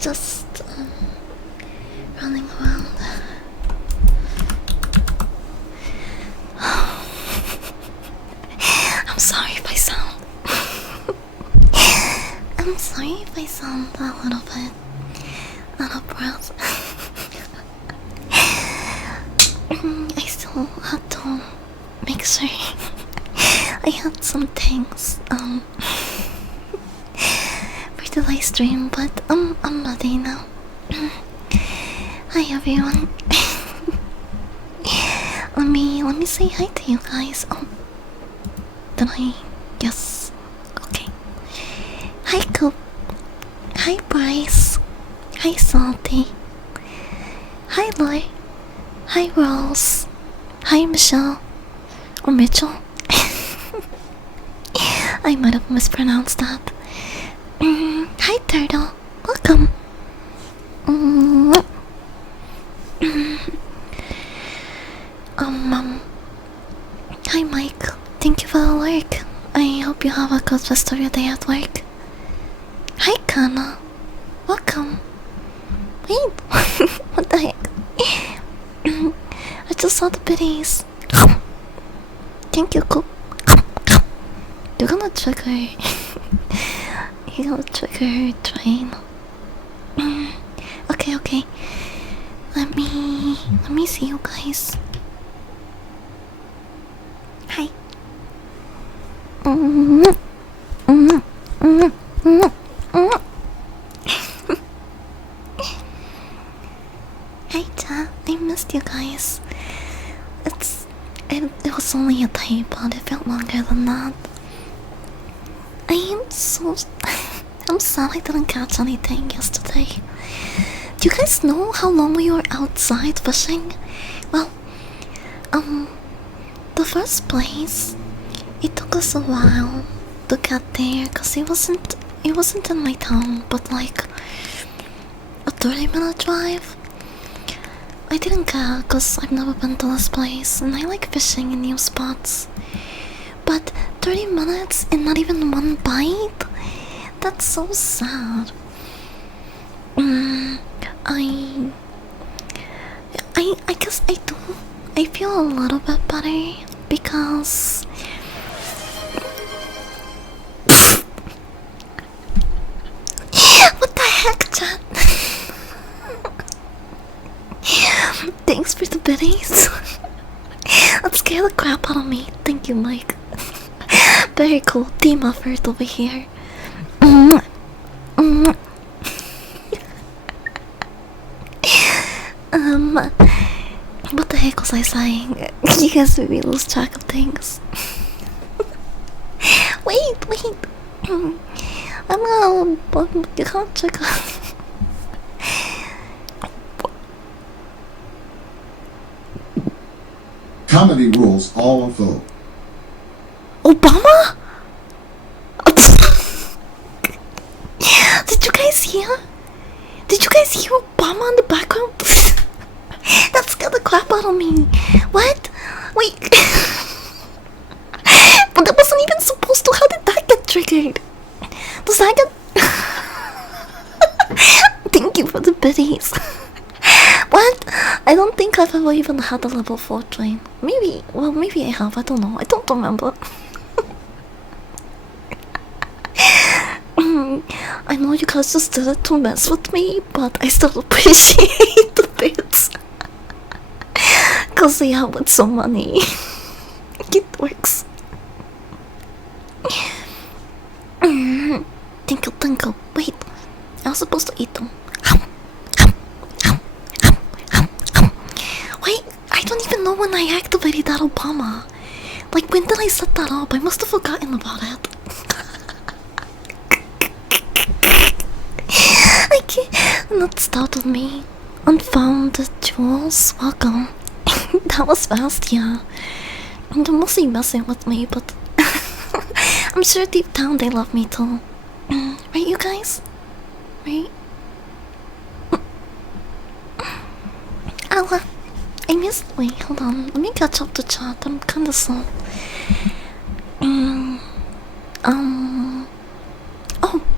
just running around. I'm sorry if I sound. I'm sorry if I sound a little bit out of breath. I still had to make sure I had some things for the live stream, but I'm ready now. Hi everyone. let me say hi to you guys. Oh, did I? Yes. Okay. Hi Coop. Hi Bryce. Hi Salty. Hi Loi. Hi Rose. Hi Michelle. Or Mitchell. I might have mispronounced that. Hi Turtle. Welcome. Hi Mike. Thank you for the work. I hope you have a good rest of your day at work. Hi Kana. Welcome. Wait. What the heck? I just saw the biddies. Thank you, Coop. You're gonna trigger. You're gonna trigger train. Okay. Let me see you guys. Hi. Hi, chat. I missed you guys. It was only a day, but it felt longer than that. I'm sad I didn't catch anything yesterday. Do you guys know how long we were outside fishing? Well, the first place, it took us a while to get there, cause it wasn't in my town, but like a 30-minute drive. I didn't care cause I've never been to this place and I like fishing in new spots. But 30 minutes and not even one bite? That's so sad. I guess I do. I feel a little bit better because what the heck, chat? Thanks for the biddies. That scared the crap out of me. Thank you, Mike. Very cool. Team effort over here. What the heck was I saying? You guys made me lose track of things. Wait. You can't check out. Comedy rules all vote. Obama? Did you guys hear? Did you guys hear Obama in the background? That scared the crap out of me. What? Wait. But that wasn't even supposed to. How did that get triggered? Does that get... Thank you for the biddies. What? I don't think I've ever even had a level 4 train. Maybe I have, I don't know. I don't remember. I know you guys just did it to mess with me, but I still appreciate the bits. Cause yeah, with some money, it works. Tinkle. Wait, I was supposed to eat them. Wait, I don't even know when I activated that Obama. Like, when did I set that up? I must have forgotten about it. I can't. That startled me. Unfound jewels. Welcome. That was fast, yeah. They're mostly messing with me, but I'm sure deep down they love me too. Right, you guys? Right? Ow, I missed. Wait, hold on. Let me catch up to chat. I'm kinda slow.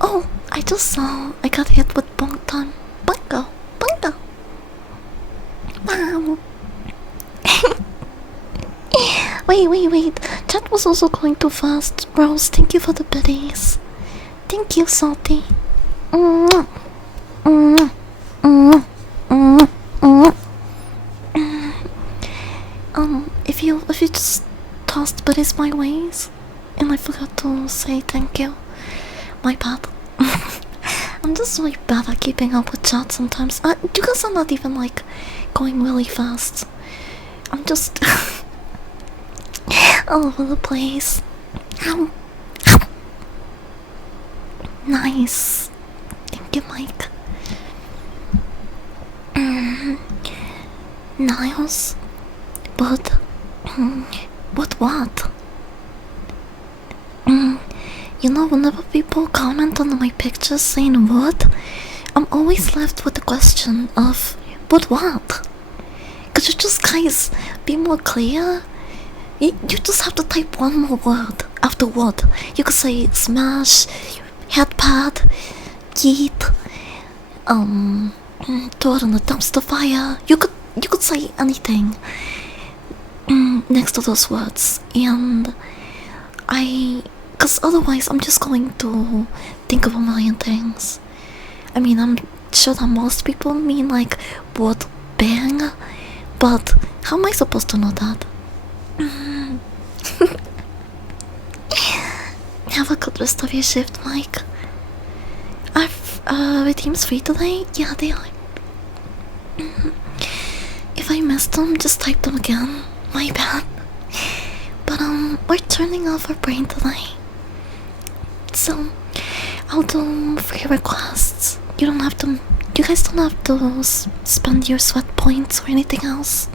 Oh, I just saw I got hit with bonk time. Bunko, bunko. Wow. Wait. Chat was also going too fast. Rose, thank you for the biddies. Thank you, Salty. Mwah. Mwah. Mwah. Mwah. Mwah. If you just tossed biddies my ways, and I forgot to say thank you, my bad. I'm just really bad at keeping up with chat sometimes. You guys are not even like going really fast. I'm just all over the place. Ow. Nice. Thank you, Mike. Niles. But what? You know, whenever people comment on my pictures saying what, I'm always left with the question of, but what? Could you just guys be more clear? You just have to type one more word after what. You could say smash, headpad, yeet, throw it in the dumpster fire. You could say anything next to those words, and cause otherwise I'm just going to think of a million things. I mean, I'm sure that most people mean like what bang, but how am I supposed to know that? Have a good rest of your shift, Mike. The team's free today? Yeah, they are. If I missed them, just type them again. My bad. But we're turning off our brain today. So I'll do free requests. You guys don't have to spend your sweat points or anything else.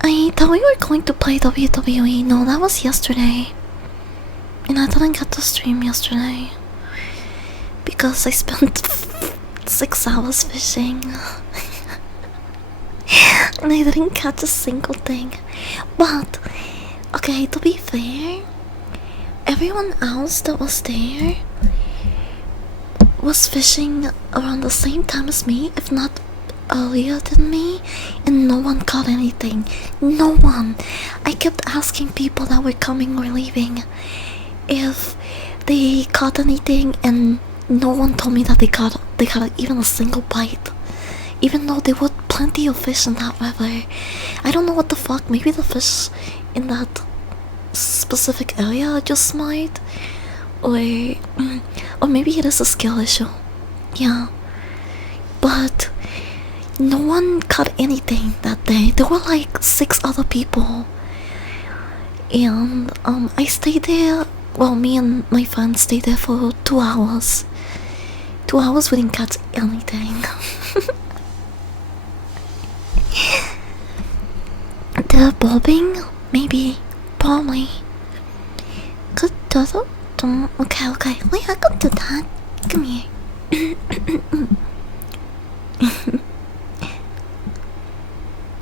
I thought we were going to play WWE. No, that was yesterday. And I didn't get to stream yesterday because I spent 6 hours fishing. And I didn't catch a single thing. But, okay, to be fair, everyone else that was there was fishing around the same time as me, if not earlier than me, and no one caught anything. No one. I kept asking people that were coming or leaving if they caught anything, and no one told me that they caught even a single bite, even though there were plenty of fish in that river. I don't know what the fuck. Maybe the fish in that specific area just might, or maybe it is a skill issue. Yeah, but no one caught anything that day. There were like 6 other people, and I stayed there. Well, me and my friend stayed there for 2 hours. 2 hours we didn't catch anything. They're bobbing? Maybe. Probably. Good turtle? Okay. Wait, I could do that. Come here.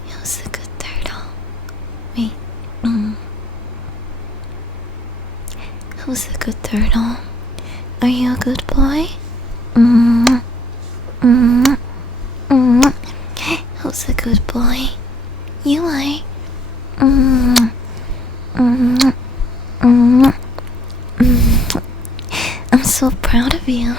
Who's a good turtle? Wait. Who's a good turtle? Are you a good boy? Who's a good boy? You are. I'm so proud of you.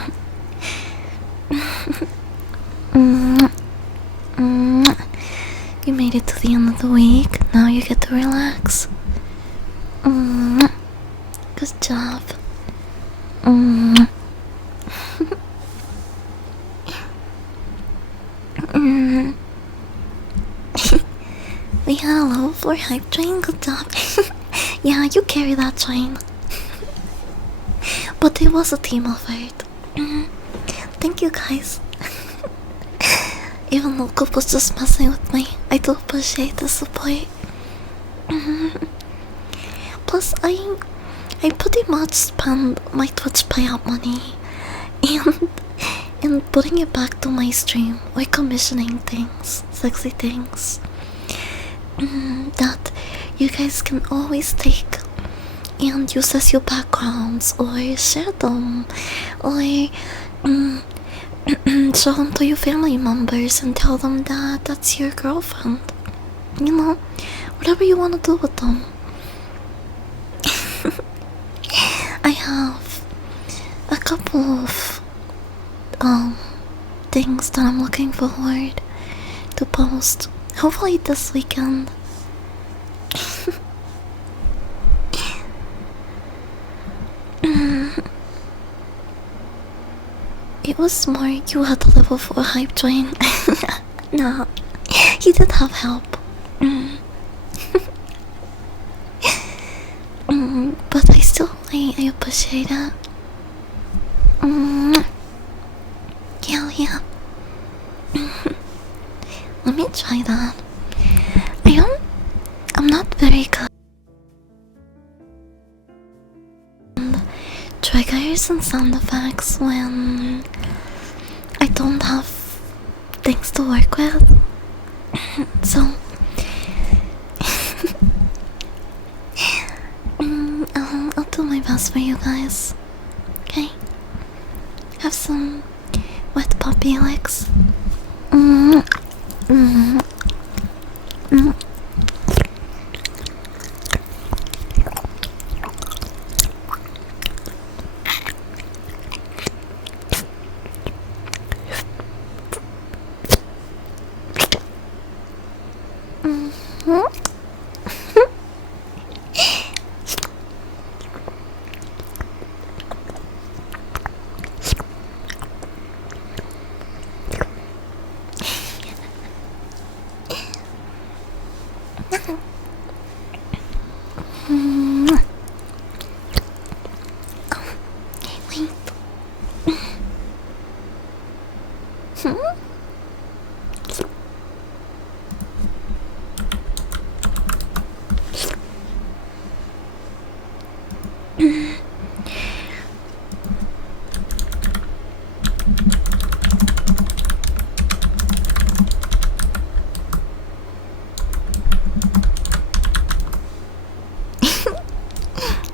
You made it to the end of the week. Now you get to relax. Good job. We had a level 4 hype train. Good job. Yeah, you carry that train. But it was a team effort. Thank you guys. Even though Coop was just messing with me, I do appreciate the support. Plus, I pretty much spend my Twitch payout money and putting it back to my stream or commissioning things, sexy things that you guys can always take and use as your backgrounds or share them or mm, show them to your family members and tell them that that's your girlfriend. You know, whatever you want to do with them. I have a couple of things that I'm looking forward to post. Hopefully this weekend. It was smart you had the level 4 hype train. No, he did have help. But I appreciate it. Yeah, yeah. Let me try that. I'm not very good. Triggers and sound effects when I don't have things to work with. So I'll do my best for you guys. Okay? Have some wet puppy licks.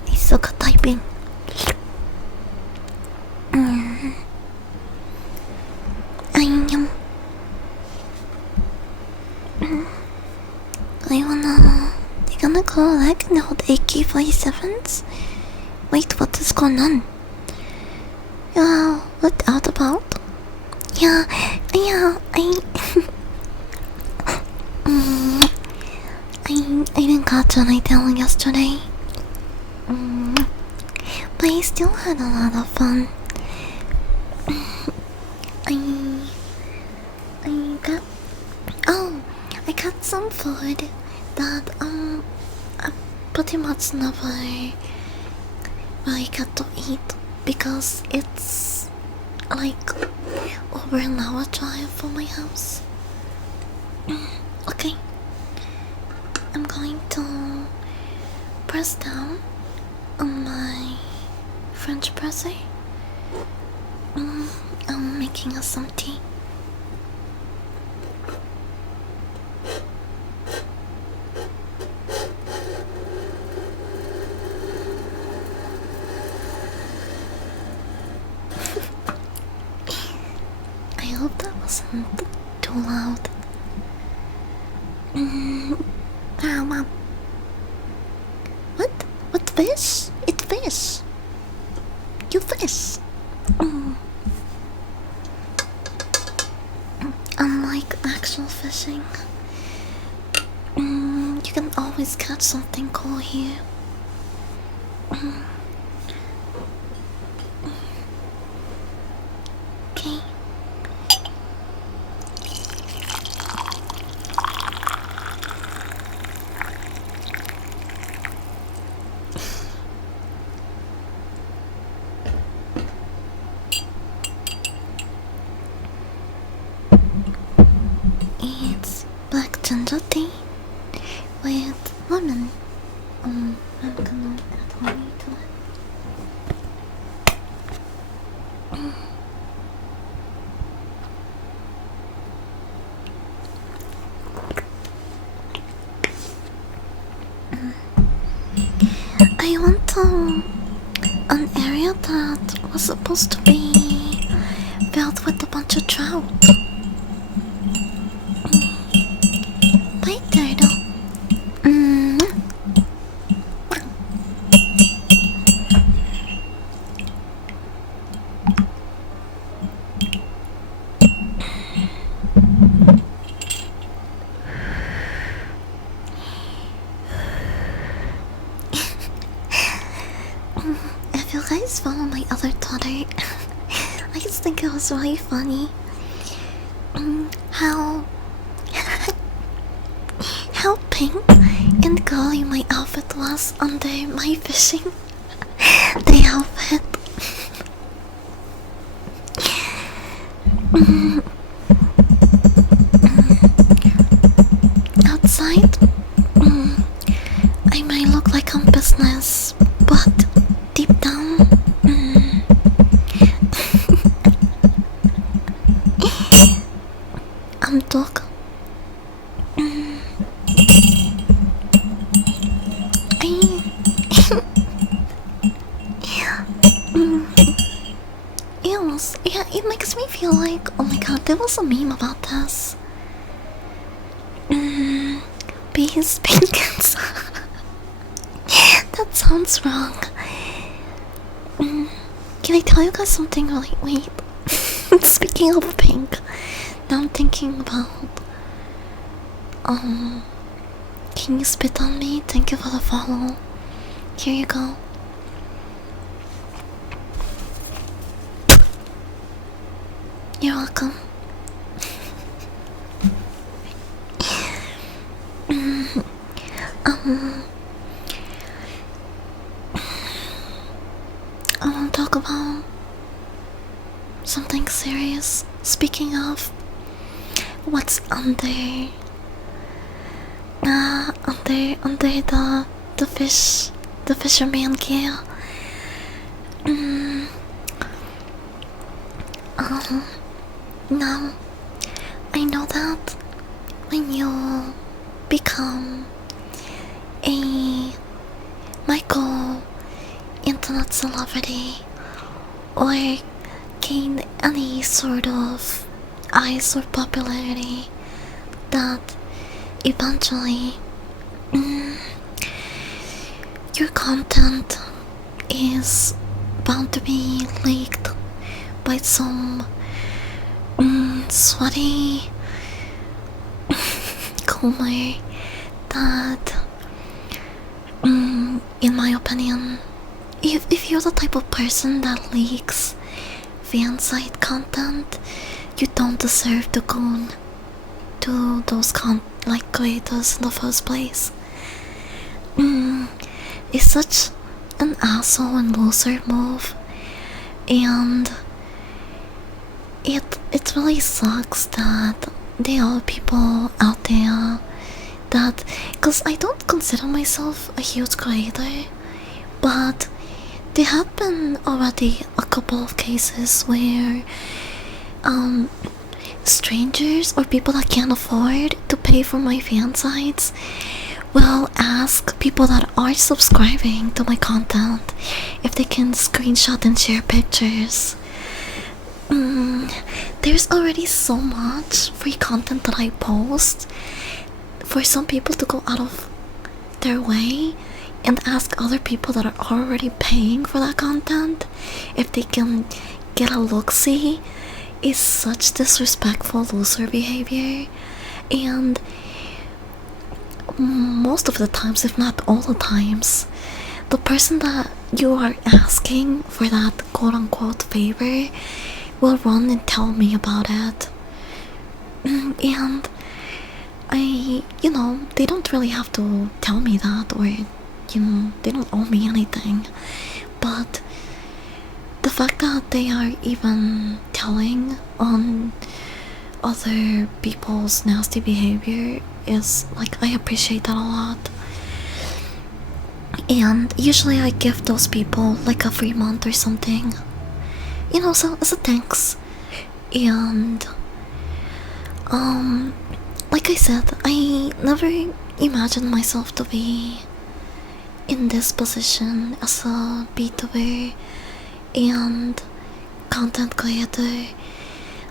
He's so good typing. You gonna go like and hold AK-47s? Wait, what is going on? What out about? Yeah, I didn't catch anything yesterday. But I still had a lot of fun. I got some food that I pretty much never really get to eat because it's like over an hour drive from my house. Okay, I'm going to press down on my French presser. I'm making us some tea. I hope that wasn't too loud. What? What fish? It's fish. You fish. Unlike actual fishing, you can always catch something cool here. Okay. It's black ginger tea with lemon. I'm gonna add honey to it. at an area that was supposed to be filled with a bunch of trout. Bye, turtle. If you guys follow my other Twitter, I just think it was really funny. How how pink and girly my outfit was under my fishing day outfit. Outside, I might look like I'm business, but deep down, I'm dog. Yeah, it makes me feel like, oh my god, there was a meme about this. Bees, pinkins. That sounds wrong. Can I tell you guys something really? Wait. Speaking of pink, now I'm thinking about. Can you spit on me? Thank you for the follow. Here you go. You're welcome. I want to talk about something serious. Speaking of what's under the fisherman gear. Now I know that when you become a micro internet celebrity or gain any sort of eyes or popularity, that eventually your content is bound to be leaked by some sweaty cooler that, in my opinion, if you're the type of person that leaks fan site content, you don't deserve to go to those creators in the first place. It's such an asshole and loser move, and it really sucks that there are people out there that, because I don't consider myself a huge creator, but there have been already a couple of cases where strangers or people that can't afford to pay for my fan sites will ask people that are subscribing to my content if they can screenshot and share pictures. There's already so much free content that I post for some people to go out of their way and ask other people that are already paying for that content if they can get a look-see is such disrespectful loser behavior. And most of the times, if not all the times, the person that you are asking for that quote-unquote favor will run and tell me about it. And they don't really have to tell me that, or they don't owe me anything, but the fact that they are even telling on other people's nasty behavior is like, I appreciate that a lot. And usually I give those people like a free month or something, so as a thanks. And like I said, I never imagined myself to be in this position as a VTuber and content creator.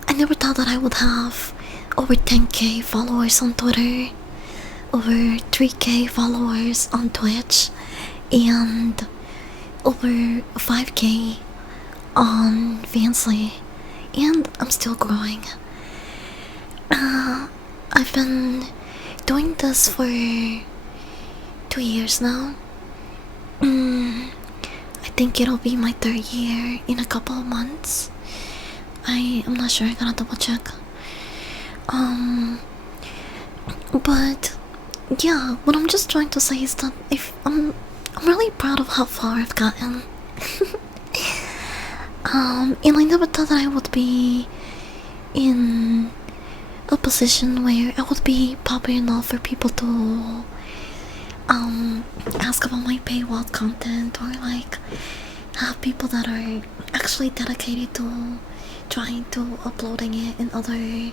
I never thought that I would have over 10k followers on Twitter, over 3k followers on Twitch, and over 5k on Fansly, and I'm still growing. I've been doing this for 2 years now. I think it'll be my 3rd year in a couple of months. I'm not sure, I gotta double check. But yeah, what I'm just trying to say is that if I'm really proud of how far I've gotten. And I never thought that I would be in a position where I would be popular enough for people to ask about my paywall content, or like have people that are actually dedicated to trying to uploading it in other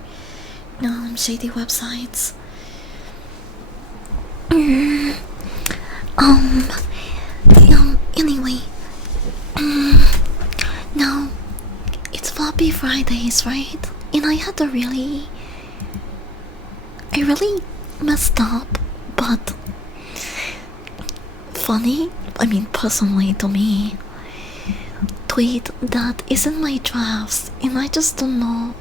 shady websites. Anyway, now it's Floppy Fridays, right? And I really messed up, but funny, I mean personally to me, tweet that is in my drafts, and I just don't know.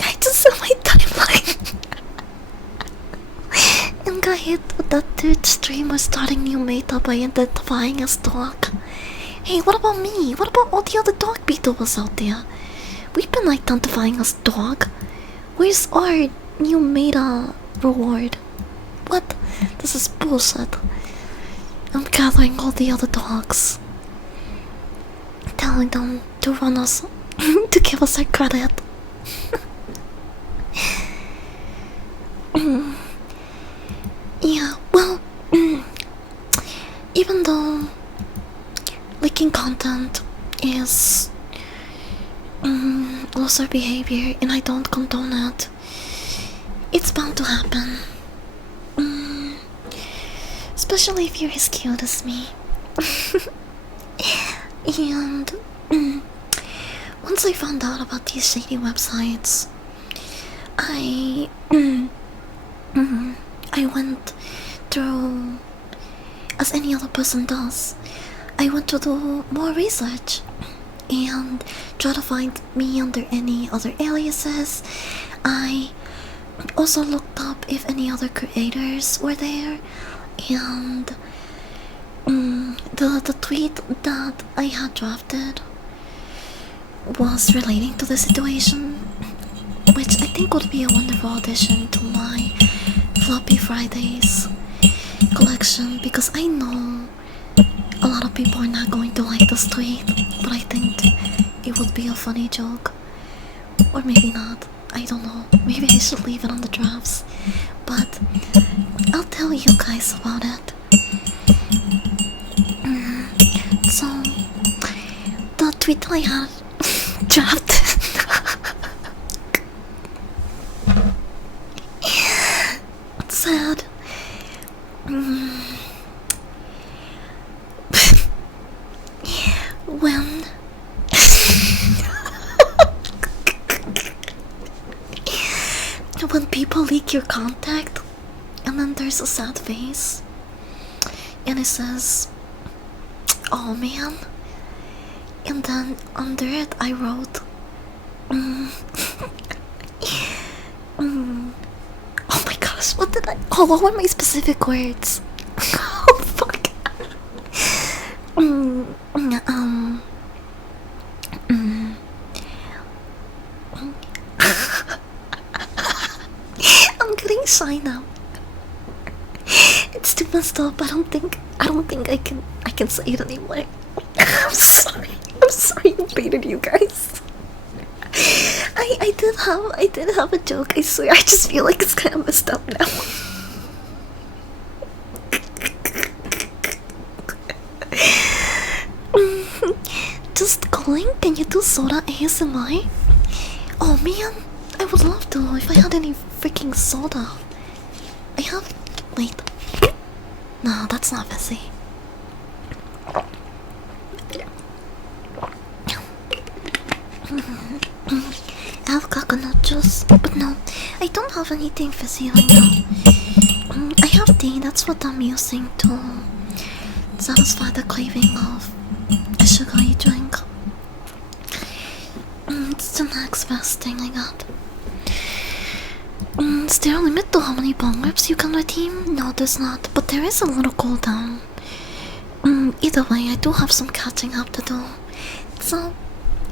I just saw my timeline and got hit with that dude streamer starting new meta by identifying as dog. Hey, what about me? What about all the other dog beetles out there? We've been identifying as dog. Where's our new meta reward? What? This is bullshit. I'm gathering all the other dogs, telling them to run us, to give us our credit. Yeah, well, even though leaking content is loser behavior and I don't condone it, it's bound to happen. Especially if you're as cute as me. And once I found out about these shady websites, I went through, as any other person does, I went to do more research and try to find me under any other aliases. I also looked up if any other creators were there, and the tweet that I had drafted was relating to the situation, which I think would be a wonderful addition to my Floppy Fridays collection, because I know a lot of people are not going to like this tweet, but I think it would be a funny joke. Or maybe not, I don't know, maybe I should leave it on the drafts, but I'll tell you guys about it. So, the tweet that I had drafted said, when people leak your contact, and then there's a sad face, and it says, "Oh man," and then under it I wrote, oh my gosh, what were my specific words? Oh fuck. I'm getting shy now. It's too messed up. I don't think I can say it anymore. I'm sorry I baited you guys. I did have a joke, I swear. I just feel like it's kind of messed up now. Link, can you do soda ASMR? Oh man, I would love to if I had any freaking soda. I have. Wait. No, that's not fizzy. I have coconut juice, but no, I don't have anything fizzy right now. I have tea, that's what I'm using to satisfy the craving of a sugary drink. It's the next best thing I got. Is there a limit to how many bong rips you can redeem? No, there's not, but there is a little cooldown. Either way, I do have some catching up to do. So,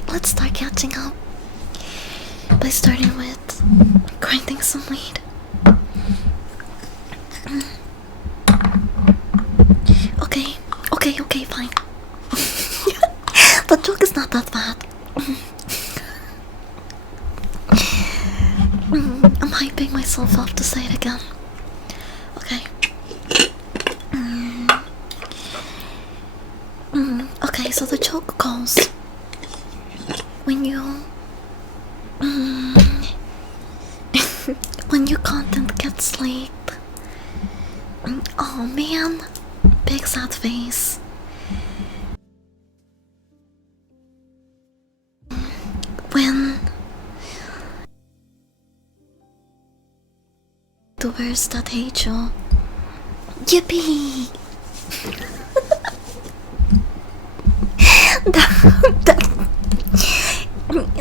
let's start catching up by starting with grinding some weed. Okay, fine. The joke is not that bad. I'm hyping myself up to say it again. Okay. Okay, so the joke goes when you when your content gets leaked. Oh man, big sad face. When YouTubers that hate you. Yippee!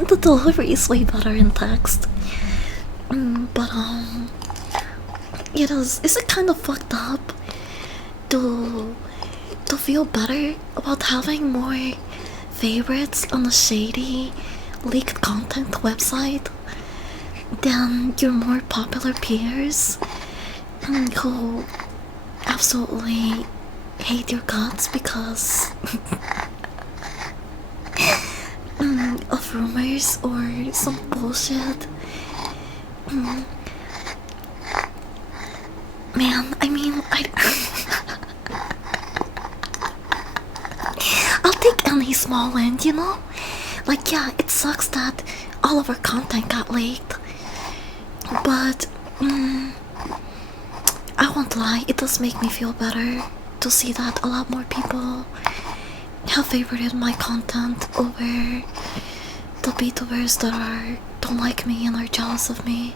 The delivery is way better in text. But is it kind of fucked up to feel better about having more favorites on a shady leaked content website than your more popular peers who absolutely hate your guts because of rumors or some bullshit? Man, I mean, I'll take any small win, you know? Like, yeah, it sucks that all of our content got leaked, but I won't lie, it does make me feel better to see that a lot more people have favorited my content over the VTubers that don't like me and are jealous of me.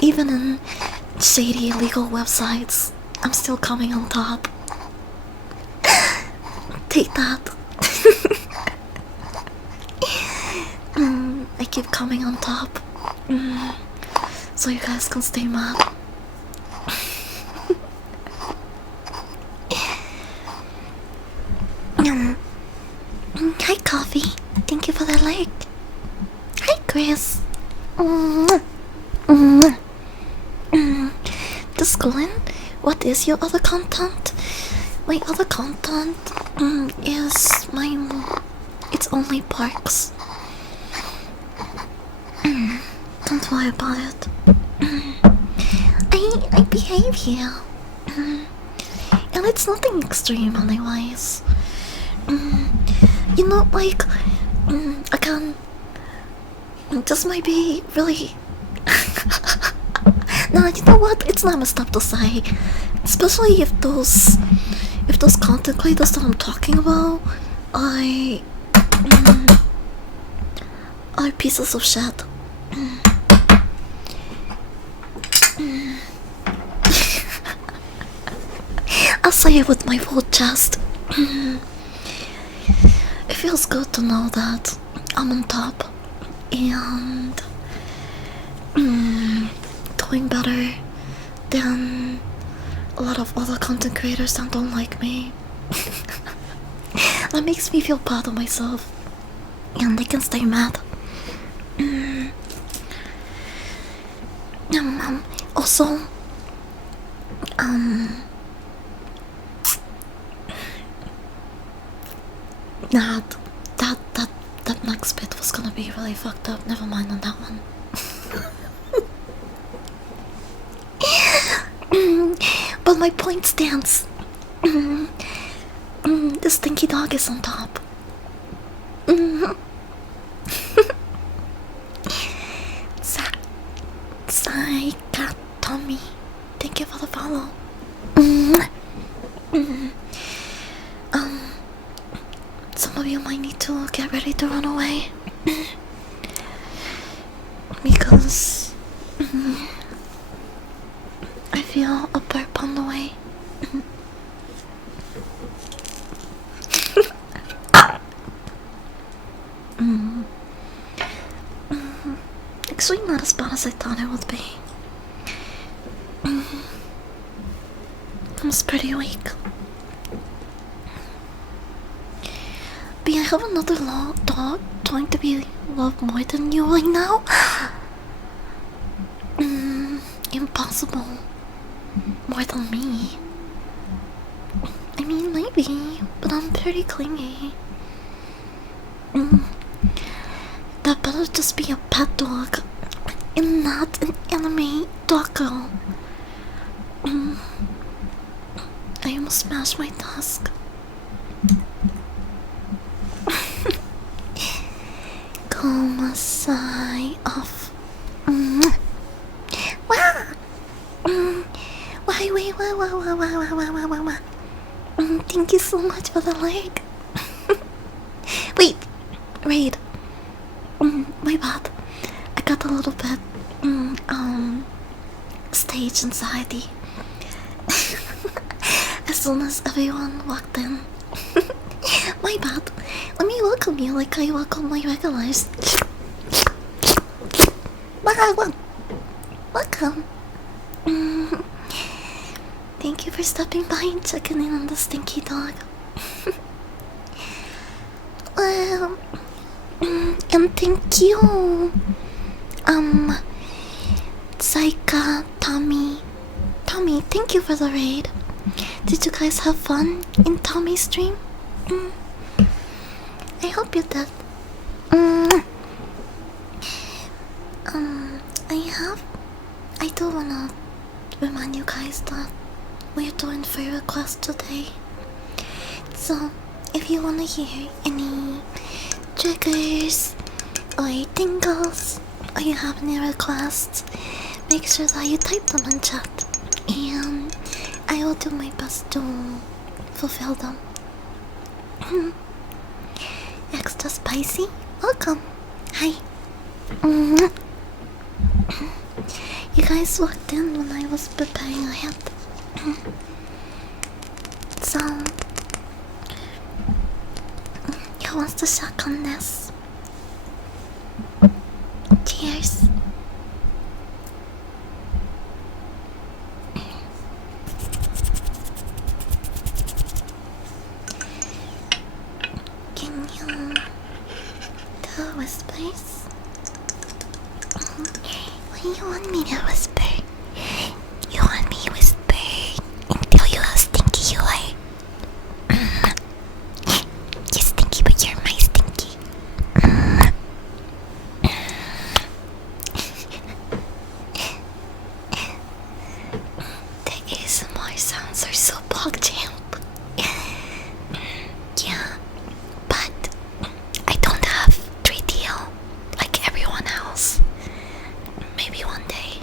Even in shady illegal websites, I'm still coming on top. Take that. I keep coming on top, so you guys can stay mad. Hi, Coffee. Thank you for the like. Hi, Chris. Just going. What is your other content? My other content is it's only parks. Don't worry about it. I behave here. And it's nothing extreme anyways. You know, like, again, this might be really... Nah, you know what? It's not messed up to say. Especially if those content creators that I'm talking about are pieces of shit. I'll say it with my full chest. It feels good to know that I'm on top and doing better than a lot of other content creators that don't like me. That makes me feel proud of myself, and they can stay mad. Also, that next bit was gonna be really fucked up. Never mind on that one. But my point stands. The stinky dog is on top. Mm. Sai cat Tommy, thank you for the follow. Mm. Mm. Some of you might need to get ready to run away because I feel a burp on the way. Actually, not as bad as I thought it would be. I was pretty weak. But I have another dog trying to be loved more than you right now. Impossible. More than me. I mean, maybe, but I'm pretty clingy. That better just be a pet dog and not an anime doggo. I almost smashed my desk. Come aside off. Why? Thank you so much for the like. Wait, Raid. My bad. I got a little bit stage anxiety as soon as everyone walked in. My bad. Let me welcome you like I welcome my regulars. Welcome. Thank you for stopping by and checking in on the stinky dog. And thank you, Saika, Tommy, thank you for the raid. Did you guys have fun in Tommy's stream? I hope you did. I do wanna remind you guys that we're doing free requests today. So, if you wanna hear any triggers or tingles, or you have any requests, make sure that you type them in chat, and I will do my best to fulfill them. Extra spicy? Welcome. Hi. You guys walked in when I was preparing a hit. So, who wants to suck on this? Cheers. Can you do whispers? What do you want me to whisper? You want me to whisper until you how stinky you are? You're stinky, but you're my stinky. The ASMR sounds are so bog jammed. Yeah, but I don't have 3DL like everyone else. Maybe one day.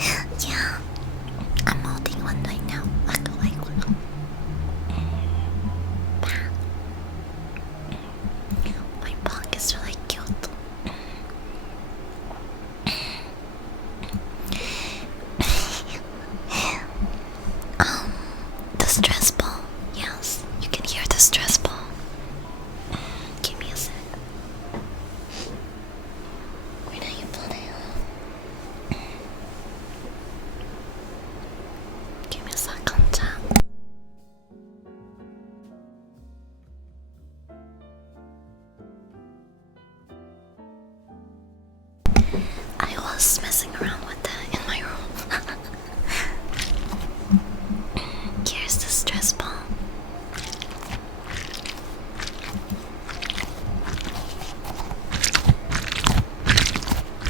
Yeah, I'm holding one right now. My bong is really cute. The stress ball. Yes, you can hear the stress ball. Give me a sec. Where do you put it? Give me a second, chat. I was messing around with that in my room. Here's the stress ball.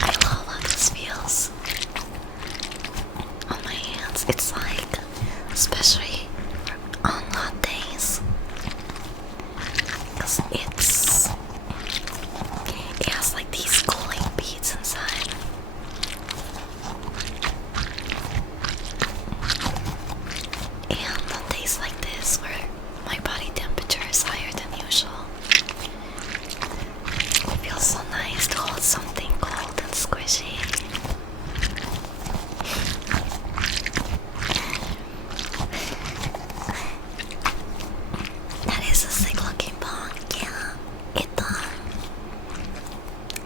I love how this feels on my hands. It's like, especially on hot days, because it has like these cooling beads inside. And on days like this where my body temperature is higher than usual, it feels so nice to hold something cold and squishy. That is a sick looking bong, yeah.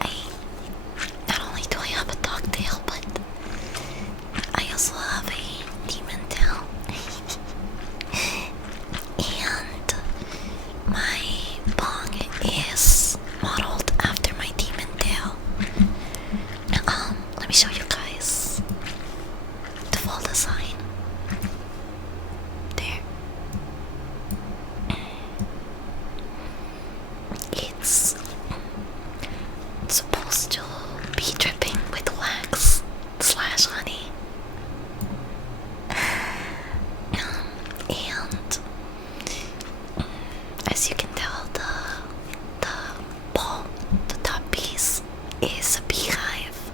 I not only do I have a dog tail, but I also have a demon tail. And my bong is modeled after my demon tail. Let me show you guys the full design. There. It's supposed to be dripping with wax slash honey. And as you can tell, the ball, the top piece, is a beehive.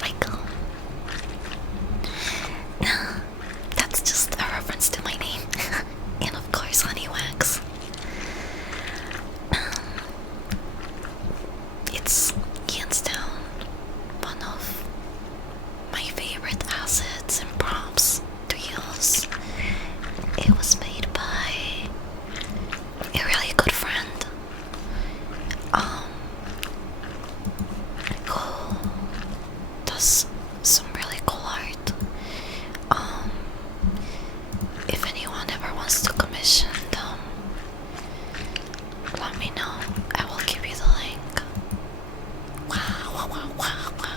Like, that's just a reference to my name. And of course, honey wax. It's hands down one of my favorite assets and props to use. It was made by a really good friend, who does some really cool art. If anyone ever wants to commission them, let me know. I will give you the link. Wow, wow, wow, wow, wow.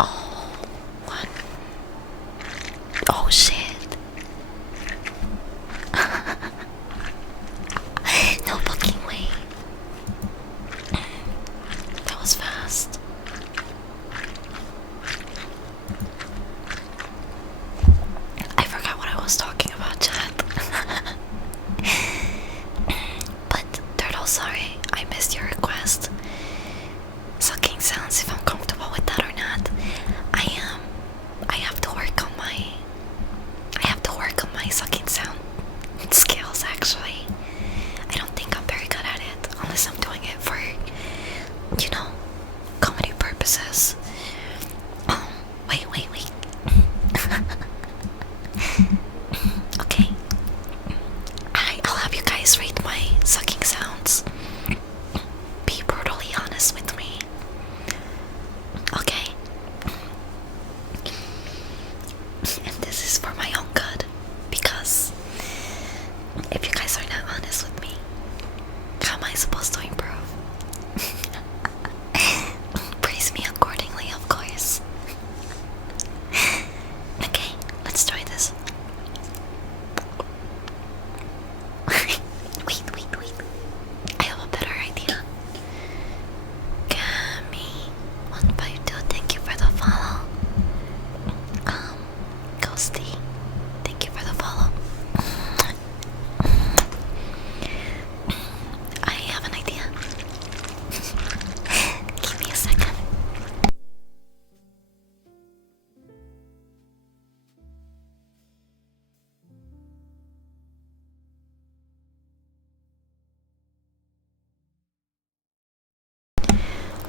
Oh, what? Oh shit. No fucking way. That was fast. I forgot what I was talking about, chat. But Turtle, sorry, I missed your request. Sucking sounds, if I'm comfortable with that or not. I have to work on my Musty. Thank you for the follow. I have an idea. Give me a second.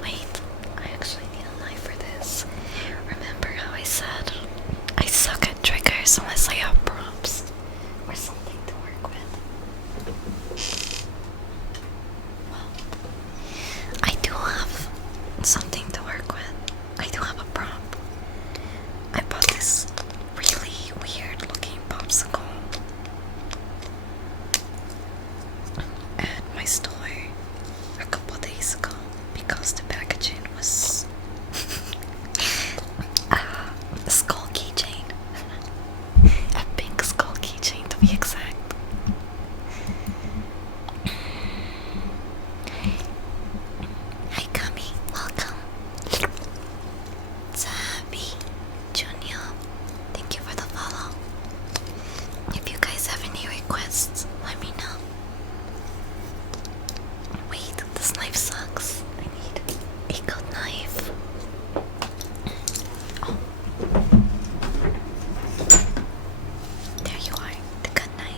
Wait, I actually need a knife for this. Remember how I said I suck at triggers unless I have props or something to work with? Well, I do have something to work with. I do have a prop. I bought this really weird looking popsicle at my store a couple days ago because the packaging was a skull keychain. A pink skull keychain to be exact. Hi Kami, welcome. Zabi, Junior, thank you for the follow. If you guys have any requests, let me know. Wait, this knife sucks. I need a good knife. Oh. There you are, the good knife.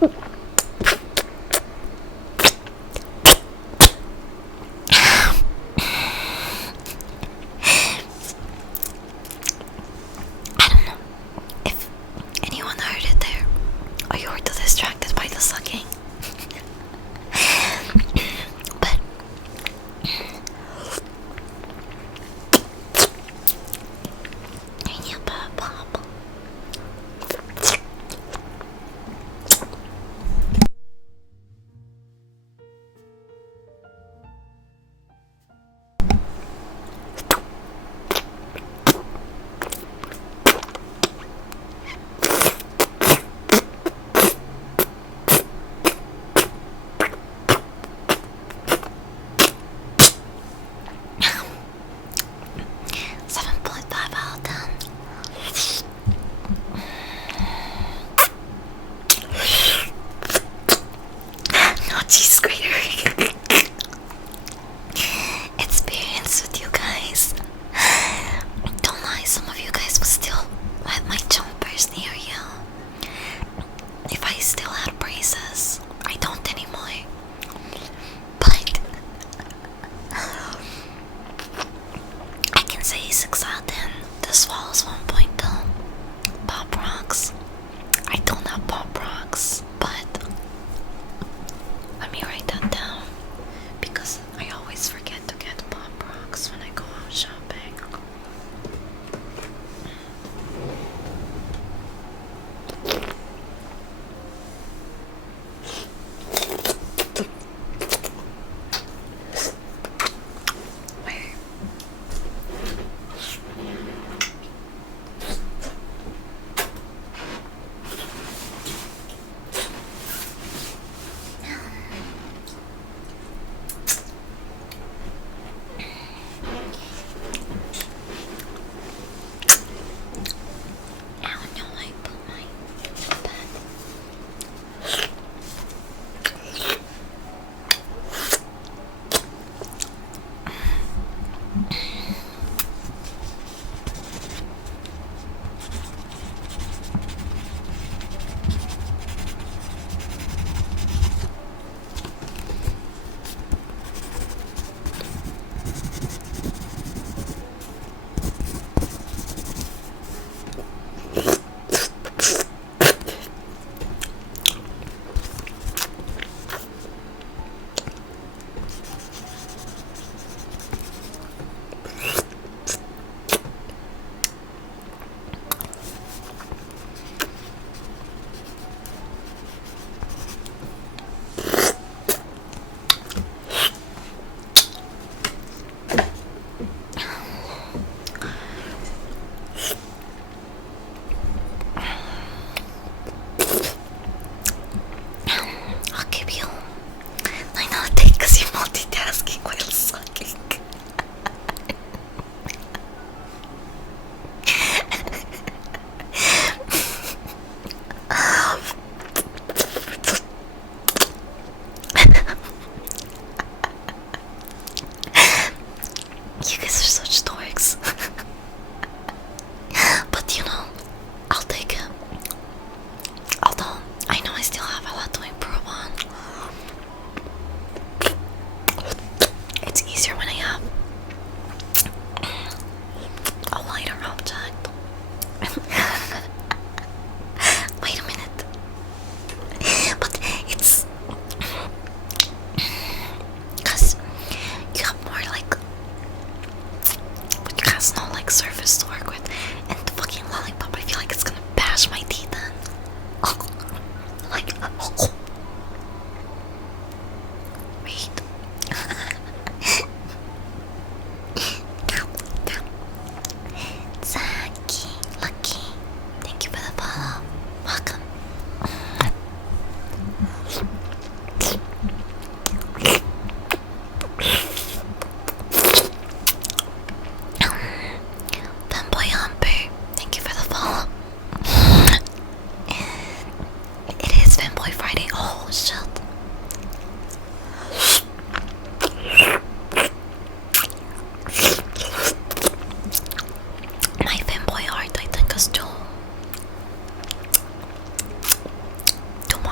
I don't know if anyone heard it there, or you were too distracted by the sucking. But yeah, pop. Cheese grater. Experience with you guys. Don't lie, some of you guys will still let my jumpers near you. If I still had braces, I don't anymore. But I can say 6 out of 10. The swallows 1.2. Pop rocks. I don't have pop rocks, but let me write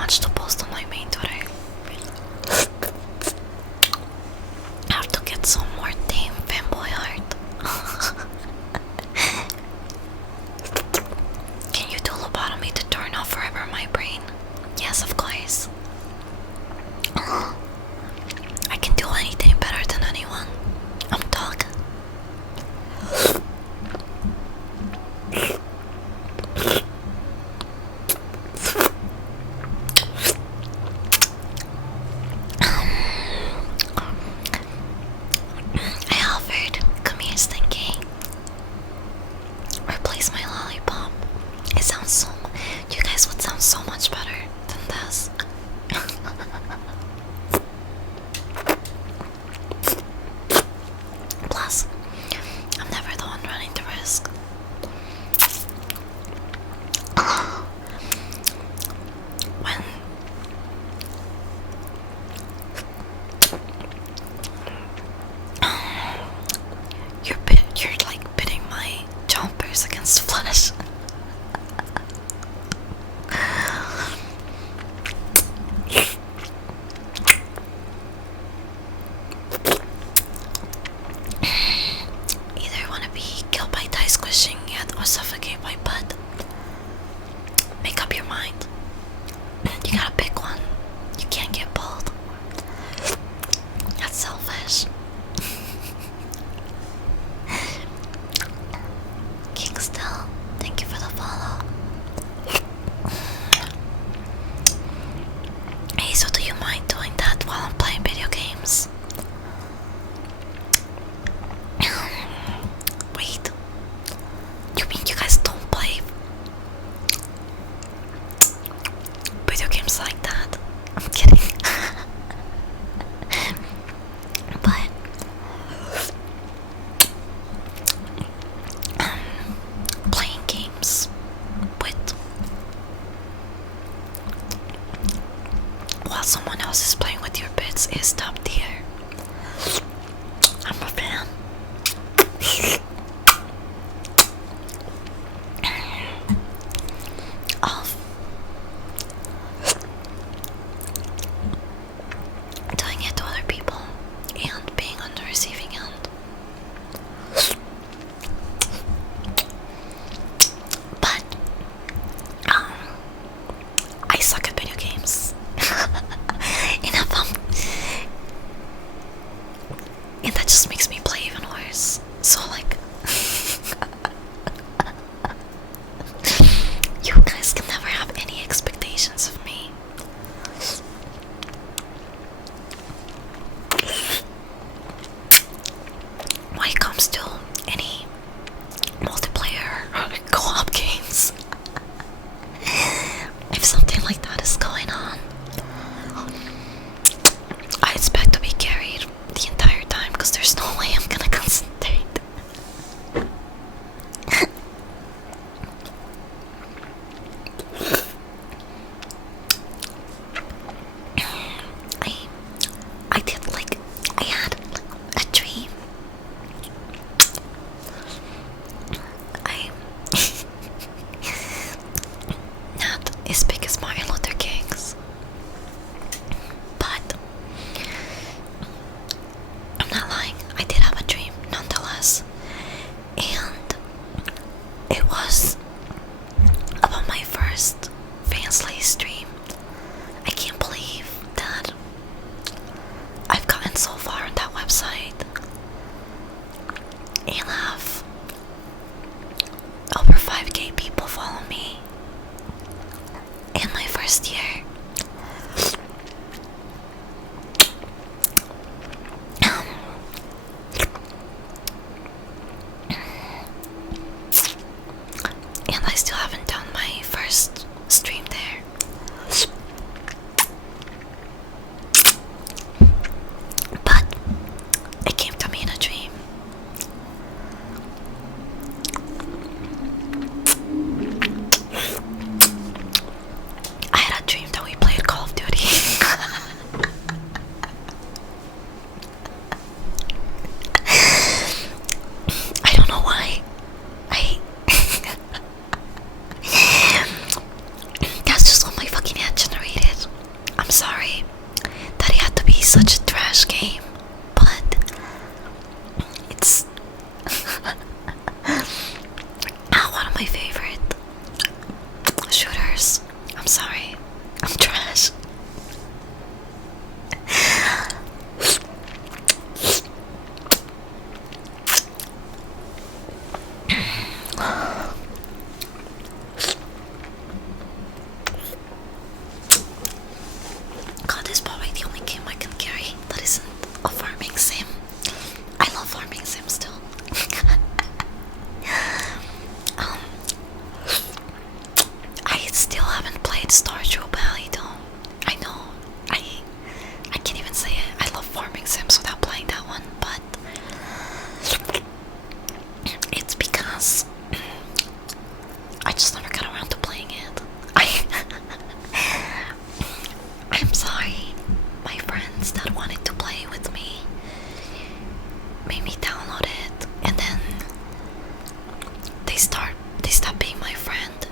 much to post on my main Twitter. I have to get some more tame fanboy art. Can you do lobotomy to turn off forever my brain? Yes, of course. I can do anything better than anyone. I'm dog. I offered, come here, Stinky. Replace my lollipop. It sounds so. You guys would sound so much better than this. Plus, I'm never the one running the risk. When you're like pitting my jumpers against flesh. Either wanna be killed by tie squishing yet or suffocate by butt. Make up your mind. You gotta pick one. You can't get both. That's selfish. Kingsdale, thank you for the follow. Hey, so do you mind doing that while I'm playing video games? Wait, you mean you guys don't play video games like that? I'm kidding. But playing games with while someone else is playing with your bits is top tier. I'm a fan. Of doing it to other people and being on the receiving end. But I suck at video games. And that just makes me play even worse. So like you guys can never have any expectations of me. When it comes to any multiplayer or co-op games, if something like that is going on, I expect to be carried the entire time because there's no way I'm gonna concentrate. I did like I had a dream. I not as big as Martin Luther King's, but I'm not lying. I did have a dream nonetheless, and it was about my first Fansley stream. I can't believe that I've gotten so far on that website and have over 5k people follow me in my first year. And I still haven't done my first stream there. But it came to me in a dream. I had a dream slurs. I'm sorry. I'm trash. God, this is probably the only game I can carry that isn't a farming sim. I love farming sims too. um, I still haven't played Stardew Valley though. I know, I can't even say it. I love farming sims without playing that one, but it's because I just never got around to playing it. I'm sorry, my friends that wanted to play with me made me download it, and then they stopped being my friend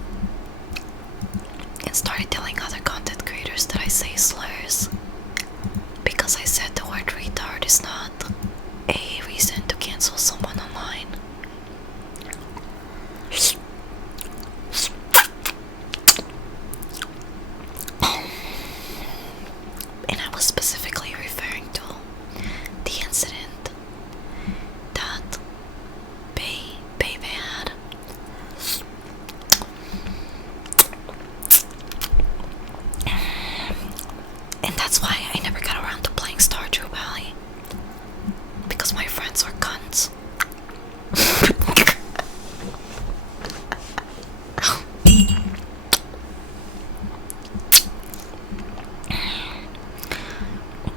and started telling other content creators that I say slurs because I said the word retard is not a reason to cancel someone online. And I was specifically referring to the incident that Baby had. And that's why I never got around to playing Stardew Valley, because my friends are cunts.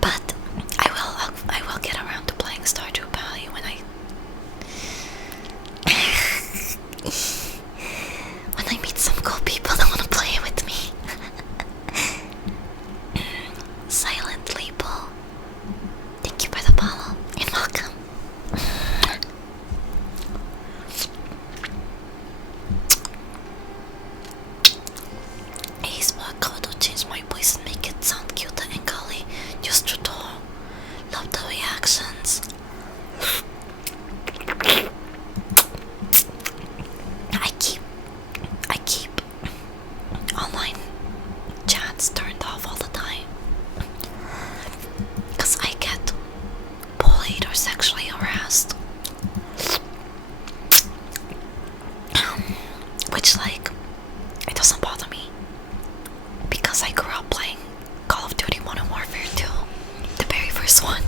But I will get around to playing Stardew Valley when I meet some cool people that want to play with me. Silent Label, thank you for the follow and welcome. Hey, Spark, how to change my voice and make it sound cute and girly? Just to love the reactions. I keep online chats turned off all the time because I get bullied or sexually harassed, which, like, it doesn't bother me because I grew up playing Call of Duty Modern Warfare 2, the very first one.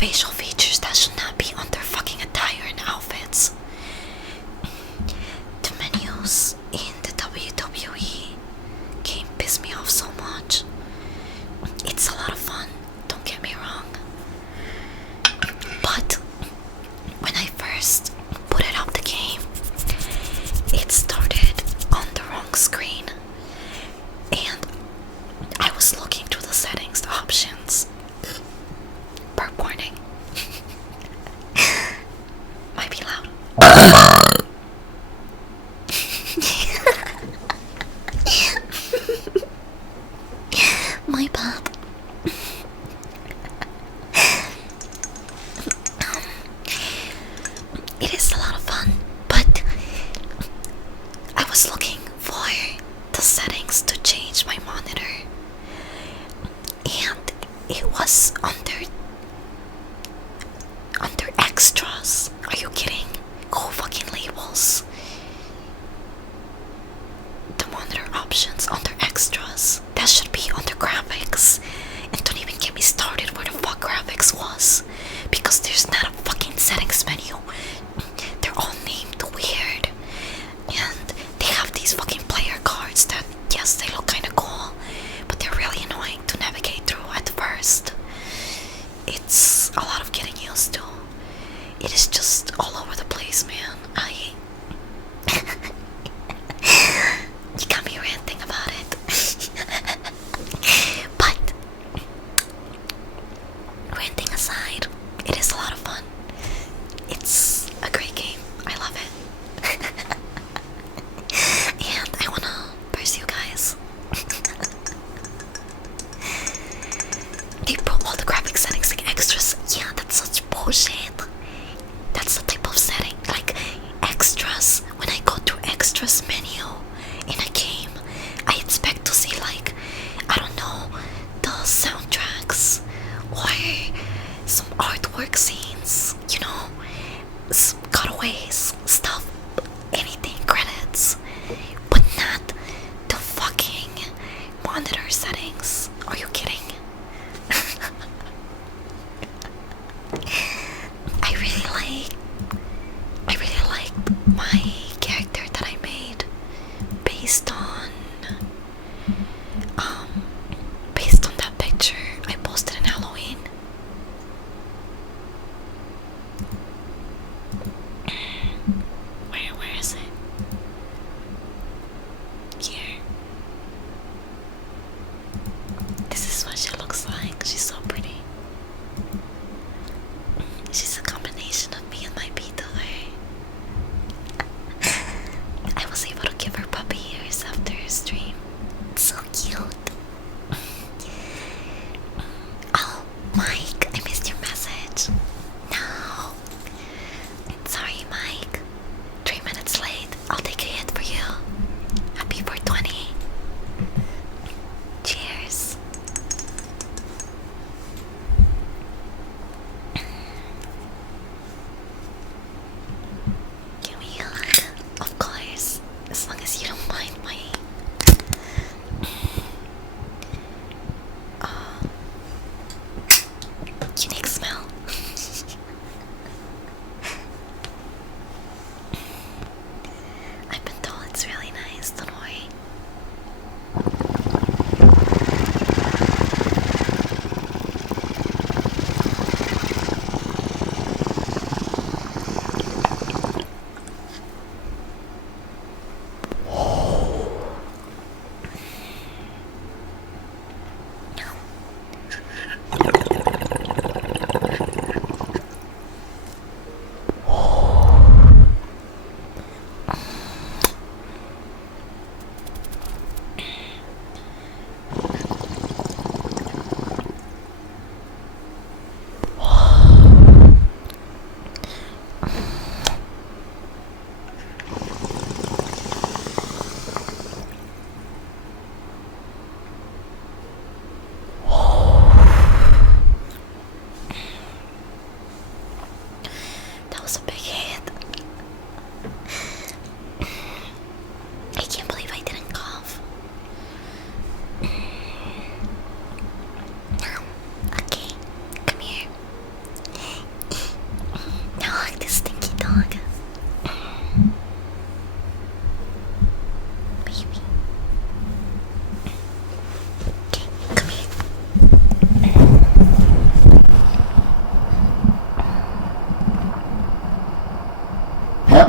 facial features that should not be under fucking attire and outfits. The menus in the WWE game piss me off so much. It's a lot of fun, don't get me wrong. But when I first booted up the game, it started on the wrong screen. And I was looking through the settings, the options. Burp warning. Might be loud. My bad. It is a lot of fun, but I was looking for the settings to change my monitor, and it was under extras. Are you kidding? Go fucking labels. The monitor options under extras. That should be under graphics. And don't even get me started where the fuck graphics was, because there's not a fucking settings menu. They're all named weird, and they have these fucking player cards that, yes, they look kinda cool, but they're really annoying to navigate through at first.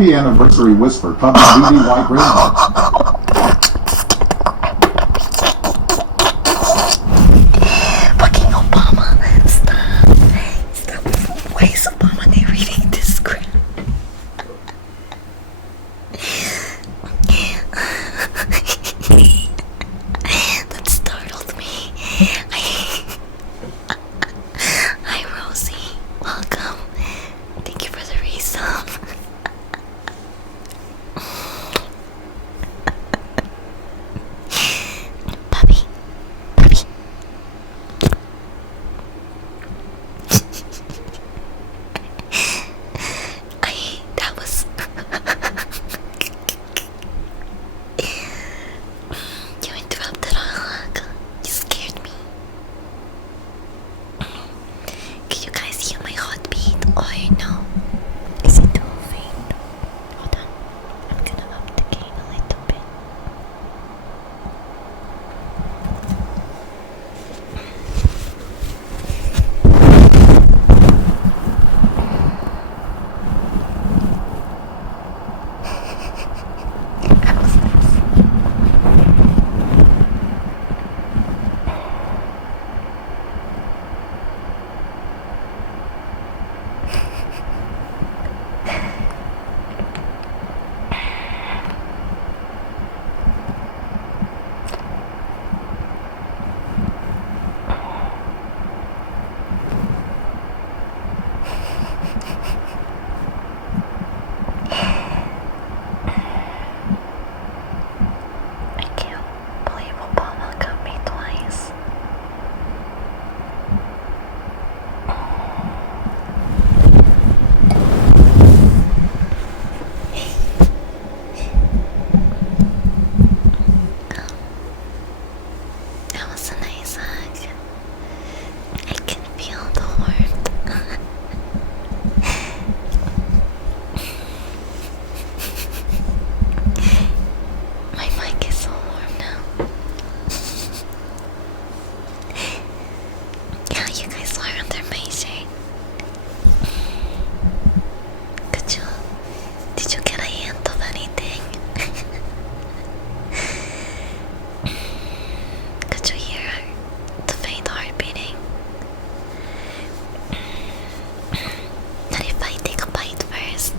Happy anniversary whisper puppy BB white rainbow. Fucking Obama, stop. Stop. Why is Obama narrating this script? That startled me. Hi Rosie, welcome. Thank you for the resub. Puppy, puppy. That was you interrupted our hug. You scared me. Can you guys hear my heartbeat or no? Is it too faint? Hold on. I'm gonna up the gain a little bit. I can't believe Obama got me twice. That was a nice hug. I can feel the warmth. My mic is so warm now. Yeah, you guys were under my shade. Did you get a hint of anything? Could you hear the faint heart beating? Not if I take a bite first.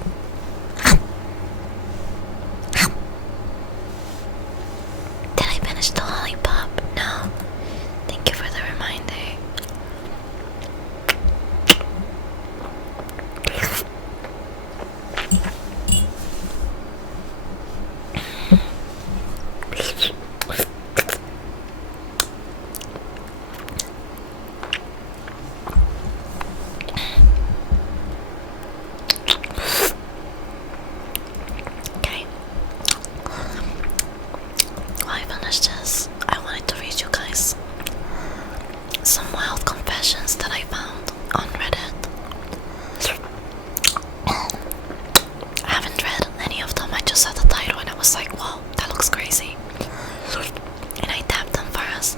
Did I finish the lollipop? No. Thank you for the reminder. Okay. While I finish this, I wanted to read you guys some wild confessions that I found on Reddit. I haven't read any of them, I just saw the title and I was like, wow, that looks crazy. And I tapped them for us.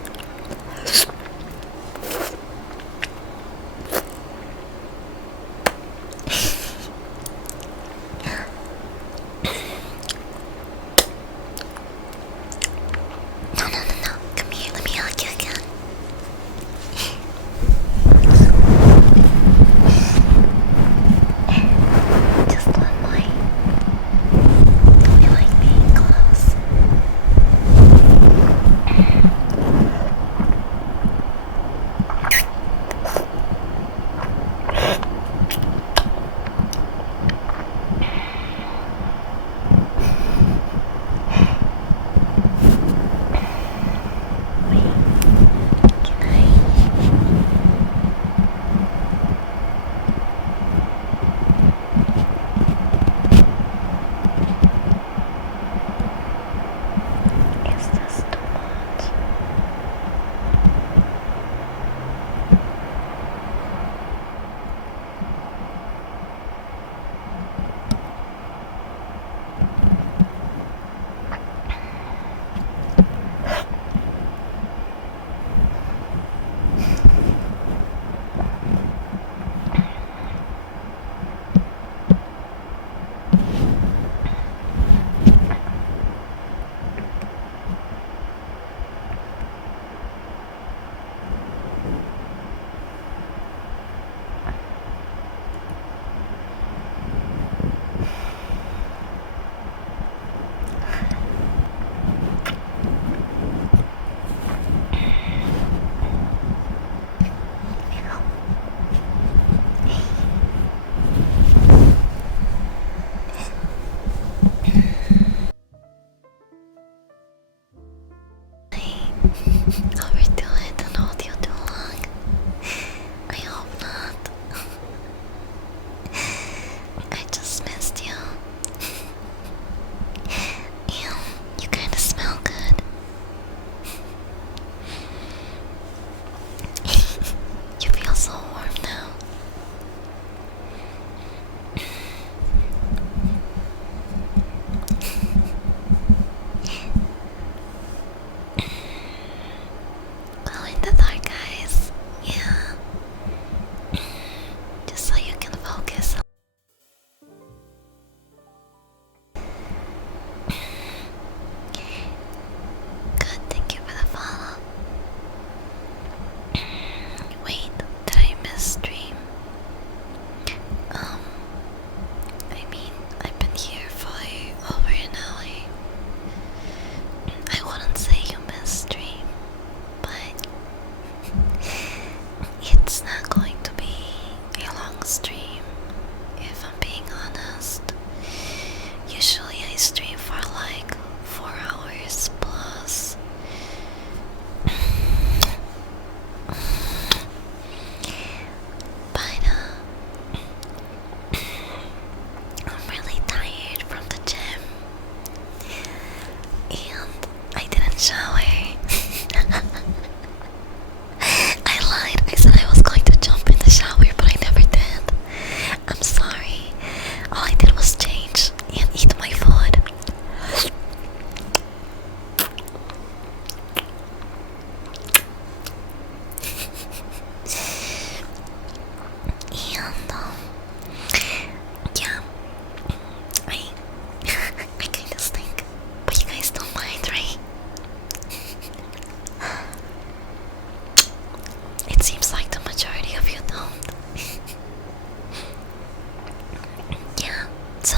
No, come here, let me hug you again. It seems like the majority of you don't. Yeah, so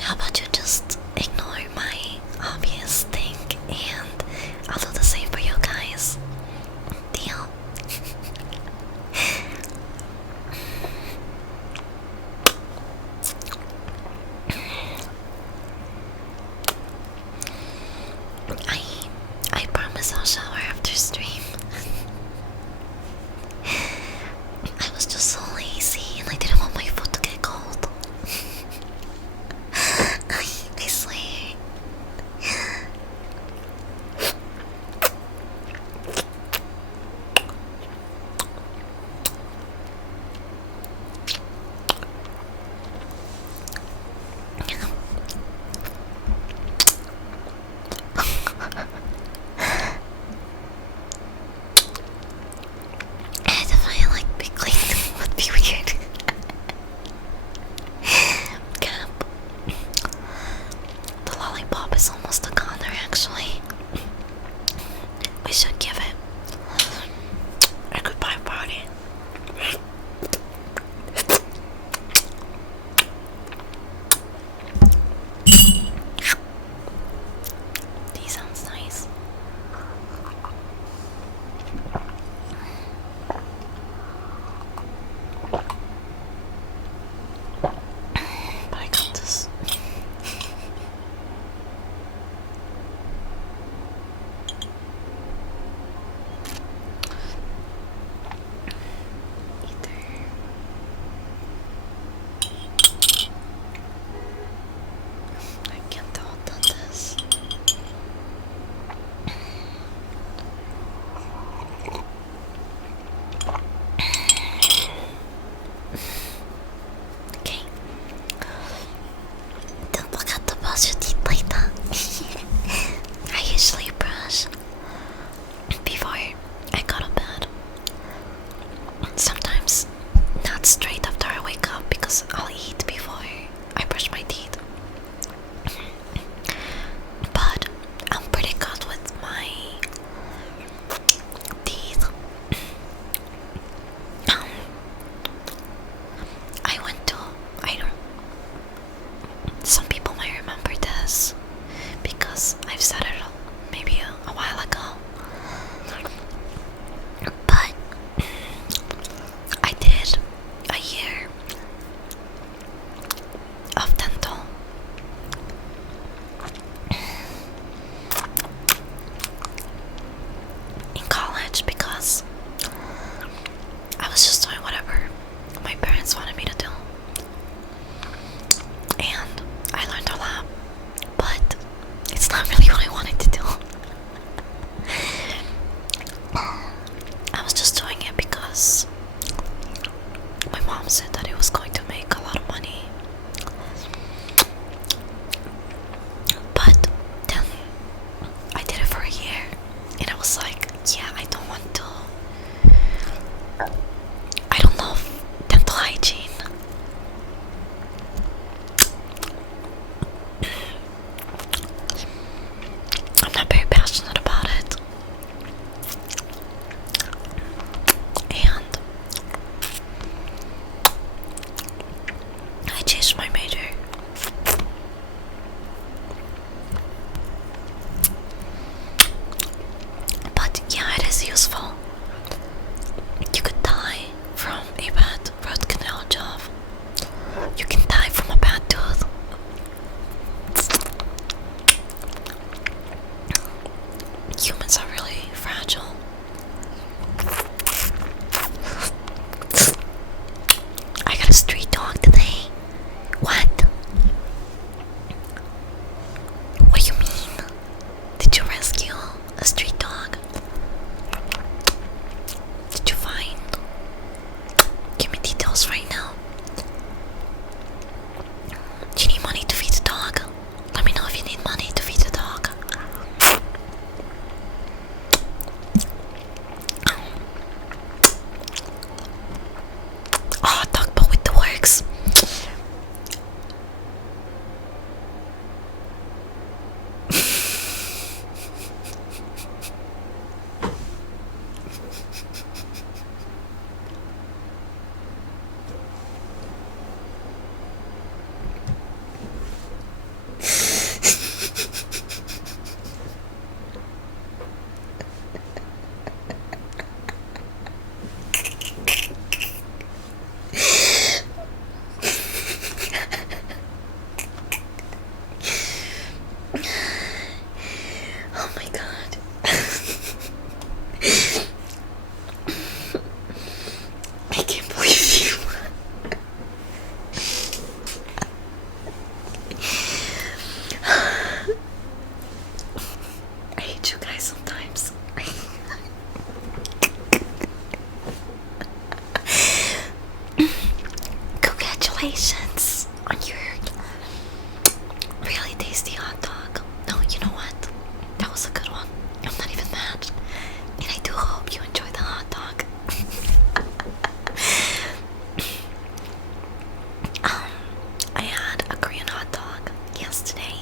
how about you just ignore my obvious thing and I'll do the same for you guys. Deal? I promise I'll shower after stream. I was just so lazy and I didn't want my foot to get cold. I swear. And if I like big clean would be weird. Cap. The lollipop is almost a goner actually. We should give it a goodbye party. These sounds nice. But I got this. I can't tell done this. Okay. Don't forget to brush your teeth like that. I usually brush before I go to bed. Sometimes not straight after I wake up because I'll eat before I brush my teeth. But I'm pretty good with my teeth. I went to, I don't, some people might remember this because I've said it maybe a while ago. But I did a year of dental. In college because I was just doing whatever my parents wanted me to do. And I learned a lot, but it's not really what I wanted to do. I was just doing it because my mom said that it was going to make a lot of money. But then I did it for a year and I was like, yeah, I don't want to. I don't love dental hygiene. I'm not very passionate about it. And Congratulations on your really tasty hot dog. No, you know what? That was a good one. I'm not even mad. And I do hope you enjoy the hot dog. I had a Korean hot dog yesterday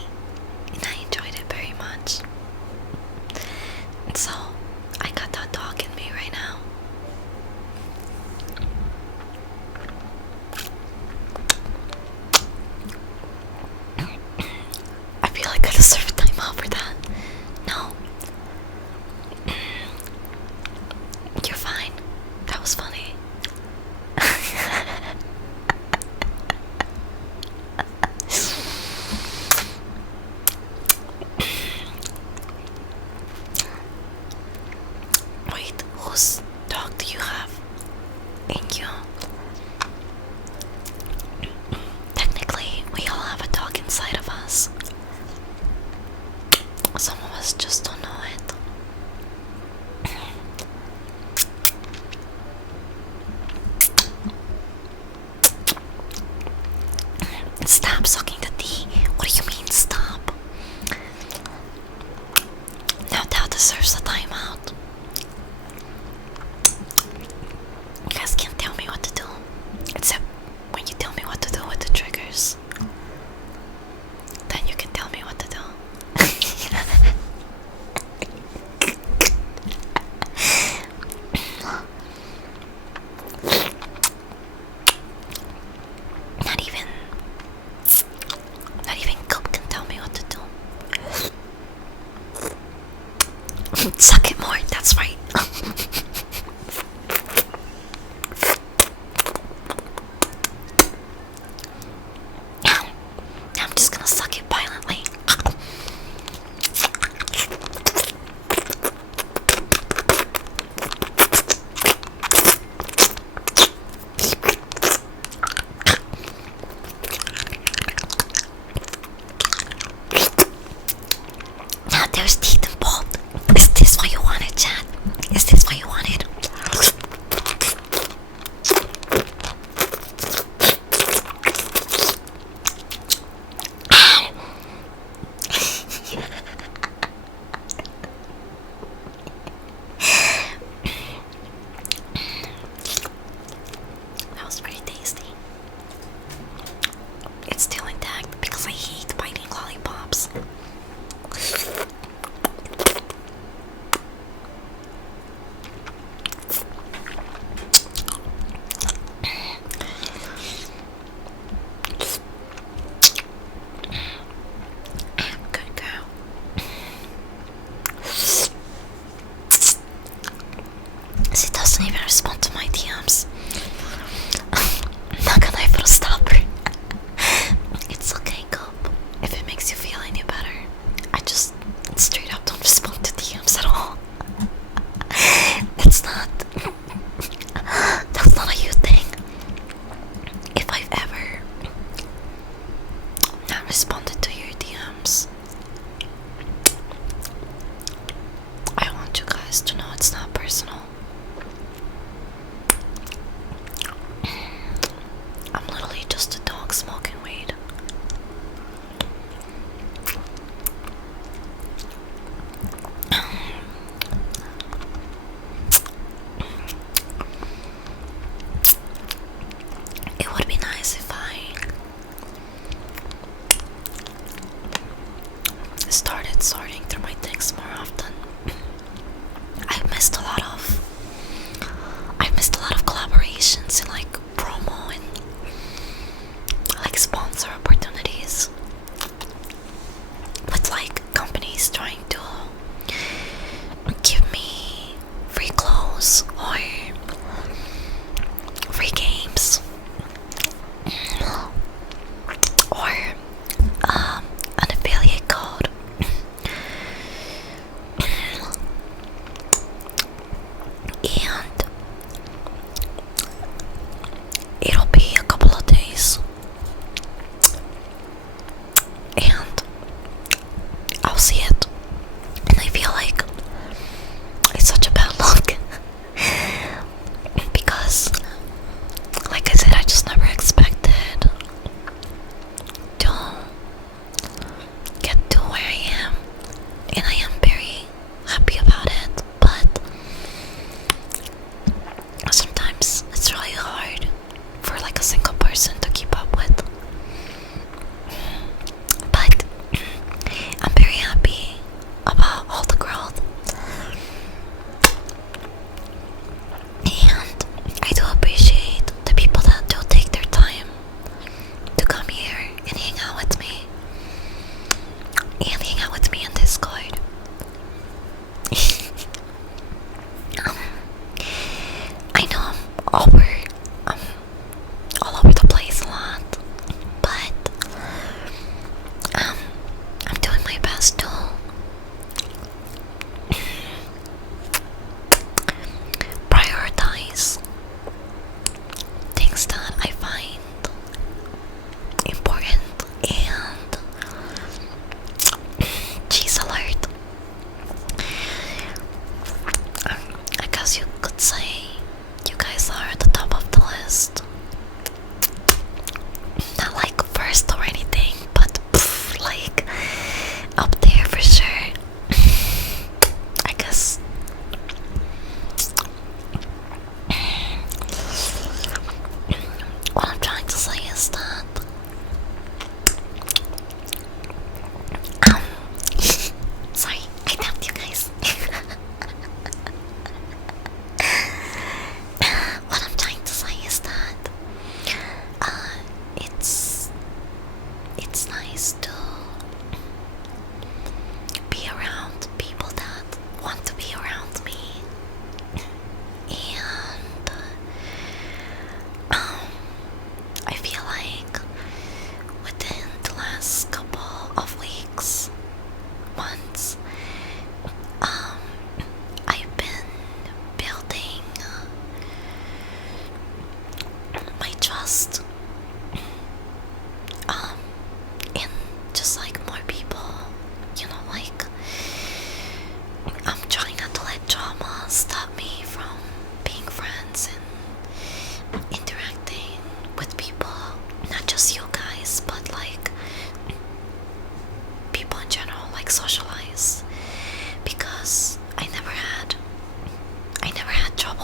and I enjoyed it very much. And so I got that dog in me right now. I feel like I deserve a time out for that. No. You're fine. That was funny. Wait, whose dog do you have? Thank you. Technically, we all have a dog inside of us. Some of us just don't know it. Stop sucking the tea. What do you mean, stop? Now that deserves a timeout. You guys can't tell me what to do. Except when you tell me what to do with the triggers. Then you can tell me what to do. Not even Coop can tell me what to do. Suck it more, that's right. I'm just gonna suck it violently. Now there's teeth involved. Is this what you wanted, Chad? Is this what you wanted? That was pretty tasty. It's still intact because I hate biting lollipops. Good girl. She doesn't even respond to my DMs. I'm not gonna put a stopper. It's okay, Coop. If it makes you feel any better, I just straight up don't respond to DMs at all. It's not. That's not a you thing. If I've ever not responded to your DMs, I want you guys to know it's not personal. I'm literally just a dog smoking weed. It would be nice if I started sorting through my things more often. I've missed a lot of collaborations and like promo and like sponsor opportunities with like companies trying to give me free clothes or free games or an affiliate code. And it'll be a couple of days and I'll see it, and I feel like it's such a bad luck because like I said, I just never expected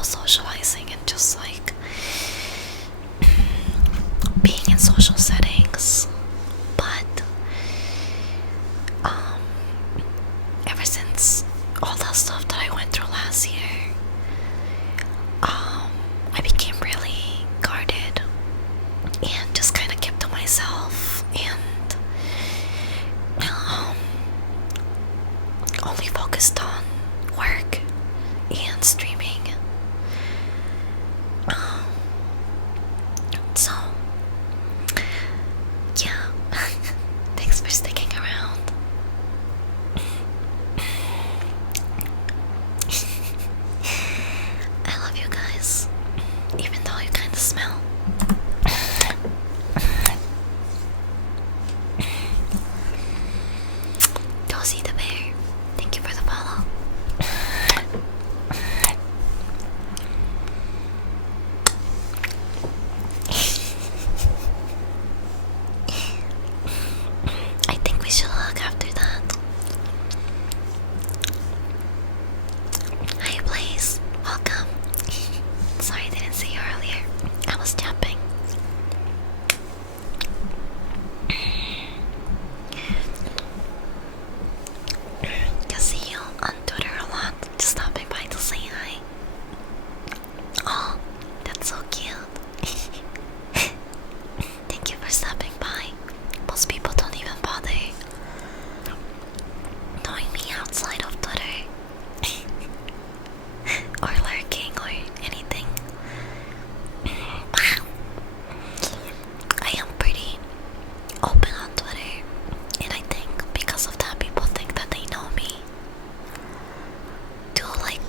normal socializing and just like being in social settings. But ever since all that stuff that I went through last year, I became really guarded and just kind of kept to myself and only focused on work and streaming. So yeah, thanks for sticking around. I love you guys, even though you kind of smell. Josie the bear, thank you for the follow. I think we should hug after that. Hi Blaze, welcome. Sorry I didn't see you earlier. I was jumping. Can see you on Twitter a lot, just stopping by to say hi. Oh, that's so cute. Thank you for stopping by. Most people don't even bother knowing me outside of Twitter or lurking or anything. I am pretty open on Twitter, and I think because of that people think that they know me. Do like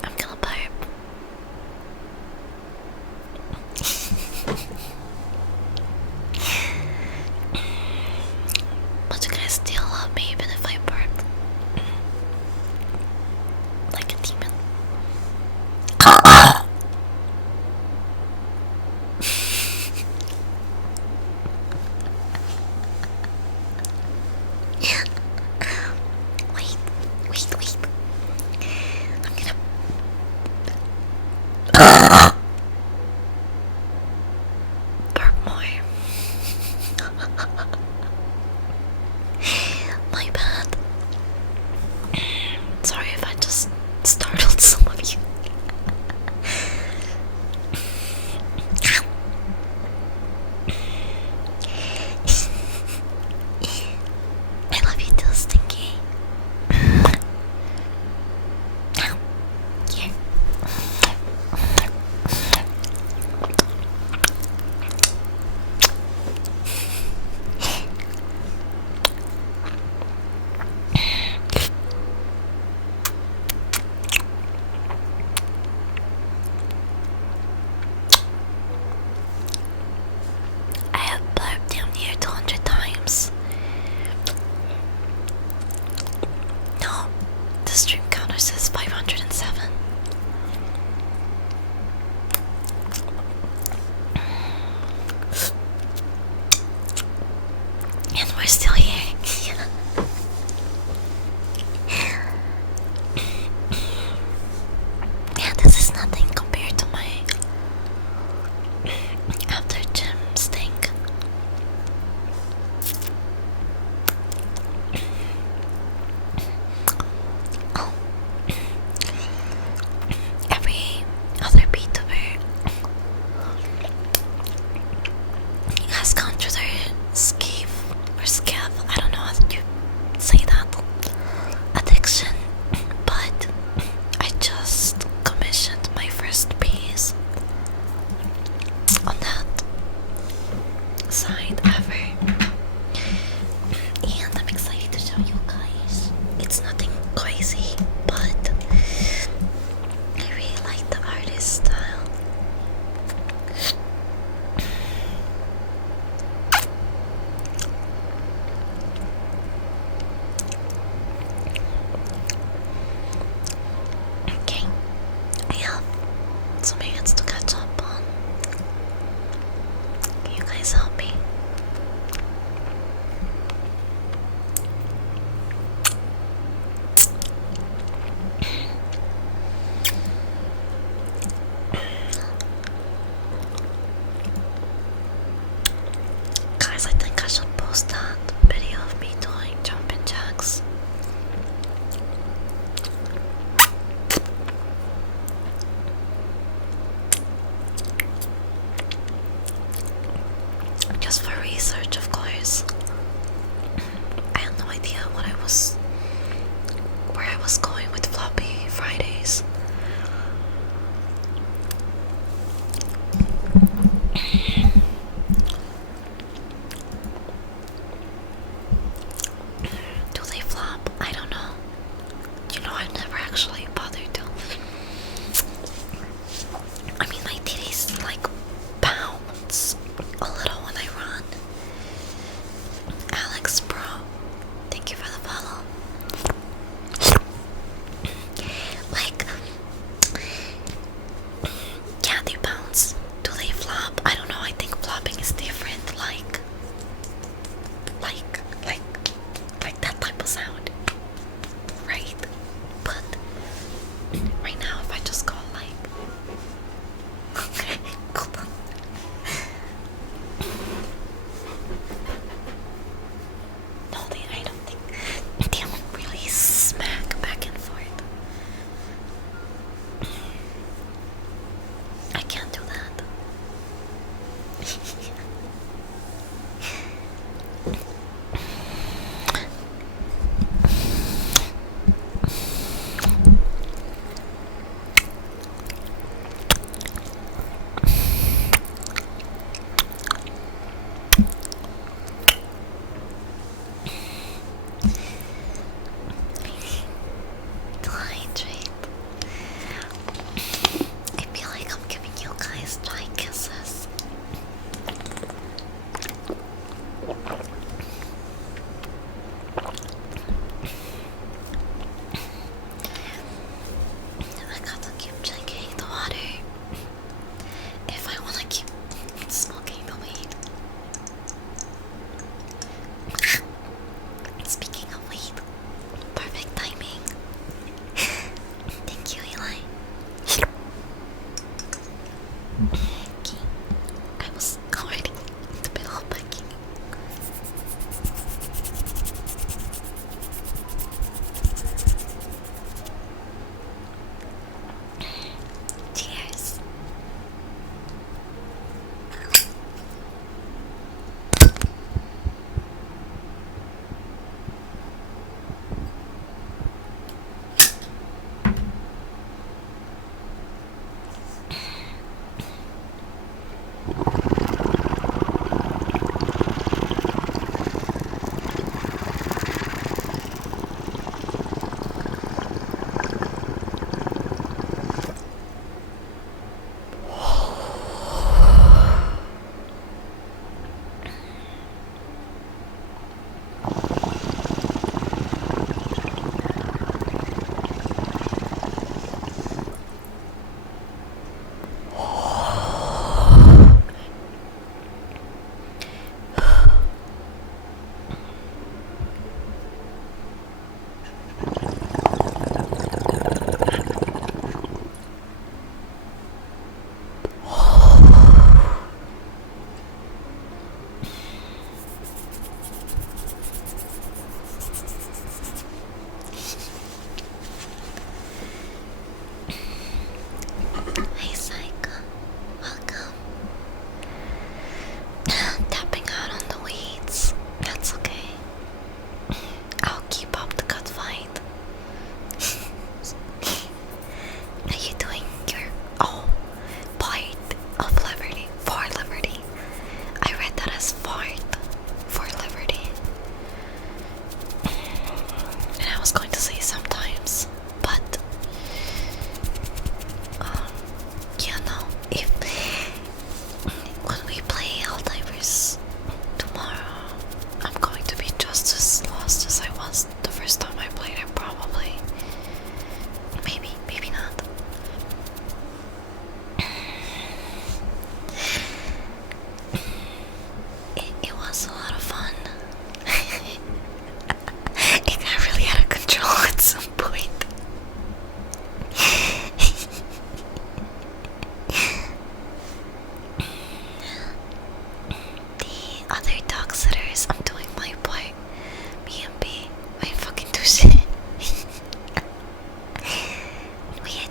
I'm gonna burp. But you guys still love me even if I burp like a demon. Wait. I'm gonna burp more. My bad. Sorry if I just startled some of you. I love you too, Stinky. Here. I have burped down here 200 times. No, the stream counter says 507. And we're still here. Yeah, this is nothing compared to my after gym stink. Oh. Every other VTuber has gone through their scab, I don't know how you say that, addiction, but I just commissioned my first piece on that side ever, and I'm excited to show you guys. It's nothing crazy, but I really like the artist style.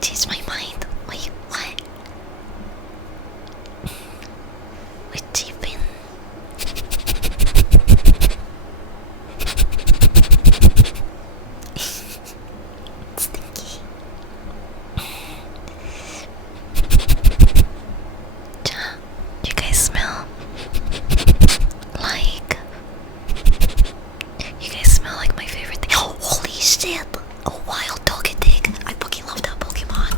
changed my mind. Wait, what? With Jeepin. Stinky. Ja, you guys smell like. You guys smell like my favorite thing. Oh, holy shit! A wild Togetic. I fucking love that Pokemon.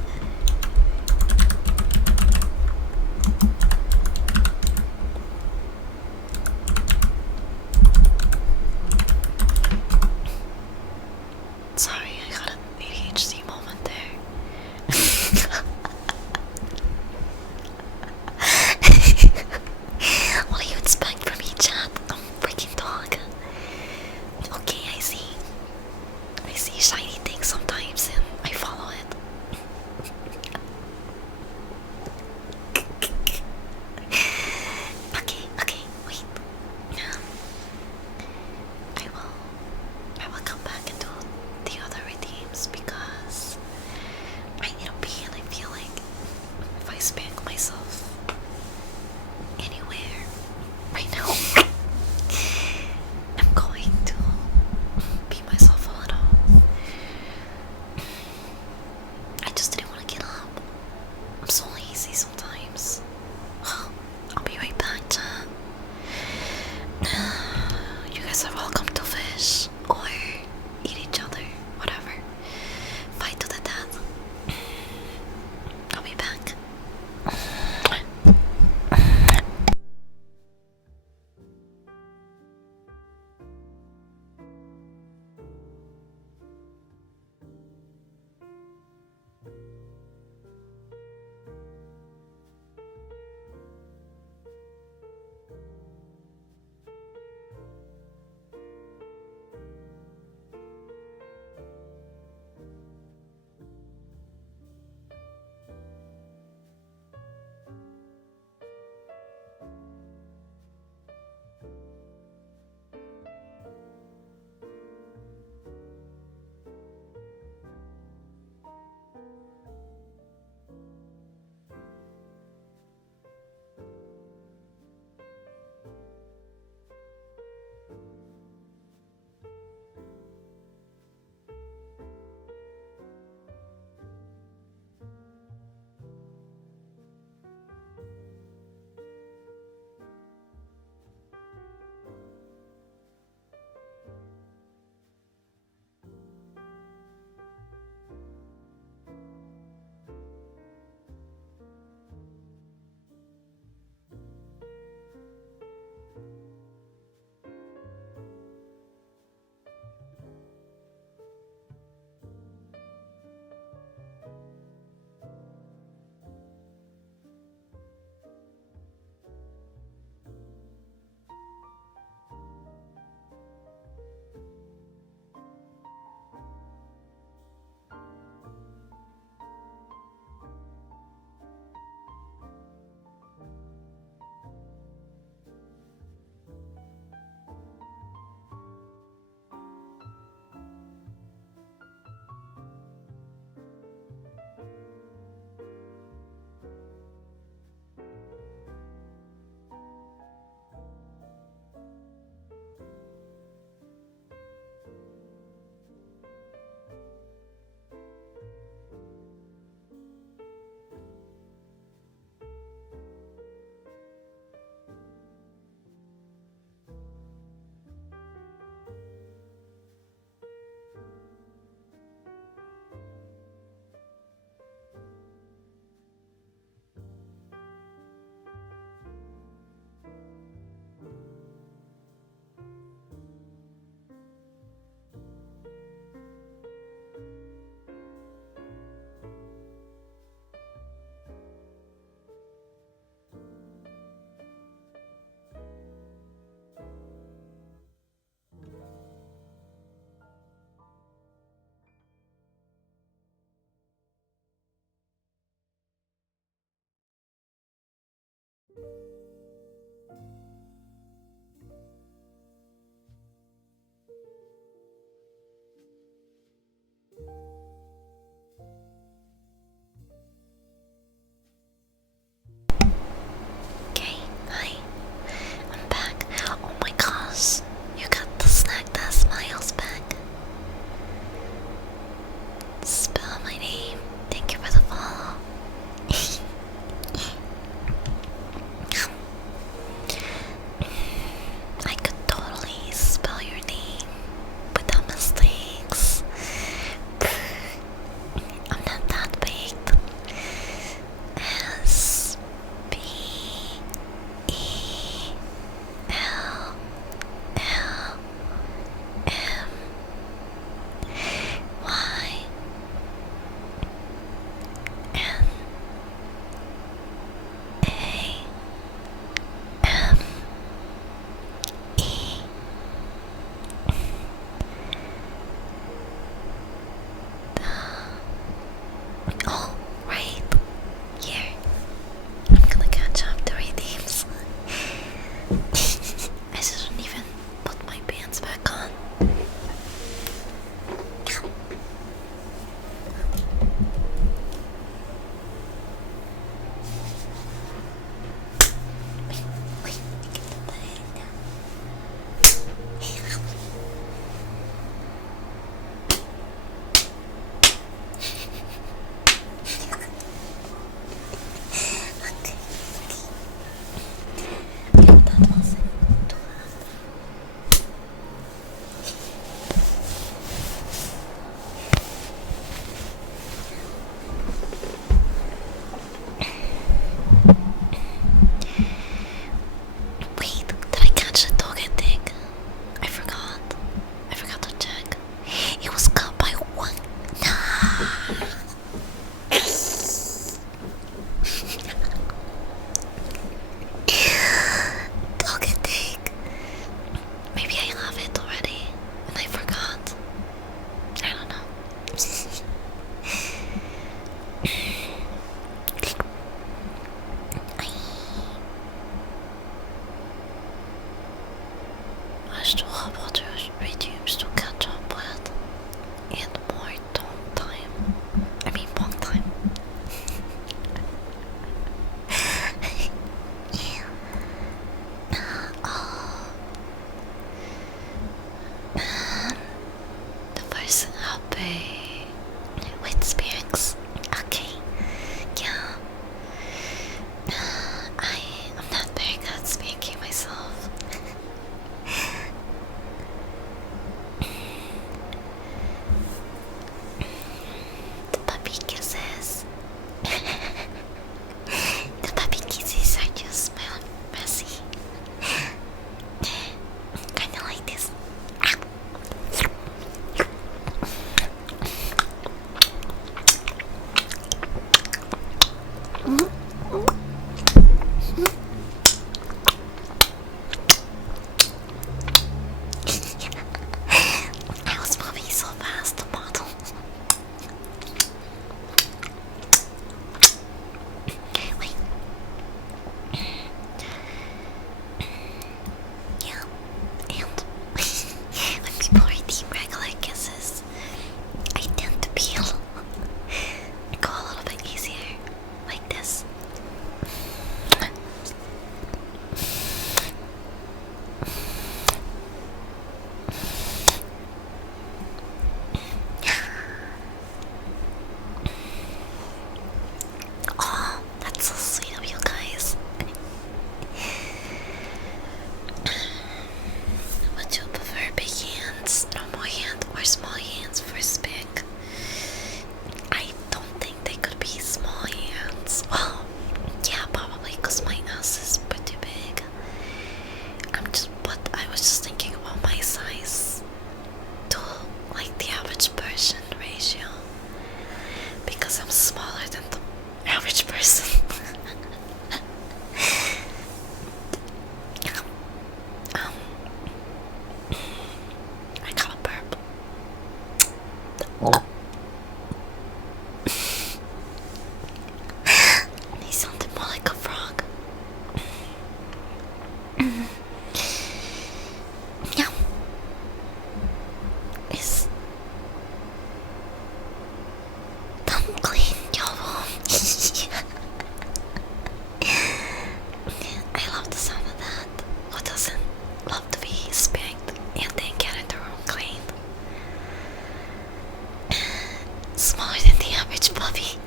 smaller than the average puppy.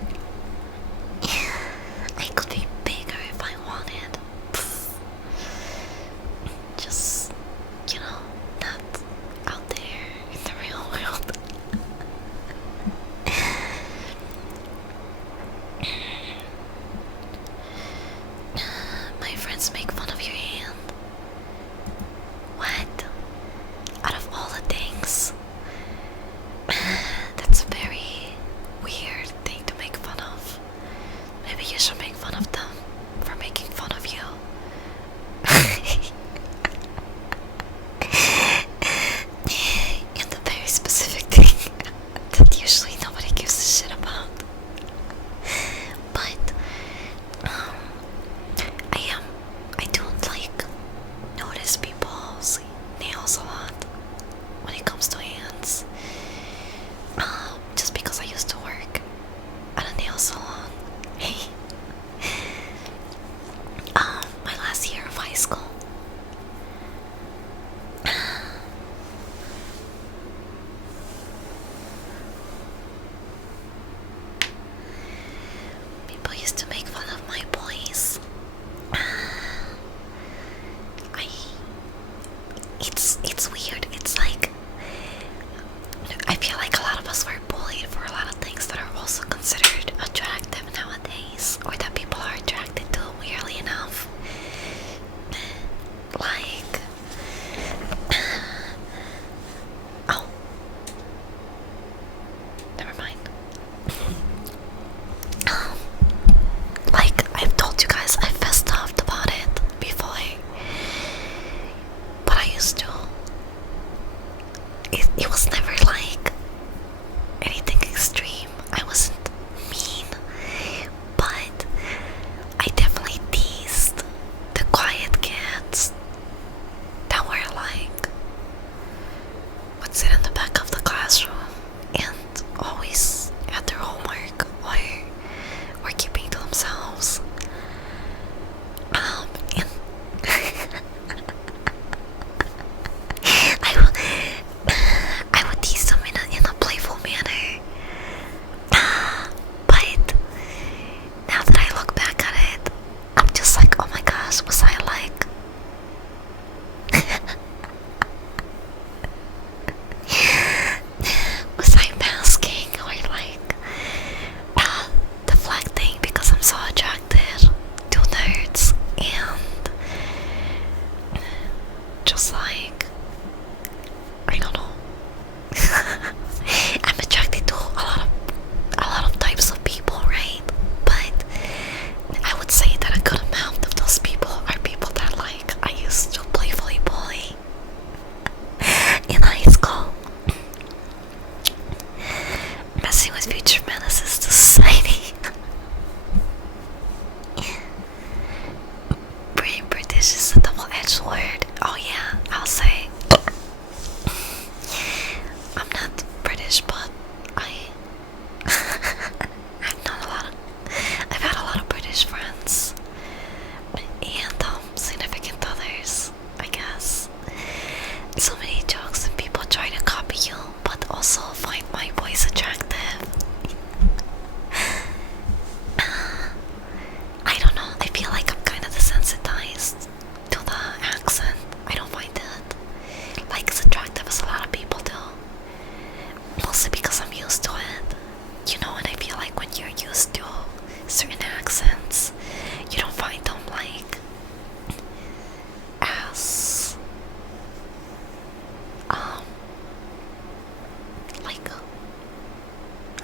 I could be bigger if I wanted. Just, not out there in the real world. My friends make fun of your hand. What? Out of all the things, that's a very weird thing to make fun of. Maybe you should make fun of them for making fun of you. And a very specific thing that usually nobody gives a shit about. But I don't like notice people's nails a lot when it comes to hands. Just because I used to work at a nail salon. My last year of high school. People used to make fun of my boys. It's weird. It's like I feel like a lot of us were bullied for a lot of things that are also considered attractive nowadays, or that people are attracted to, weirdly enough. Like, oh, never mind. Like I've told you guys, I fessed up about it before, but I used to. It was never like anything extreme. I wasn't mean, but I definitely teased the quiet kids that were like, would sit in the back of the classroom and always had their homework or were keeping to themselves. And I would tease them in a playful manner. But now that I look back at it, I'm just like, oh my gosh, was I like was I masking or like deflecting because I'm so attracted to nerds, and just like, I don't know. I'm attracted to a lot of types of people, right? But I would say that a good amount of those people are people that like I used to playfully bully in high school. Messing with future menaces to society. Being British is a double-edged word. Oh yeah, I'll say. I'm not British, but I've had a lot of British friends and significant others, I guess. So many jokes and people try to copy you, but also find my voice attractive. I don't know, I feel like I'm kind of desensitized to the accent. I don't find it like as attractive as a lot of people do. Mostly because I'm used to it. And I feel like when you're used to certain accents, you don't find them like as like,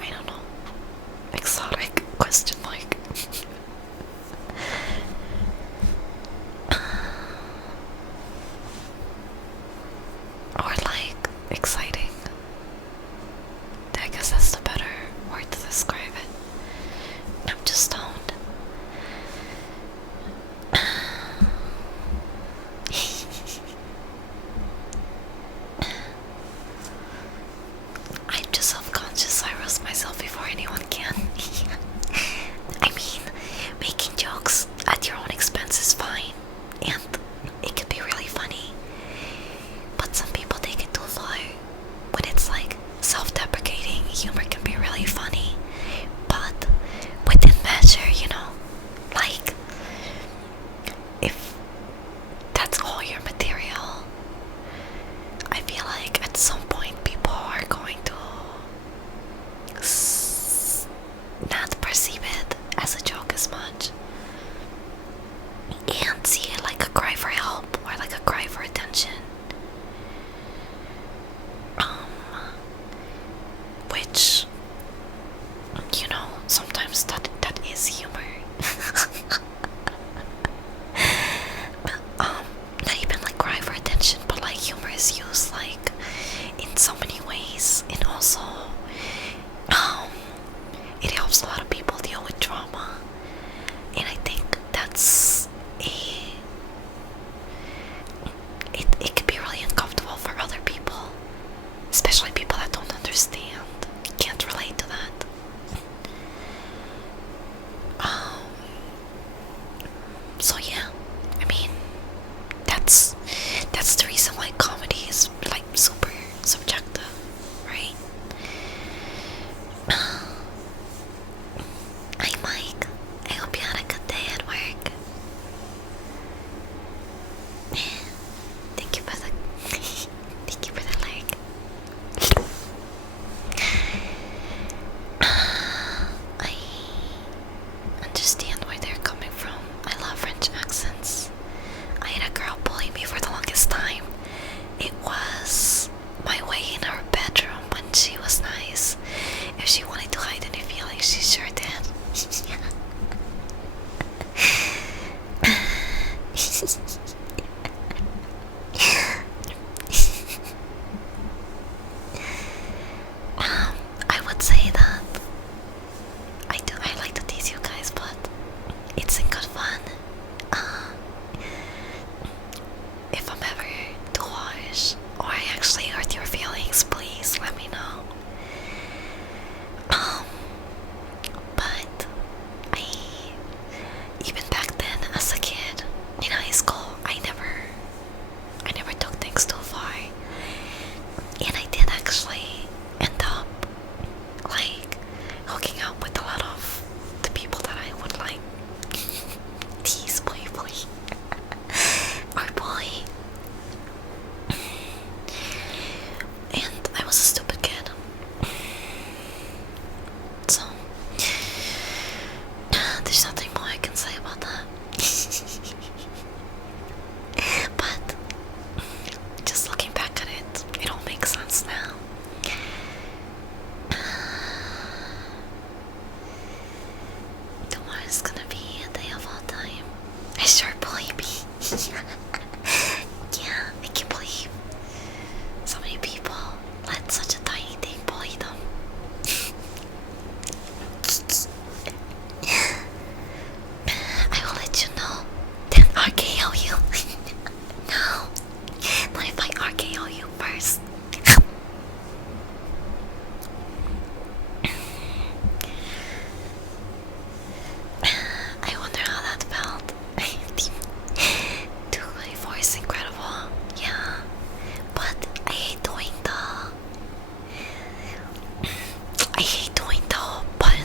I don't know, exotic, question mark. Or like exciting. I guess that's the better word to describe it. I'm just stoned. I'm just self-conscious. I roast myself before anyone can. I mean, making jokes at your own expense is fine, and it can be really funny. But some people take it too far. When it's like self-deprecating, humor can be really fun.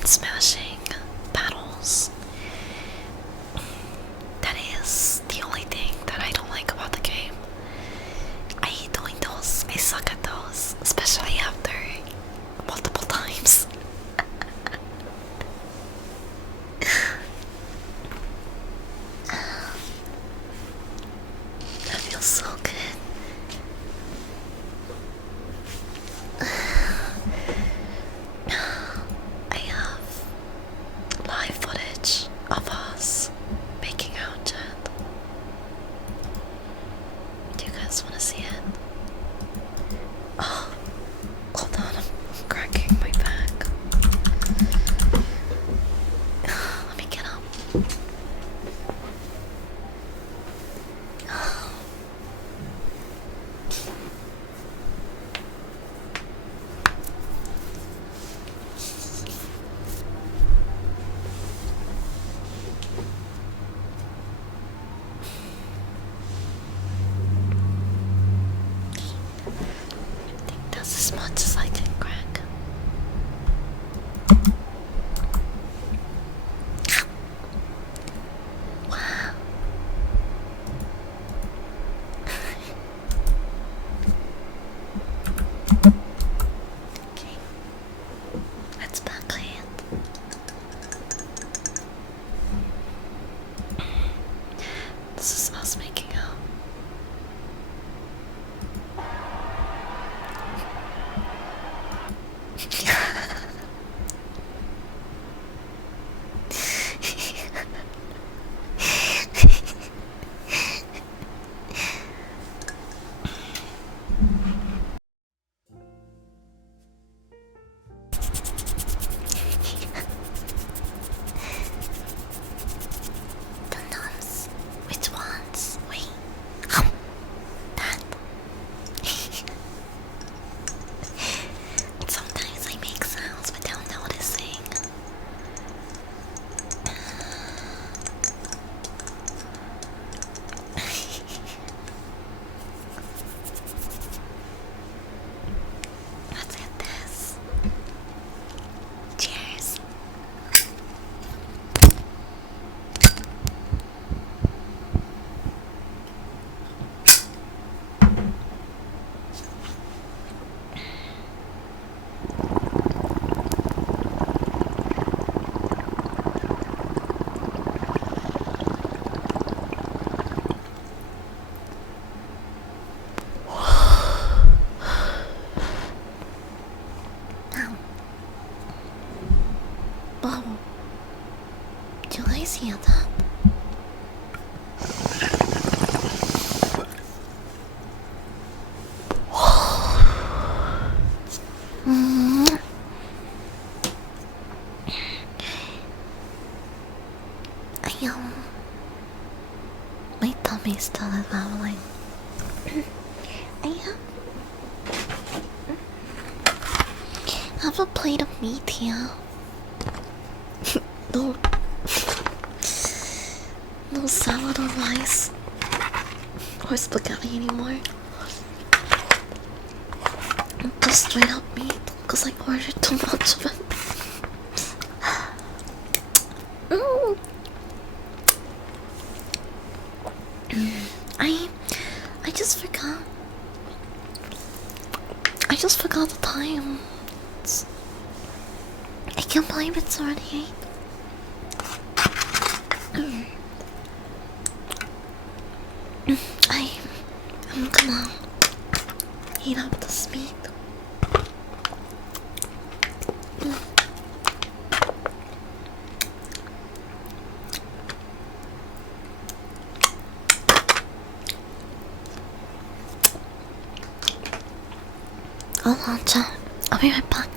button smashing battles. That is the only thing that I don't like about the game. I hate doing those. I suck at those, especially after multiple times. That feels so good. I have live footage of us making out, chat. Do you guys want to see it? Oh, hold on, I'm cracking my back. Let me get up. I think that's as much as I can crack. Wow. Okay, let's backplay it. This is us making out. The nuns. Which ones? Wait. That. Sometimes I make sounds without noticing. Let's get this. Cheers. Wow. Do you guys hear that? Mm. My tummy started rattling. I have a plate of meat here. No, no salad or rice or spaghetti anymore. Just straight up meat because I ordered too much of it. Mm. I just forgot. I just forgot the time. I can't believe it's already 8. I'm gonna heat up this meat. Hold on, chat. I'll be right back.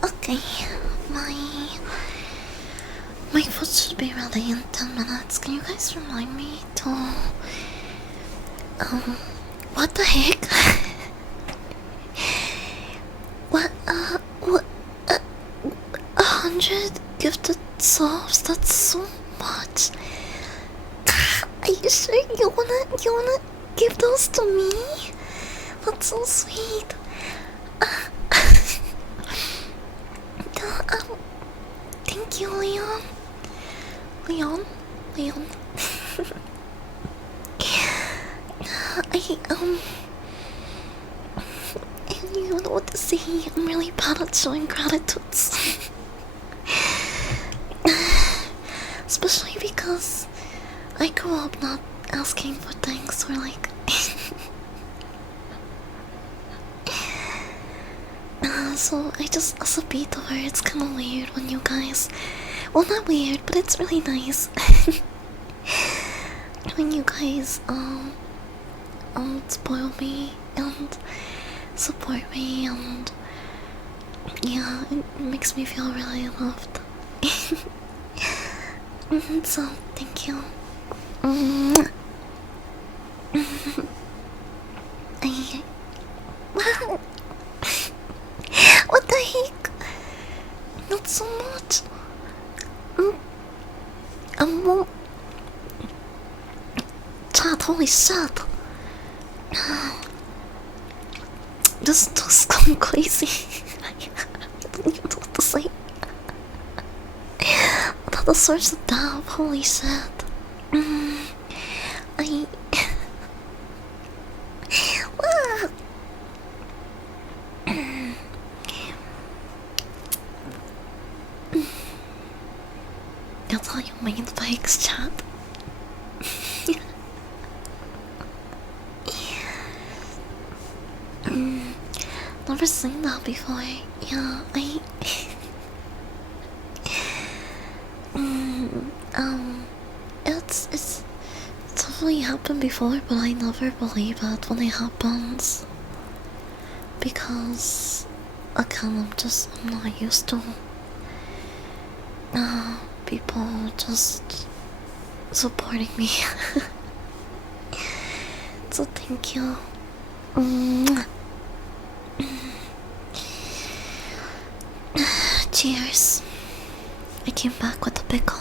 Okay, my food should be ready in 10 minutes. Can you guys remind me to what the heck? What 100 gifted subs? That's so much. Are you sure you wanna give those to me? That's so sweet. Thank you, Leon. Leon. I don't even know what to say. I'm really bad at showing gratitudes. Especially because I grew up not asking for things or like so I just as a beta, it's kinda weird when you guys, well, not weird, but it's really nice when you guys spoil me and support me, and yeah, it makes me feel really loved. So thank you. Wow. What the heck? Not so much. Well, chat, holy shit. This is going crazy. I don't even know what to say. Another source of dab, holy shit. That's how you main fakes, chat. Never seen that before. Yeah, it's totally happened before, but I never believe it when it happens because again, I'm not used to people just supporting me. So thank you. Cheers. I came back with a pickle.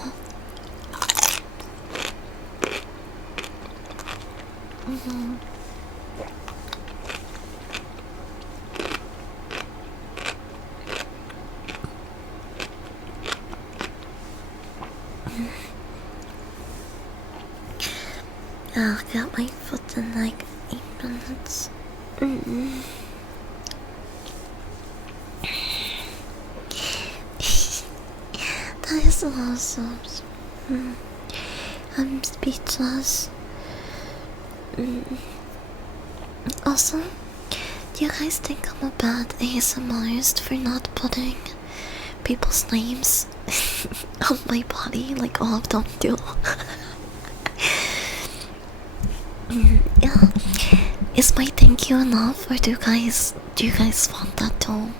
I'll get my foot in like 8 minutes. That is awesome. I'm speechless. Also, do you guys think I'm a bad ASMRist for not putting people's names on my body like all of them do? Yeah. Is my thank you enough, or do you guys want that too?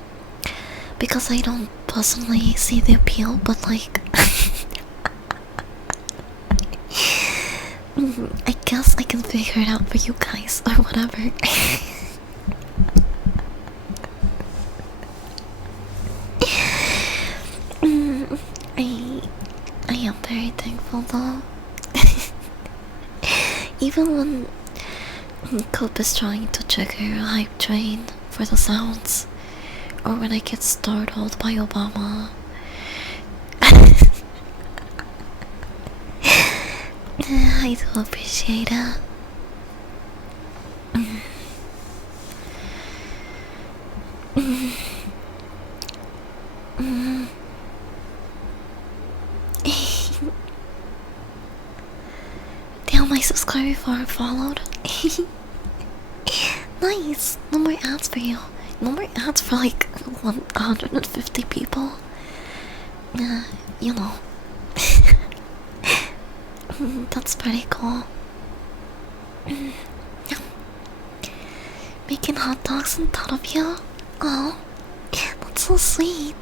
Because I don't personally see the appeal, but like I guess I can figure it out for you guys or whatever. I am very thankful though. Even when Cope is trying to trigger a hype train for the sounds, or when I get startled by Obama, I do appreciate it. Damn, my subscriber before I followed. Nice! No more ads for you. No more ads for like 150 people. You know. That's pretty cool. Yeah. Making hot dogs in front of you? Oh, that's so sweet.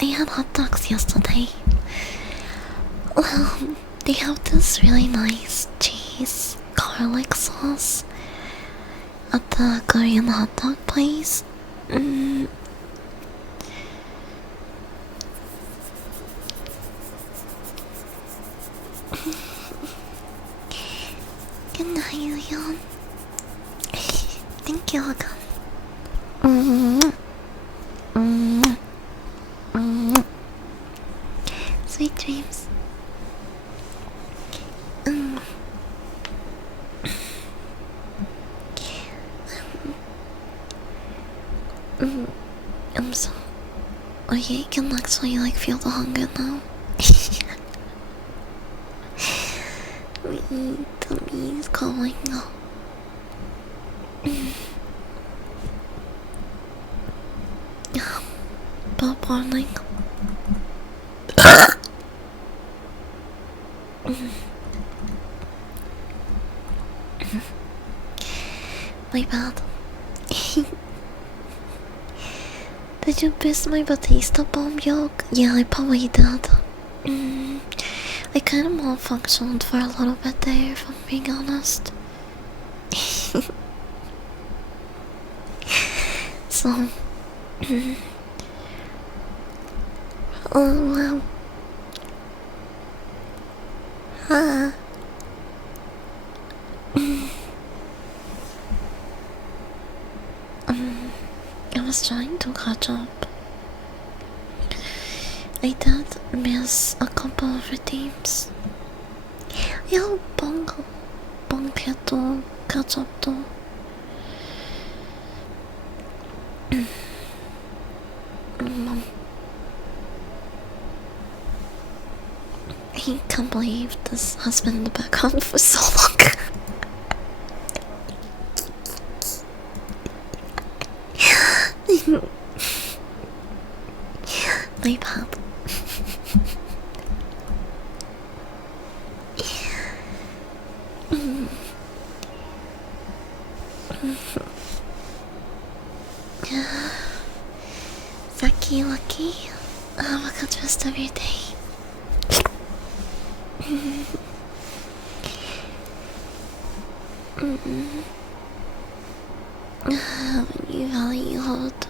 I had hot dogs yesterday. They have this really nice cheese garlic sauce at the Korean hot dog place. Good night, Leon. Thank you again. Sweet dreams. I'm so. Oh yeah, you can actually like feel the hunger now. My tummy is calling now. But morning. My bad. Did you miss my Batista bomb yolk? Yeah, I probably did. I kind of malfunctioned for a little bit there, if I'm being honest. So, oh wow. I was trying to catch up. I did miss a couple of redeems. Yeah, bongketo catch up though. I can't believe this has been in the background for so long. My bad. Lucky, lucky. Have a good rest of your day. When you value hot.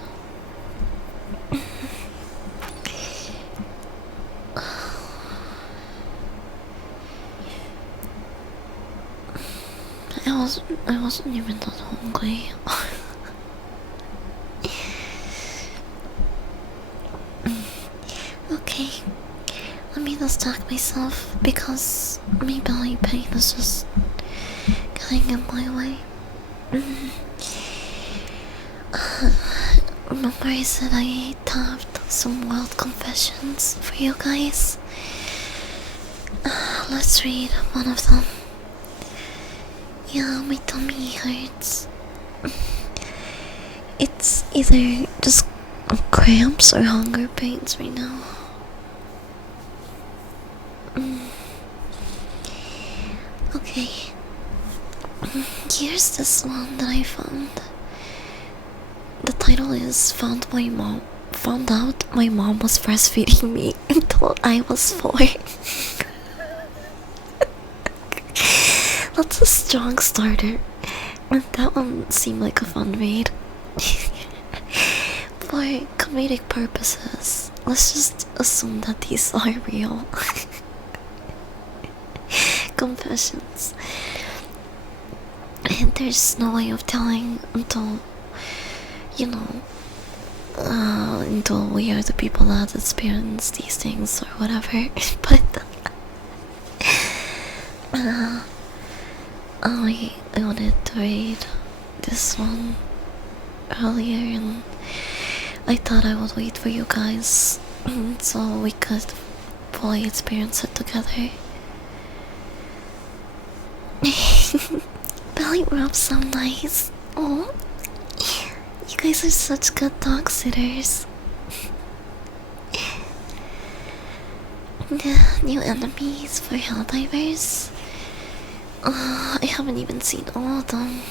I wasn't even that hungry. Okay, let me distract myself because my belly pain is just getting in my way. Remember I said I tapped some wild confessions for you guys? Let's read one of them. Yeah, my tummy hurts. It's either just cramps or hunger pains right now. Okay. Here's this one that I found. The title is Found out my mom was breastfeeding me until I was 4. That's a strong starter. And that one seemed like a fun read. For comedic purposes, let's just assume that these are real confessions. And there's no way of telling until, you know, until we are the people that experience these things or whatever. But I wanted to read this one earlier, and I thought I would wait for you guys so we could fully experience it together. Belly rubs so nice. Oh, you guys are such good dog sitters. New enemies for Helldivers. I haven't even seen all of them.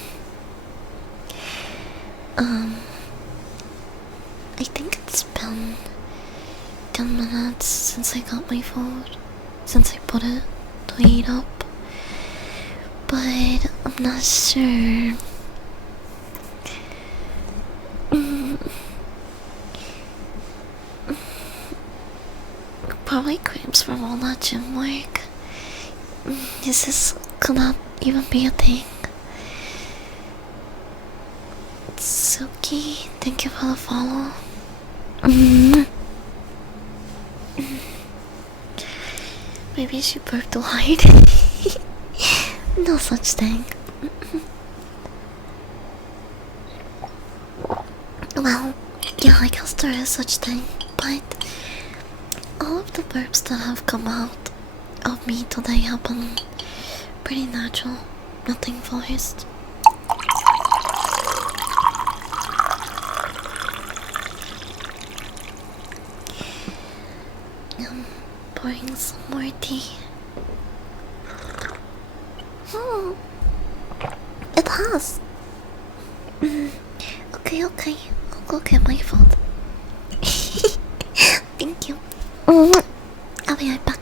I think it's been 10 minutes since I got my food, since I put it to heat up, but I'm not sure. Probably cramps from all that gym work. Could that even be a thing? Suki, thank you for the follow. Maybe she burped too hard. No such thing. Well, yeah, I guess there is such thing, but all of the burps that have come out of me today have been pretty natural, nothing forced. I'm pouring some more tea. Oh, it has. Okay, I'll go get my food. Thank you. I'll be right back.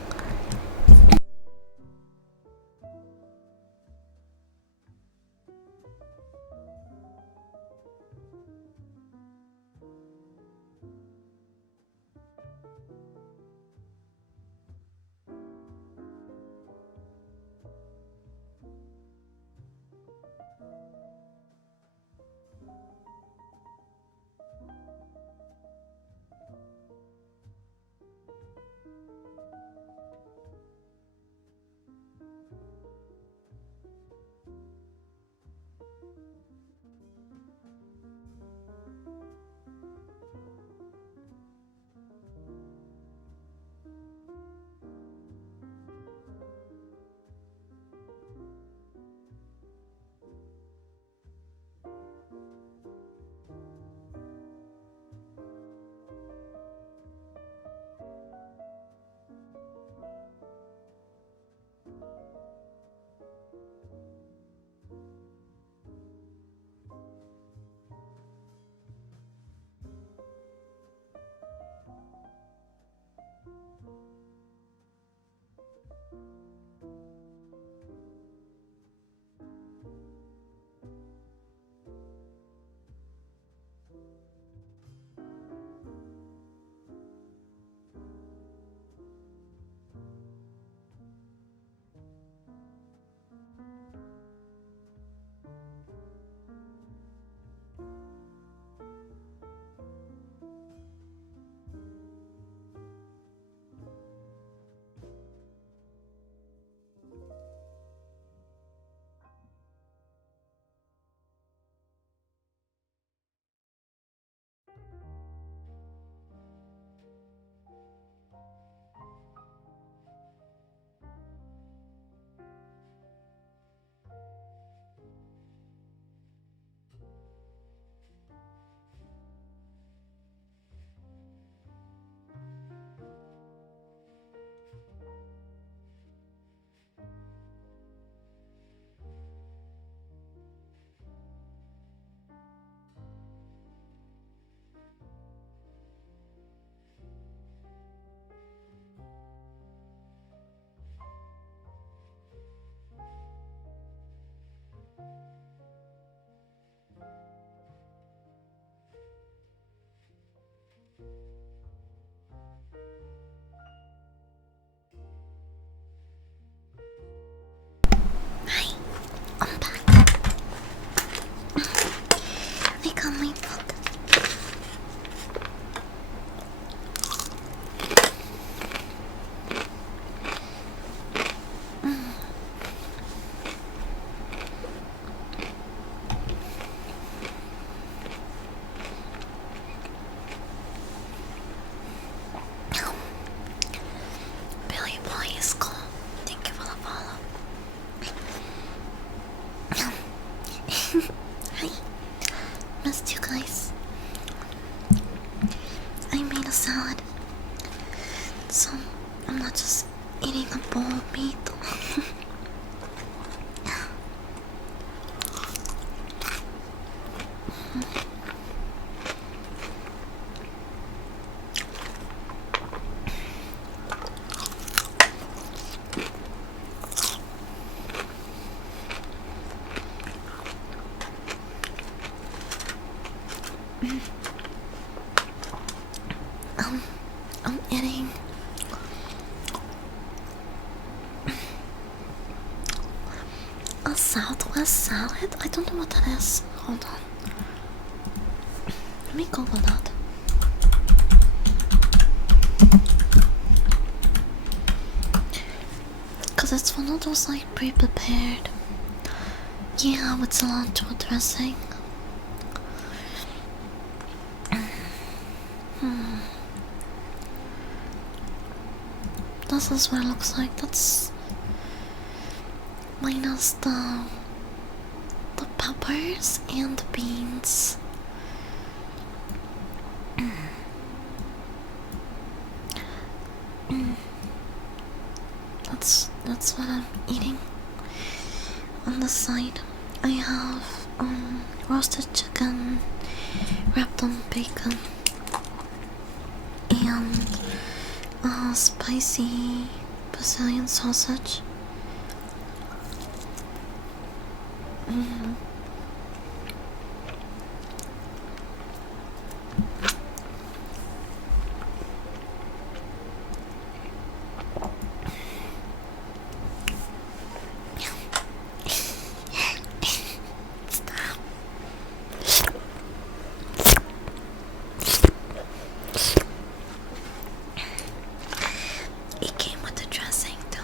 I'm eating a Southwest salad. I don't know what that is. Hold on. Let me Google that. Cause it's one of those like pre-prepared. Yeah, with cilantro dressing. This is what it looks like. That's minus the peppers and the beans. That's what I'm eating. On the side, I have roasted chicken wrapped on bacon and spicy Brazilian sausage. It came with the dressing though.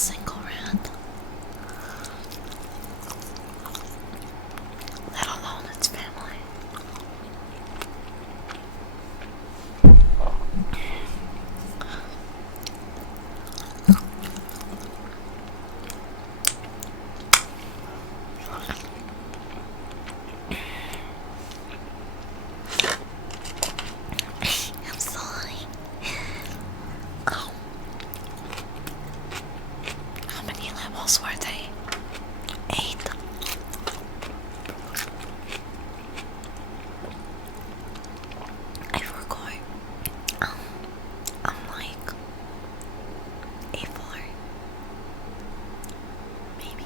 single rat, let alone its family. I'm sorry. Oh. How many levels were they? 8. I forgot. I'm like A4. Maybe.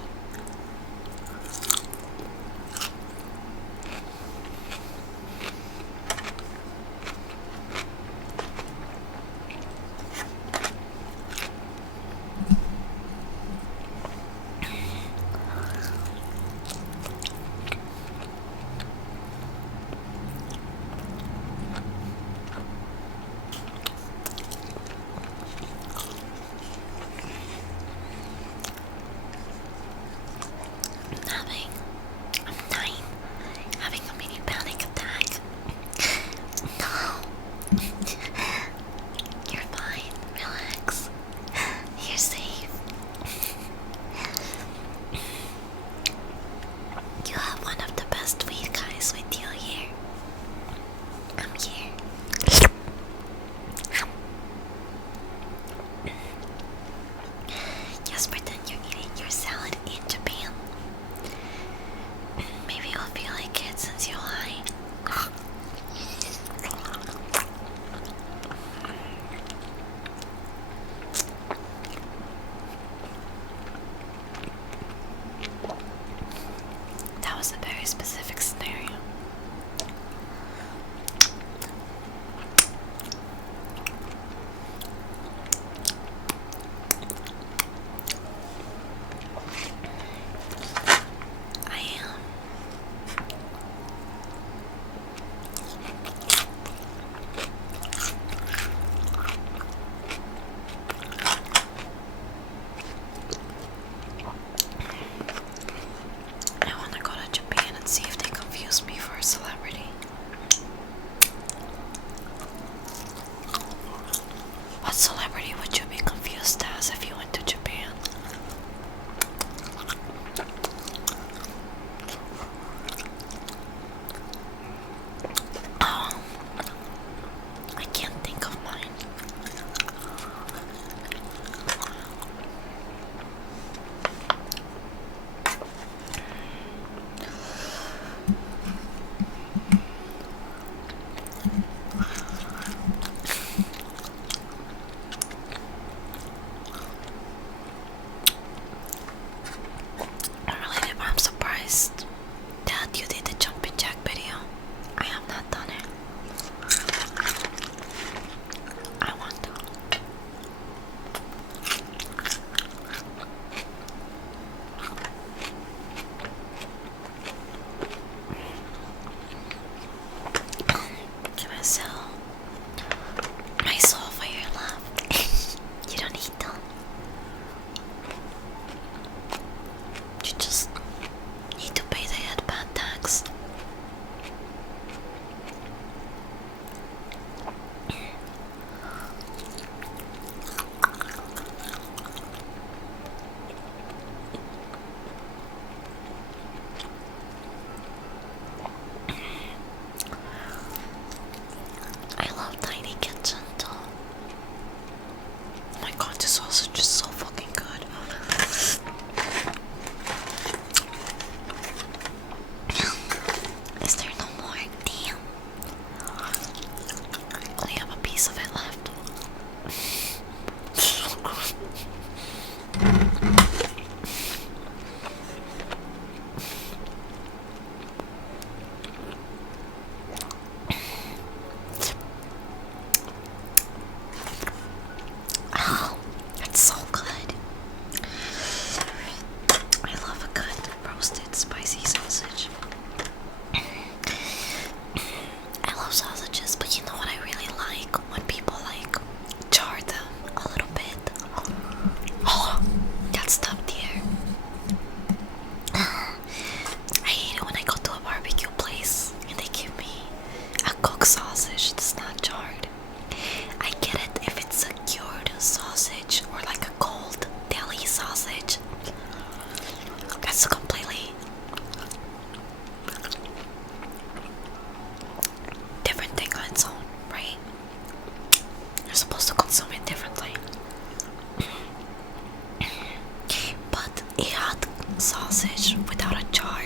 He had sausage without a jar.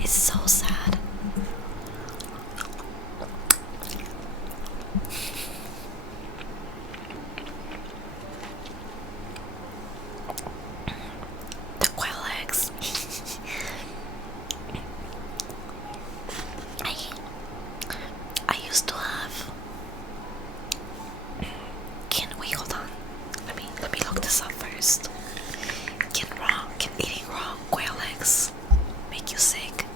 It's so sad. The quail eggs. I used to have. Can we hold on? Let me look this up first. Can eating raw quail eggs make you sick?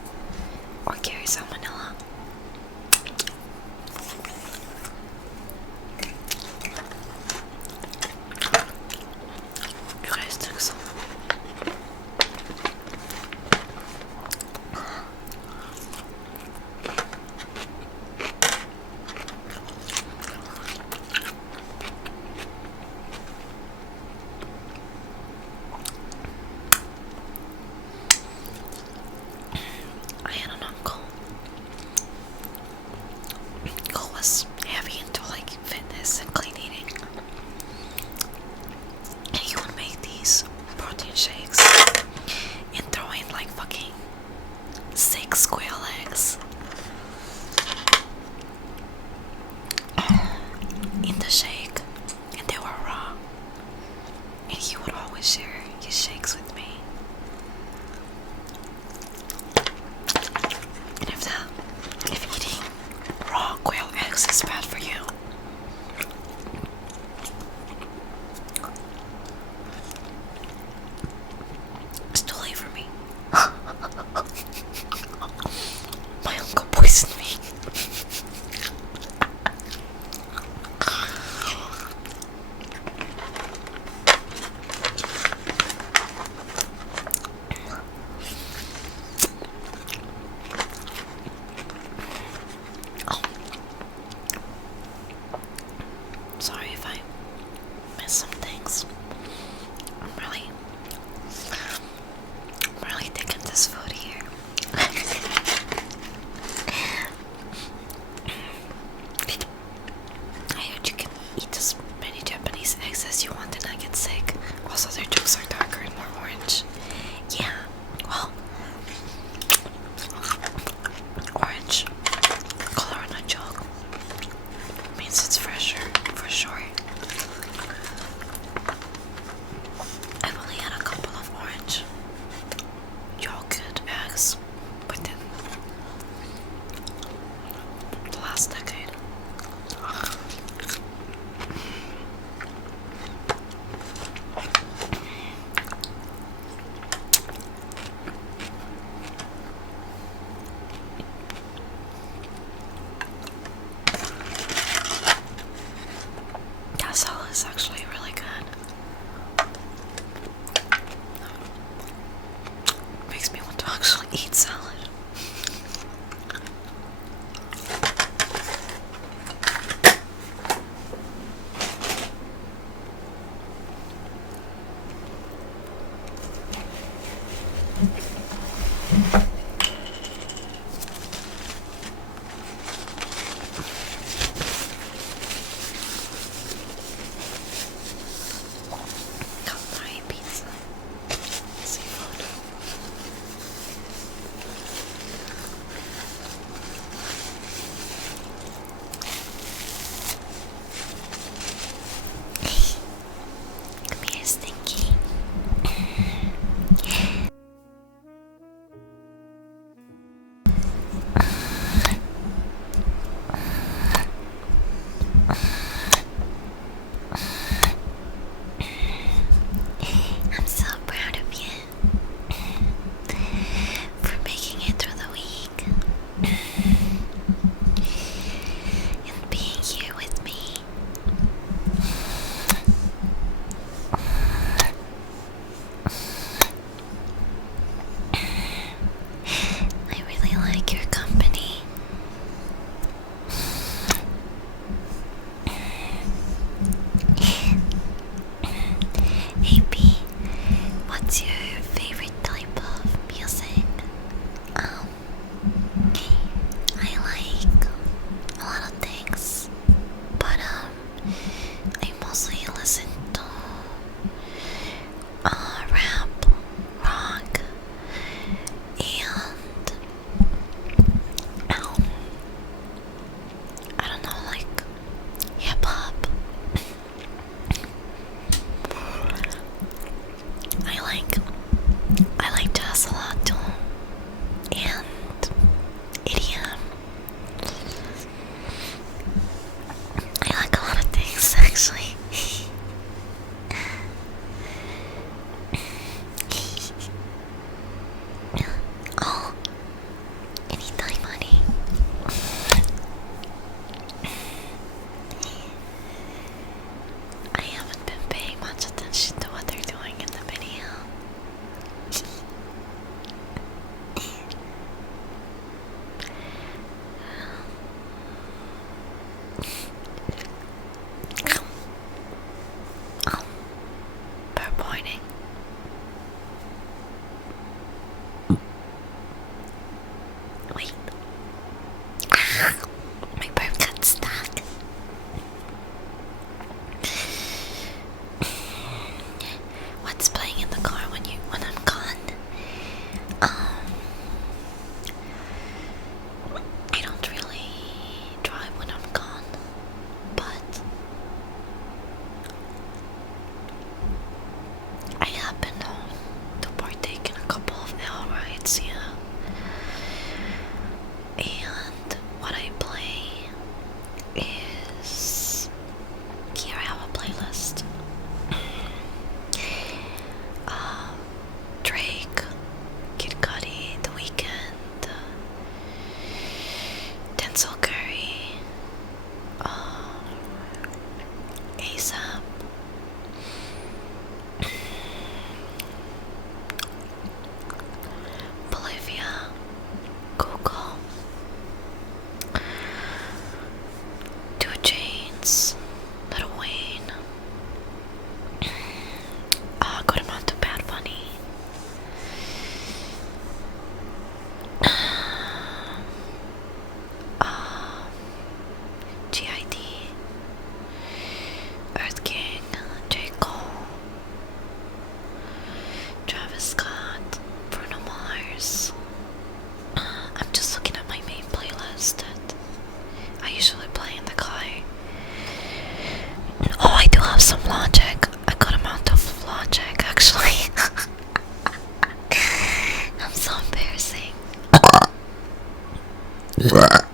I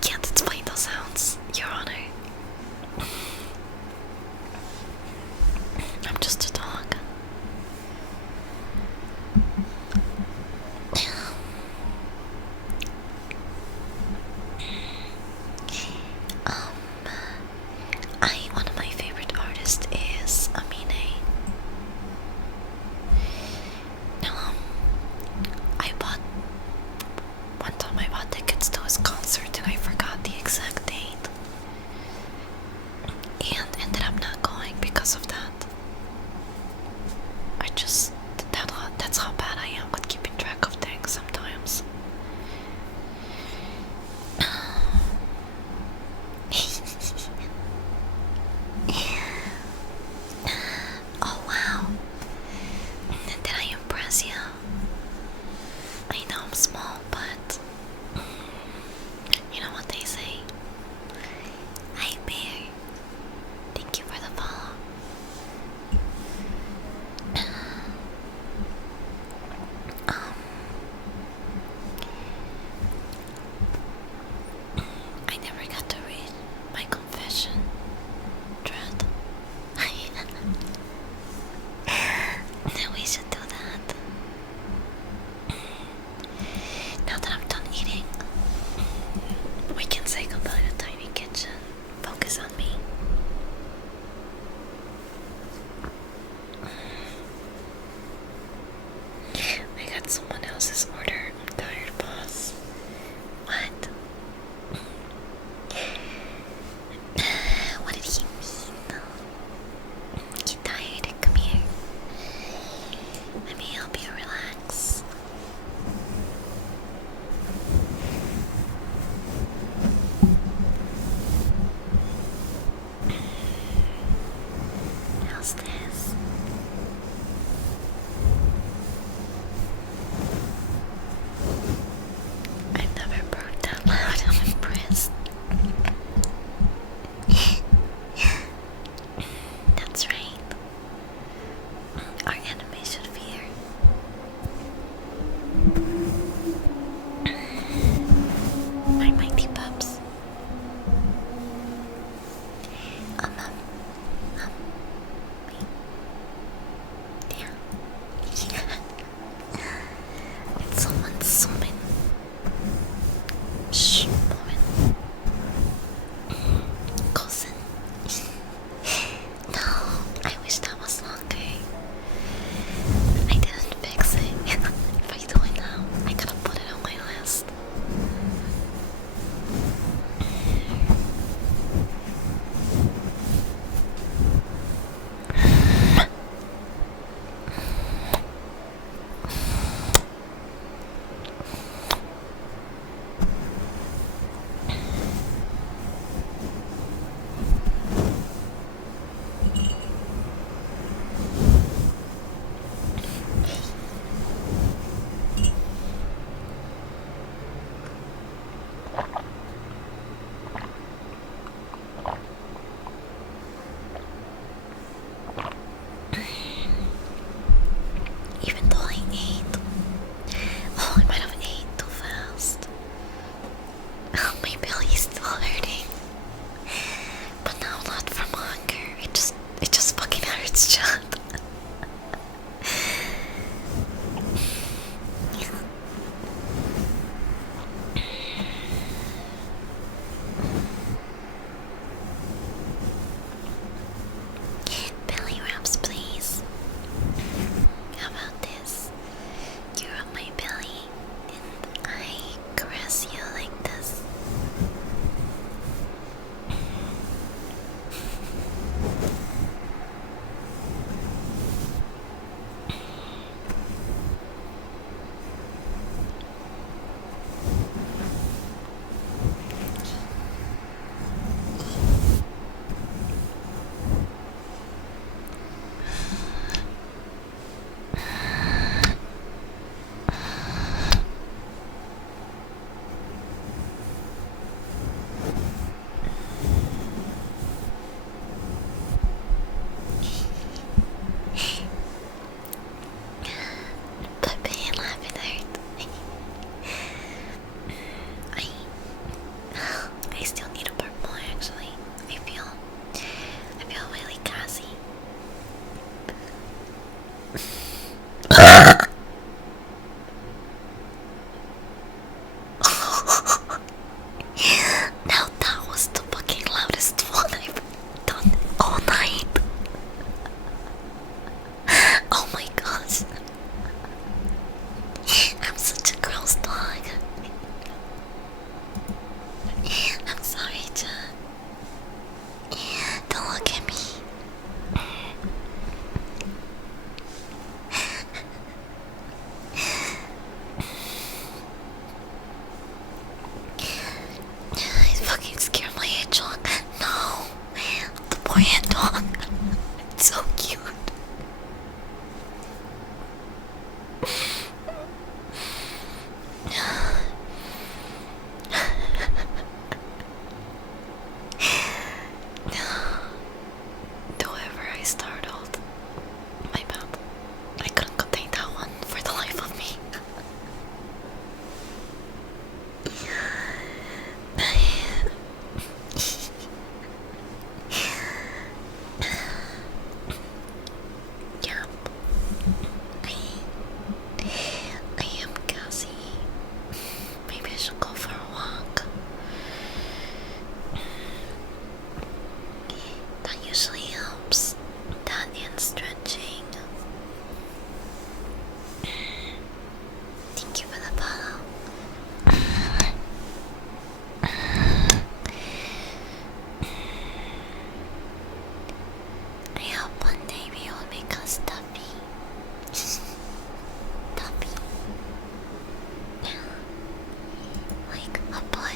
can't explain those sounds, Your Honor. I'm just a dog. One of my favorite artists is Amine. Now, one time I bought tickets to his concert and I forgot the exact date. And ended up not going because of that. That's how bad I am with keeping track of things sometimes. Oh wow. Did I impress you? I know I'm small, but you know what they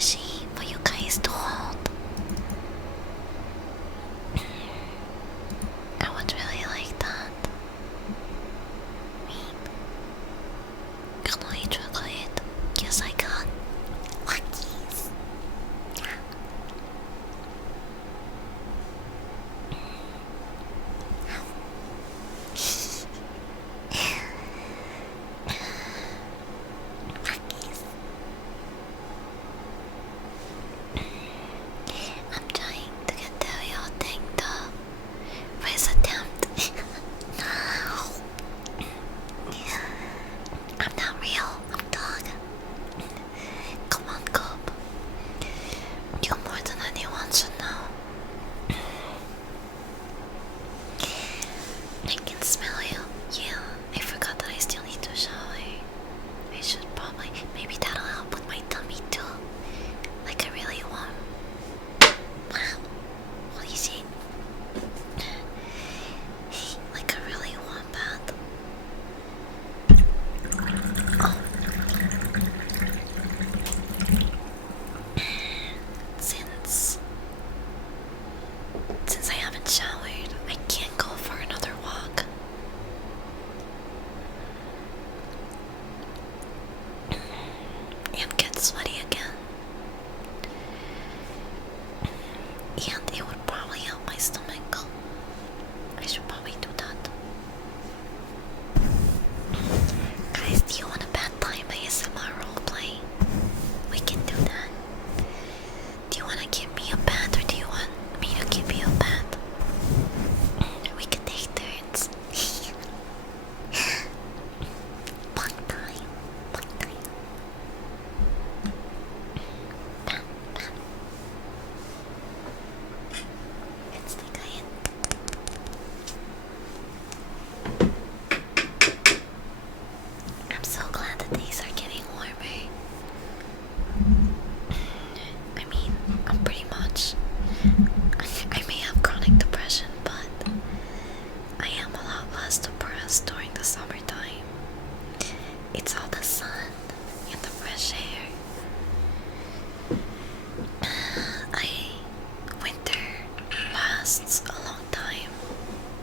squishy for you guys to hold. I would really like that. Me. Can I eat chocolate? Yes, I can. Luckies. I'm trying to get the real thing though. First attempt. No. I'm not real. I'm dog. Come on, Coop. You more than anyone should know. I can smell you. Yeah, I forgot that I still need to shower. I should probably. Maybe that'll help with my tummy too. Like a really warm. Wow. What do you see? Like a really warm bath. Oh. Since I haven't showered, I can't go for another walk. And get sweaty again. And it would probably help my stomach. I should probably do that. Guys, do you want a bad time ASMR roleplay? We can do that. Do you want to give me a bat or do you want me to give you a bat? We can take turns. Long time. Long time. Bat, bat. It's the guy in. I'm so glad the days are getting warmer. I mean, I'm pretty much. I may have chronic depression, but I am a lot less depressed during the summertime. It's all the sun and the fresh air. Winter lasts a long time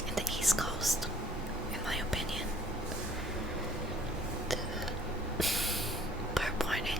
in the East Coast, in my opinion. Burp warning.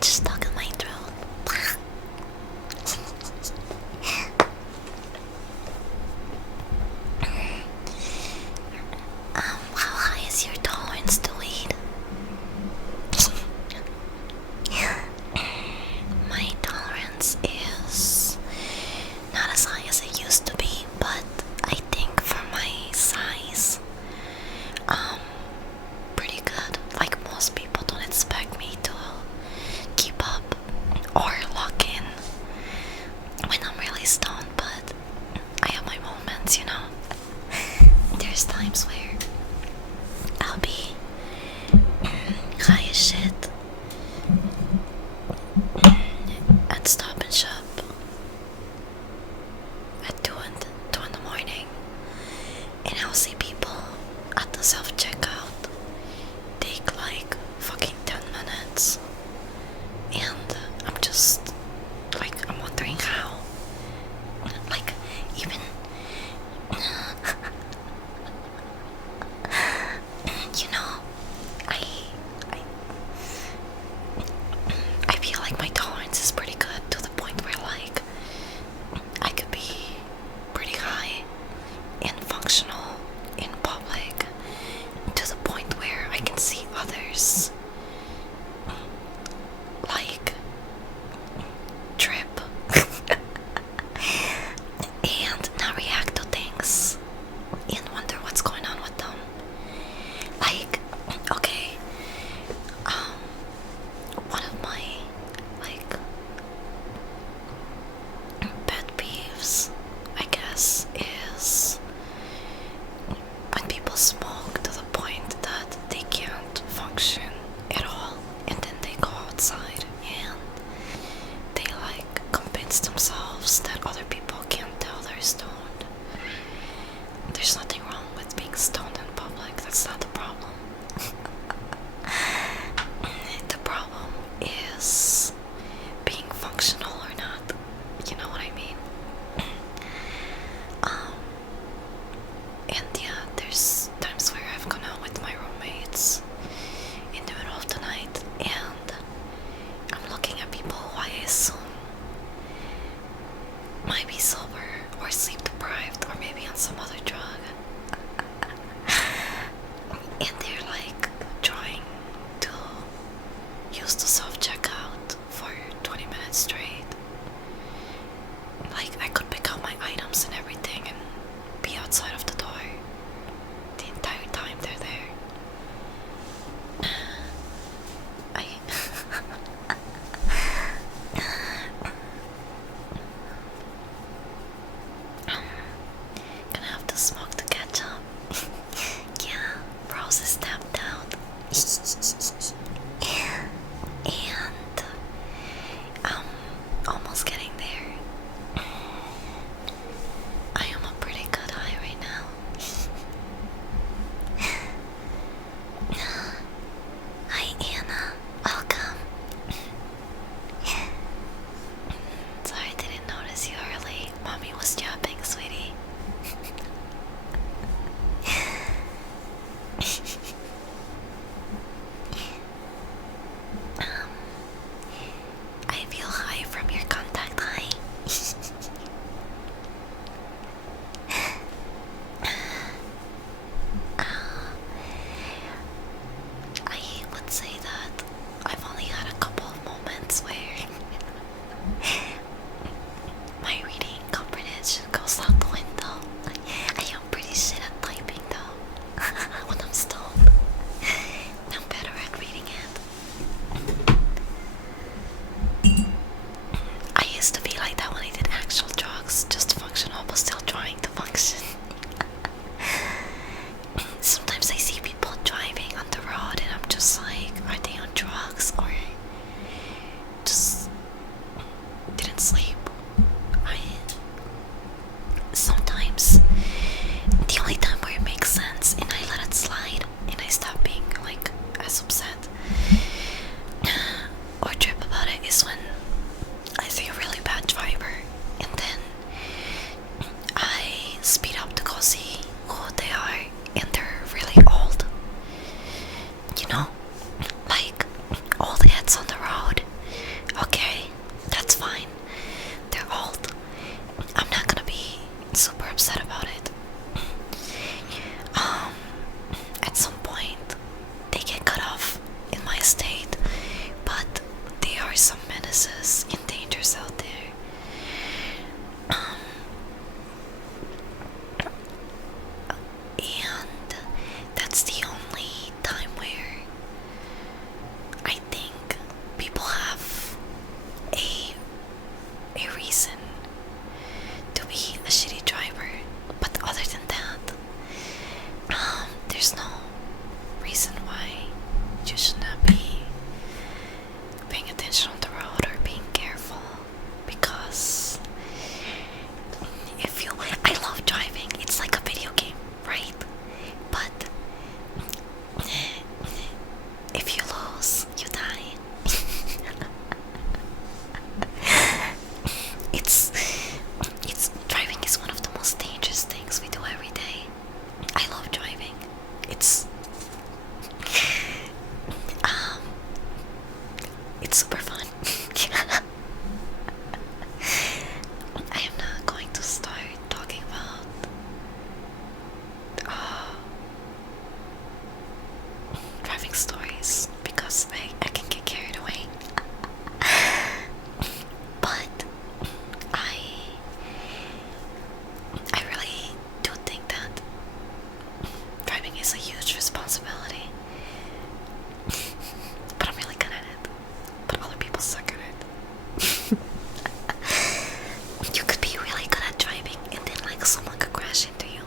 just stuck in my throat. How high is your tolerance to weed? My tolerance is not as high as it used to be, but I think for my size, pretty good. Like most people don't expect me to keep up or lock in when I'm really stoned, but I have my moments, you know. There's times where I'll be high as shit at Stop and Shop at 2 in the morning, and I'll see people at the self-checkout take like fucking 10 minutes, and I'm just like, I'm wondering how, like, even you know, I I feel like my tolerance is pretty good, to the point where like I could be pretty high and functional in public, to the point where I can see others like trip and not react to things and wonder what's going on with them. Like, okay, one of my like pet peeves, I guess, is when people smoke to the point that they can't function at all, and then they go outside and they like convince themselves that other people can't tell they're stoned. There's nothing wrong with being stoned in public, that's not the problem. The problem is being functional or not. You know what I mean? And yeah, there's times where I've gone out with my roommates in the middle of the night, and I'm looking at people who I assume might be sober or sleep deprived or maybe on some other drug. And they're like trying to use the self-checkout for 20 minutes straight. Like, I could pick out my items and everything and be outside of the door the entire time they're there. I gonna have to smoke to catch up. Yeah, Rose is tapped out. And almost getting there. I am a pretty good high right now. Hi Anna, welcome. Sorry I didn't notice you early. Mommy was yapping, sweetie. I feel high from your contact high. I would say that I've only had a couple of moments where my reading comprehension goes out the window. I am pretty shit at typing though. When I'm stoned, I'm better at reading it. I used to be like that when I did actual drugs, just functional but still trying to function. Sometimes I see people driving on the road and I'm just like, are they on drugs or just didn't sleep? Sometimes the only time where it makes sense and I let it slide and I stop being like as upset or trip about it is when I see a really bad driver and then I speed up to go see who they are and they're really old. You know? Like old heads on the road it's super fun. I am not going to start talking about driving stories because I can get carried away. But I really do think that driving is a huge responsibility. But I'm really good at it. But other people suck at it. You could be really good at driving and then like someone could crash into you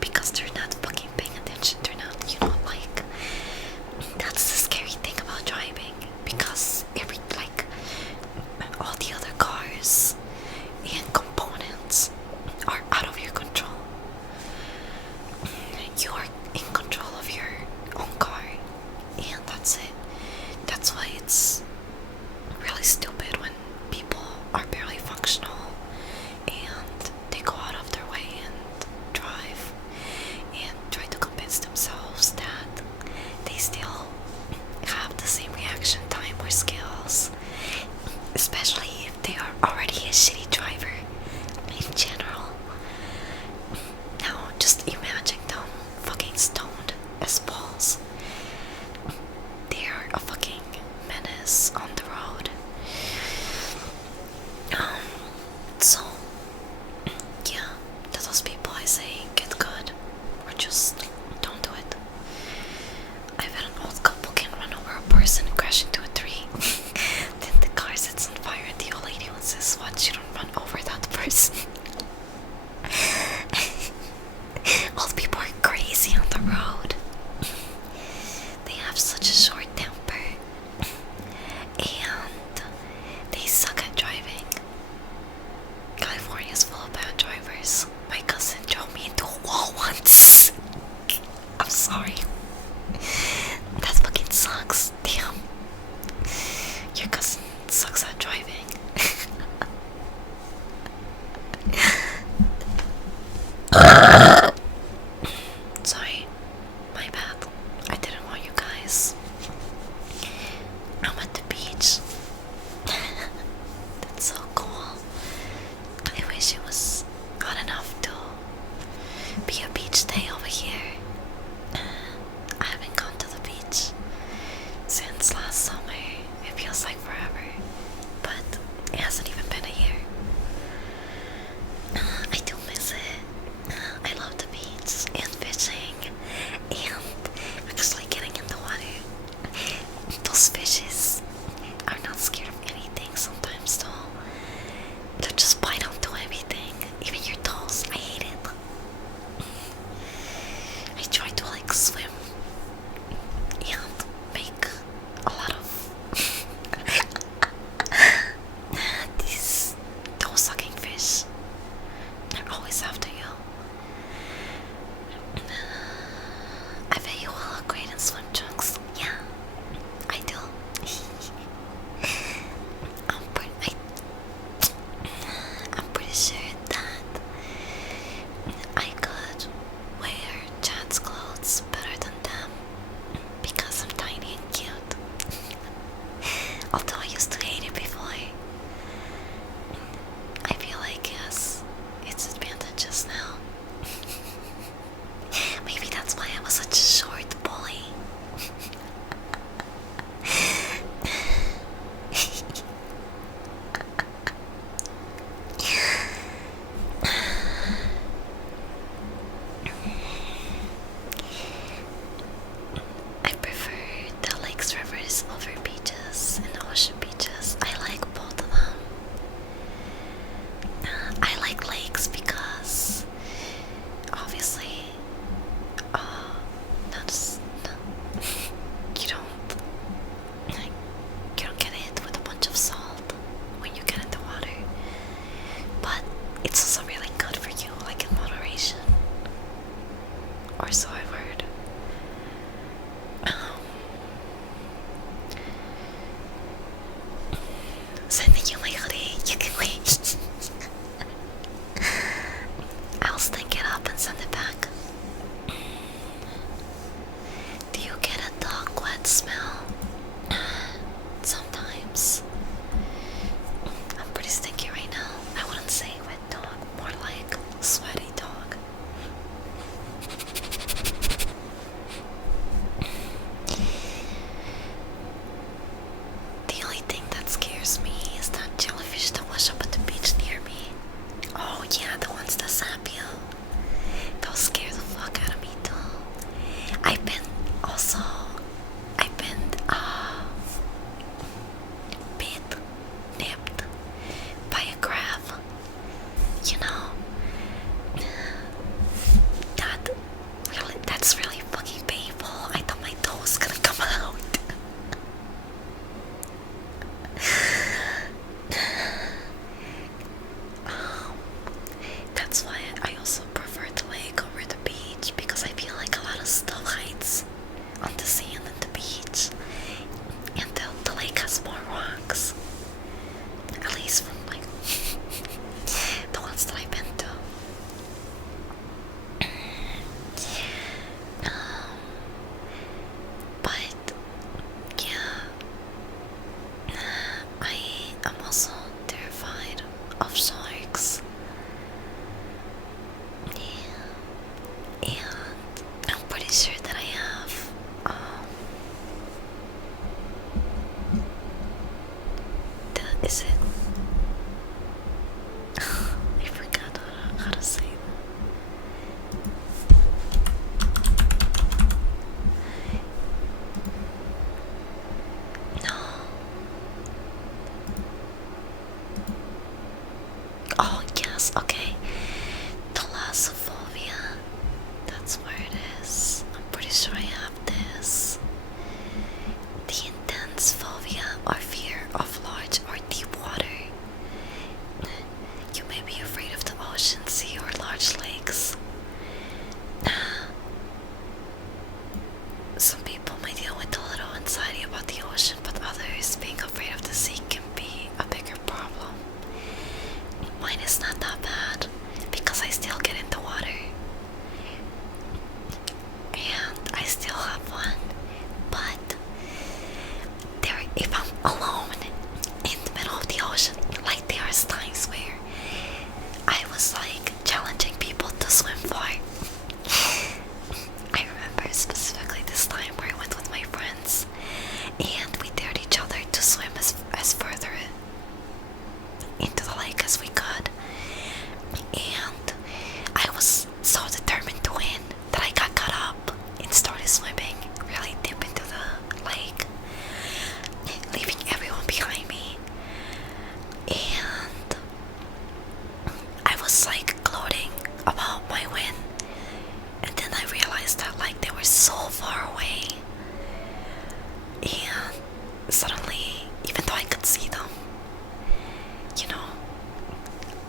because they're not fucking paying attention. They're not, you know, like, that's the scary thing about driving, because all the other cars and components are out of your control. You are in control of your own car, and that's it. That's why it's really stupid when people are barely functional and they go out of their way and drive and try to convince themselves that they still have the same reaction time or skills, especially if they are already a shitty driver in general. Now just imagine them fucking stoned as balls. They're a fucking menace on the road. So yeah, to those people I say, get good or just don't do it. I've had an old couple can run over a person and crash into a tree. Then the car sets on fire and the old lady says, "What? You don't run over that person." Old people are crazy on the road. They have such a short temper and they suck at driving. California's full of bad drivers. My cousin drove me into a wall once. I'm sorry. That fucking sucks. Damn. Your cousin sucks at driving. Sorry. My bad. I didn't want you guys. I'm at the beach. That's so cool. I wish it was hot enough to be a beach day over here. I haven't gone to the beach since last summer. It feels like forever, but it hasn't even been a year. I do miss it. I love the beach and fishing and actually getting in the water. Those fishes are not scared of anything sometimes though. They'll just bite onto everything, even your toes. I hate it. I try to like swim and make a lot of these toe-sucking fish. They're always after you. I bet you will look great in swim trunks. Yeah, I do. I'm pretty sure that I could wear Chad's clothes better than them because I'm tiny and cute. Although I used to hate it before, I feel like it has its advantages now. Maybe that's why I was such a short bully. I prefer the lakes, rivers over beaches and ocean beaches. I like both of them. I like lakes because obviously you don't get hit with a bunch of salt when you get in the water, but it's also really good for you, like in moderation, or so I've heard. Sending you my hoodie, you can wait. I'll stink it up and send it back. Do you get a dog wet smell? Sometimes. Is it? I forgot how to say that. No. Oh, yes, okay. Thalassophobia. That's where it is. I'm pretty sure I have this. The intense phobia or fear of large or deep water. You may be afraid of the ocean, sea, or large lakes. Some people may deal with a little anxiety about the ocean, but others being afraid of the sea can be a bigger problem. Mine is not that bad because I still get in the water and I still have fun. But if I'm alone in the middle of the ocean, like there's times where I was like challenging people to swim far. I remember specifically this time where I went with my friends and we dared each other to swim as further into the lake as we could, and I was so determined to win that I got caught up and started swimming really deep into the lake, leaving everyone behind me. And I was like gloating about my win, and then I realized that like they were so far away, and suddenly, even though I could see them, you know,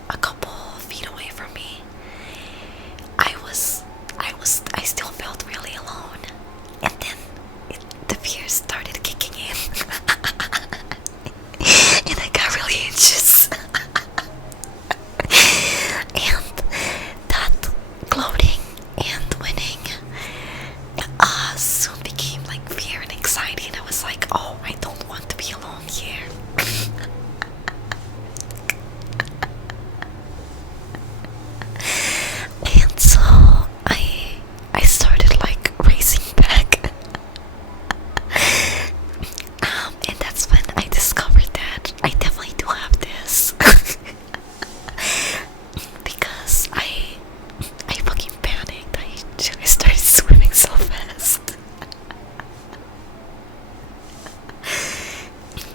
a couple feet away from me, I still felt really alone. And then the fear started kicking in. And I got really anxious. And that gloating and winning soon became like fear and anxiety. And I was like, oh, I don't want to be alone here. And so I started like racing back. And that's when I discovered that I definitely do have this. Because I fucking panicked. I started swimming so fast.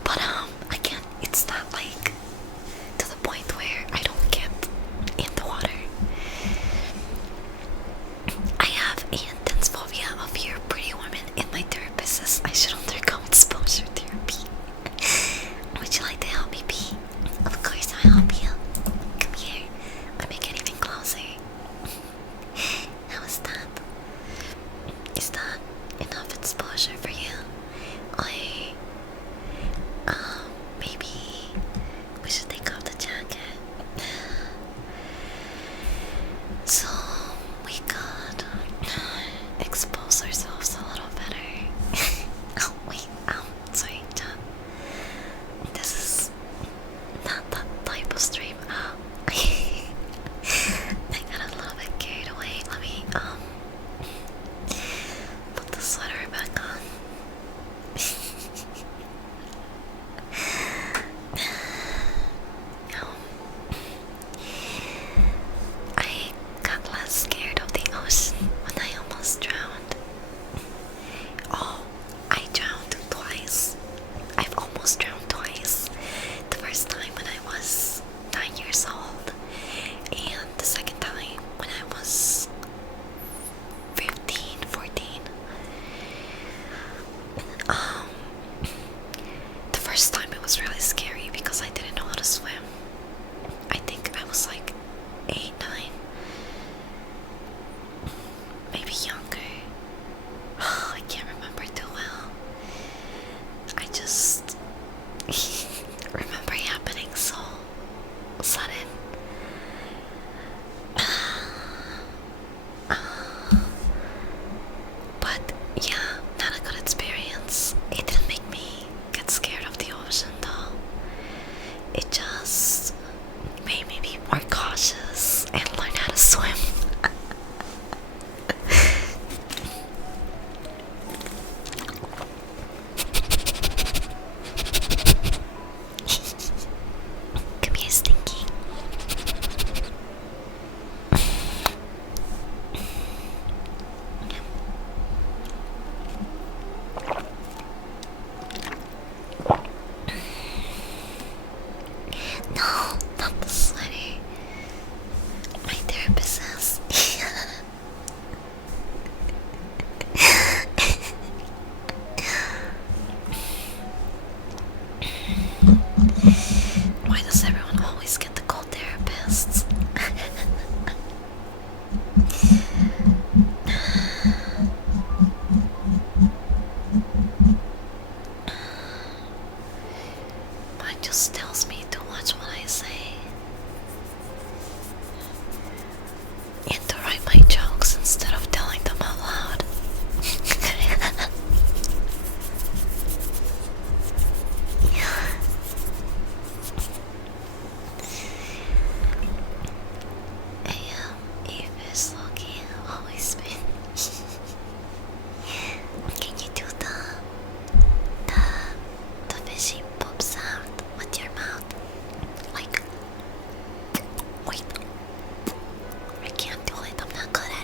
But again, it's not like to the point where I don't get in the water. I have a intense phobia of fear of pretty women, and my therapist says I should undergo exposure therapy. Would you like to help me pee? Of course I'll help you. Come here. Let me get even closer. How is that? Is that enough exposure for you? Maybe we should take off the jacket so we could expose ourselves a little better. Oh wait, sorry, John. This is not that type of stream. I got a little bit carried away. Let me put the sweater back on. I got less scared of the ocean when I almost drowned. Oh, I drowned twice. I've almost drowned twice. The first time when I was 9 years old, and the second time when I was 15, 14. The first time it was really scary because I didn't know how to swim. I think I was like 8, 9, maybe younger. I can't remember too well. I just remember it happening so sudden. But yeah, not a good experience. It didn't make me get scared of the ocean though. No, not the sweater. My therapist says. Why does everyone always get the cold therapists? Mine just tells me to watch what I say and to write my jokes instead of telling them out loud. Eve is looking always been. Can you do the fishy poop sound with your mouth? Like, wait, I can't do it. I'm not good at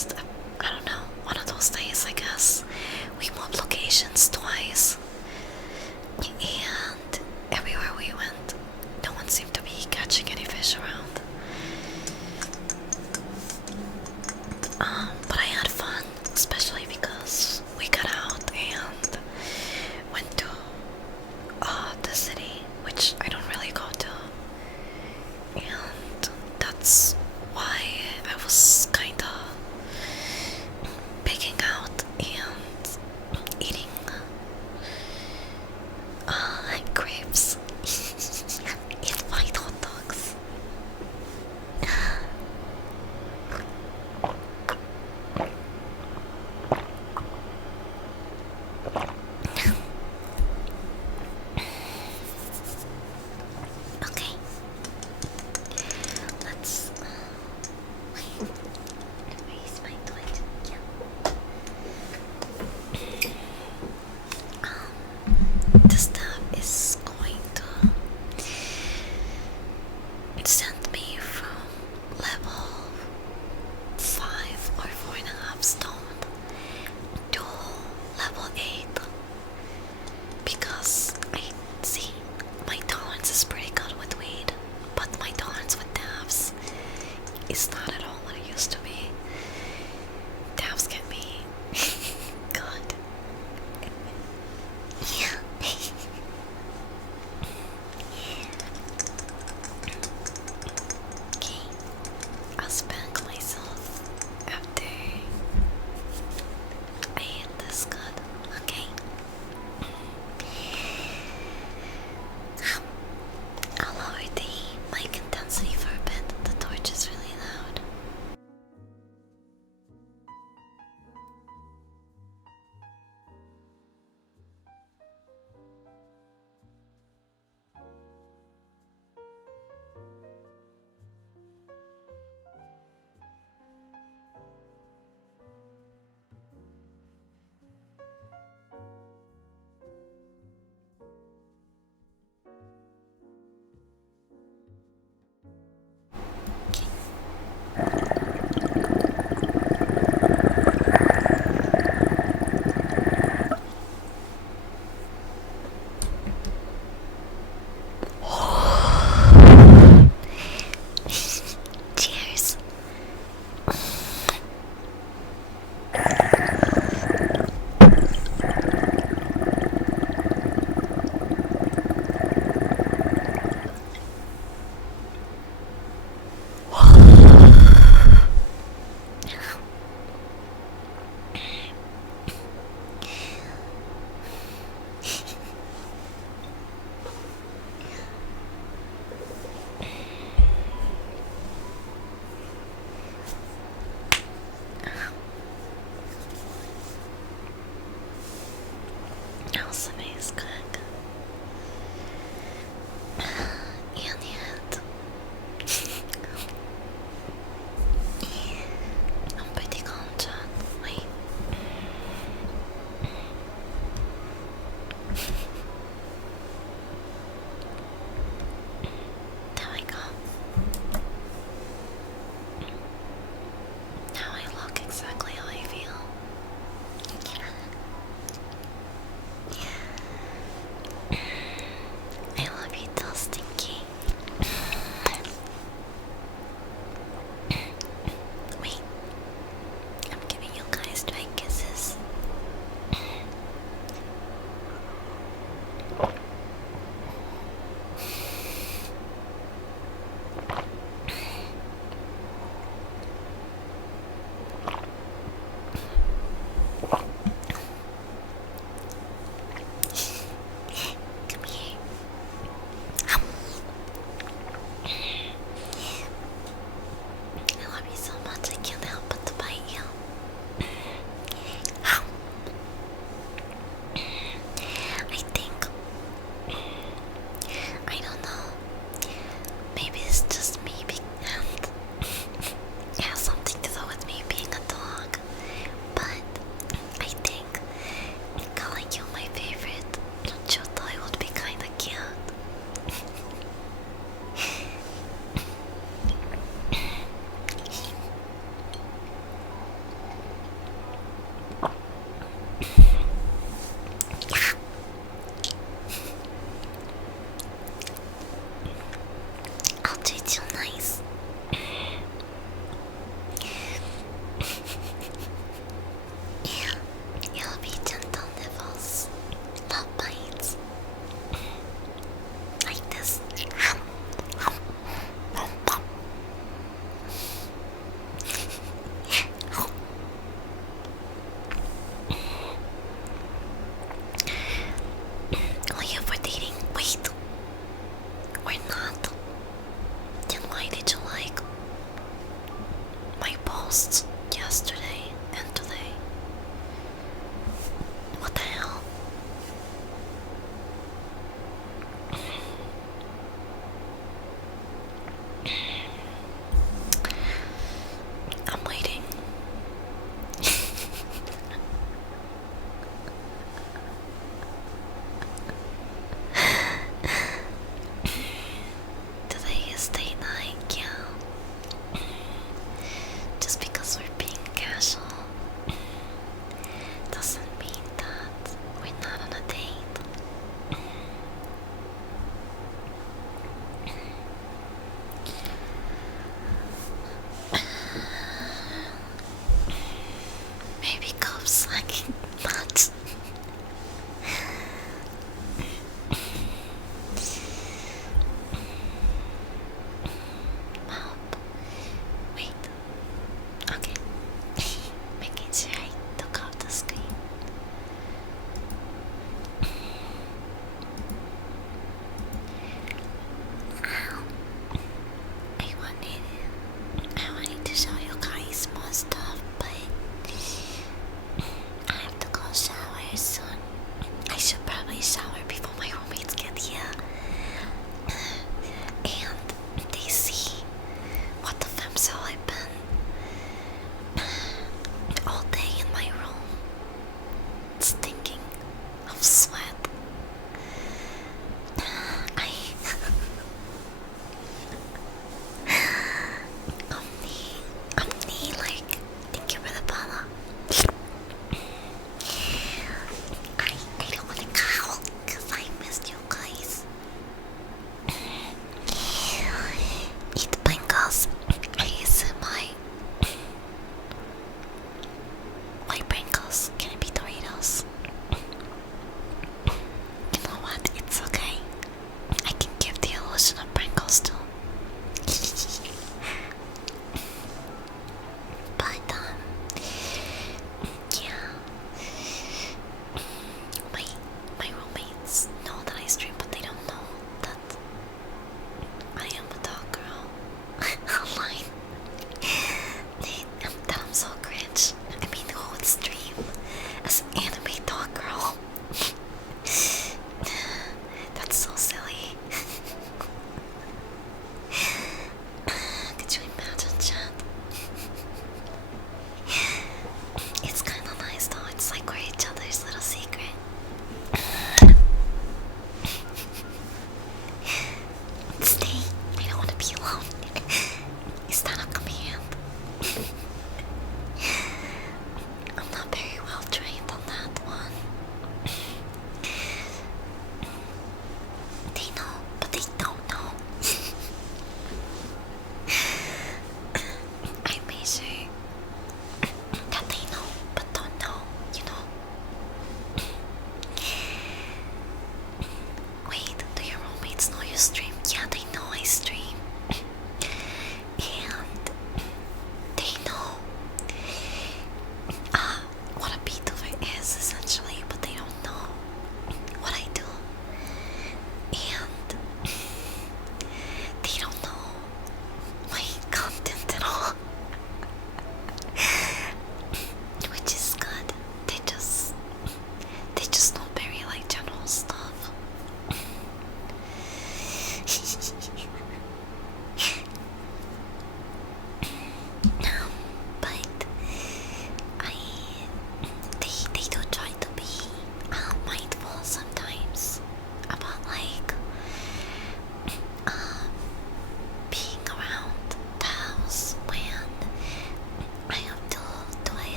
just, I don't know, one of those days, I guess. We moved locations twice, and everywhere we went, no one seemed to be catching any fish around. But I had fun, especially because we got out and went to the city, which I don't really go to, and that's why I was kinda picking out and eating grapes and white hot dogs. Okay, let's raise my toilet. This tab is going to send me from level 5 or 4.5 stone to level 8, because I see my tolerance is pretty good with weed, but my tolerance with dabs is not at all what it used to be. Dabs get me good. Yeah. Okay, I'll spank myself after I hit this good, okay? I'll lower the mic intensity for a bit, the torch is really loud. Cheers. Awesome is good. And yet, I'm pretty calm, John. Wait. There we go. Now I look exactly how I feel. I love you too, Stinky. Wait, I'm giving you guys dry kisses. Come here. I love you so much, I can't help but to bite you.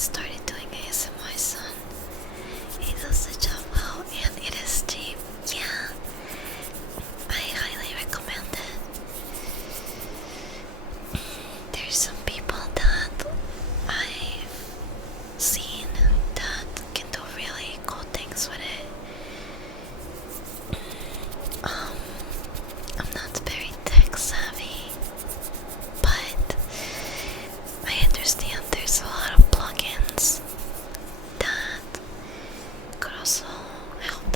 started doing ASMR soon. He does the job well and it is cheap. Yeah, I highly recommend it. There's some people that I've seen that can do really cool things with it. I'm not very tech savvy, but I understand there's a lot of plugins that could also help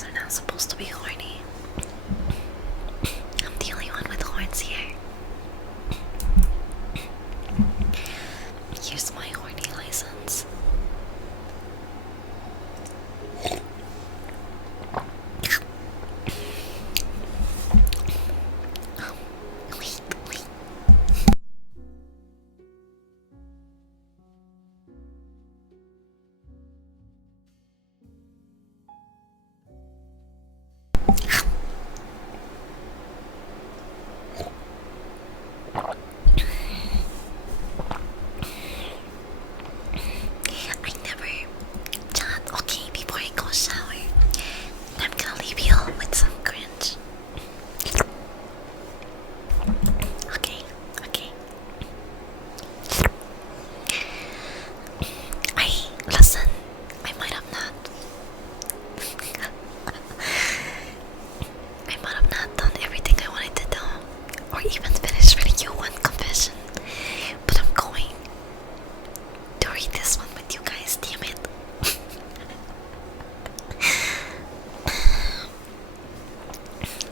guys are not supposed to be horny. I'm the only one with horns here. Here's my horny license. Wait. I never chat. Okay, before I go shower, I'm gonna leave you with some cringe. Okay. Listen, I might have not. I might have not done everything I wanted to do, or even finished reading you one confession, but I'm going to read this one with you guys, damn it.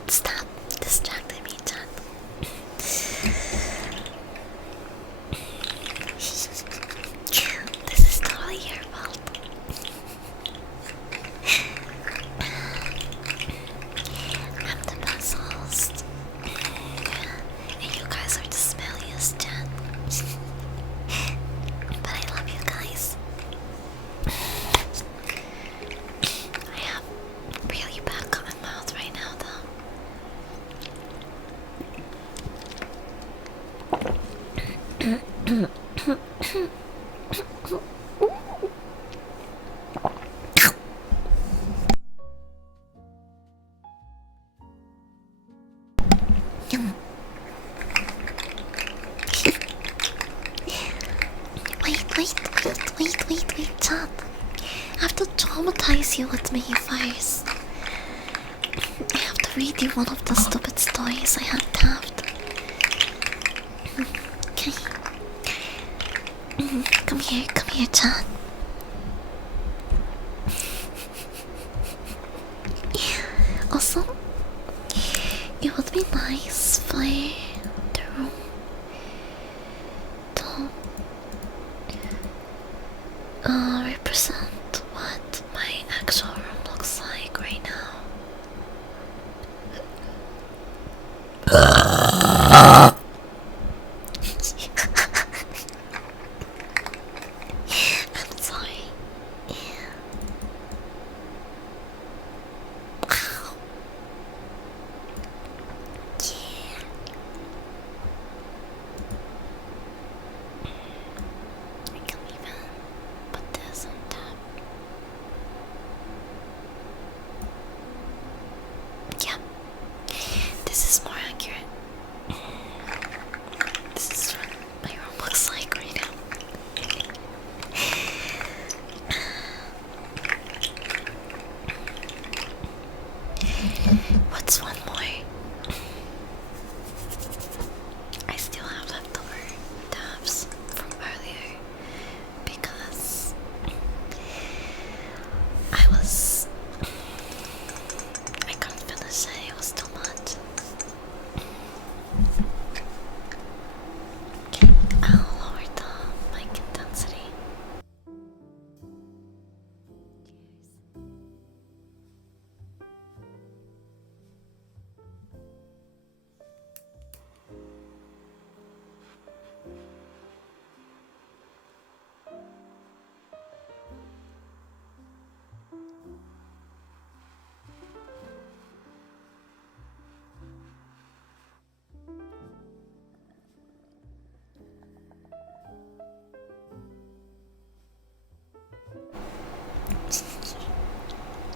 Stop distracting me, chat. This is totally your fault. I'm the best host, and you guys are the smelliest, chat. But I love you guys. I have really bad cotton mouth right now, though. Wait, chat. I have to traumatize you with me first. I have to read you one of the stupid stories I had tapped. Okay. Come here, chat. Also, it would be nice for the room to represent what my actual room looks like right now. I'm sorry. Yeah. I can even put this on top. Yeah. This is more accurate. This is what my room looks like right now. What's one more? I still have leftover tabs from earlier because I couldn't finish it, it was too much. I'll lower the mic intensity.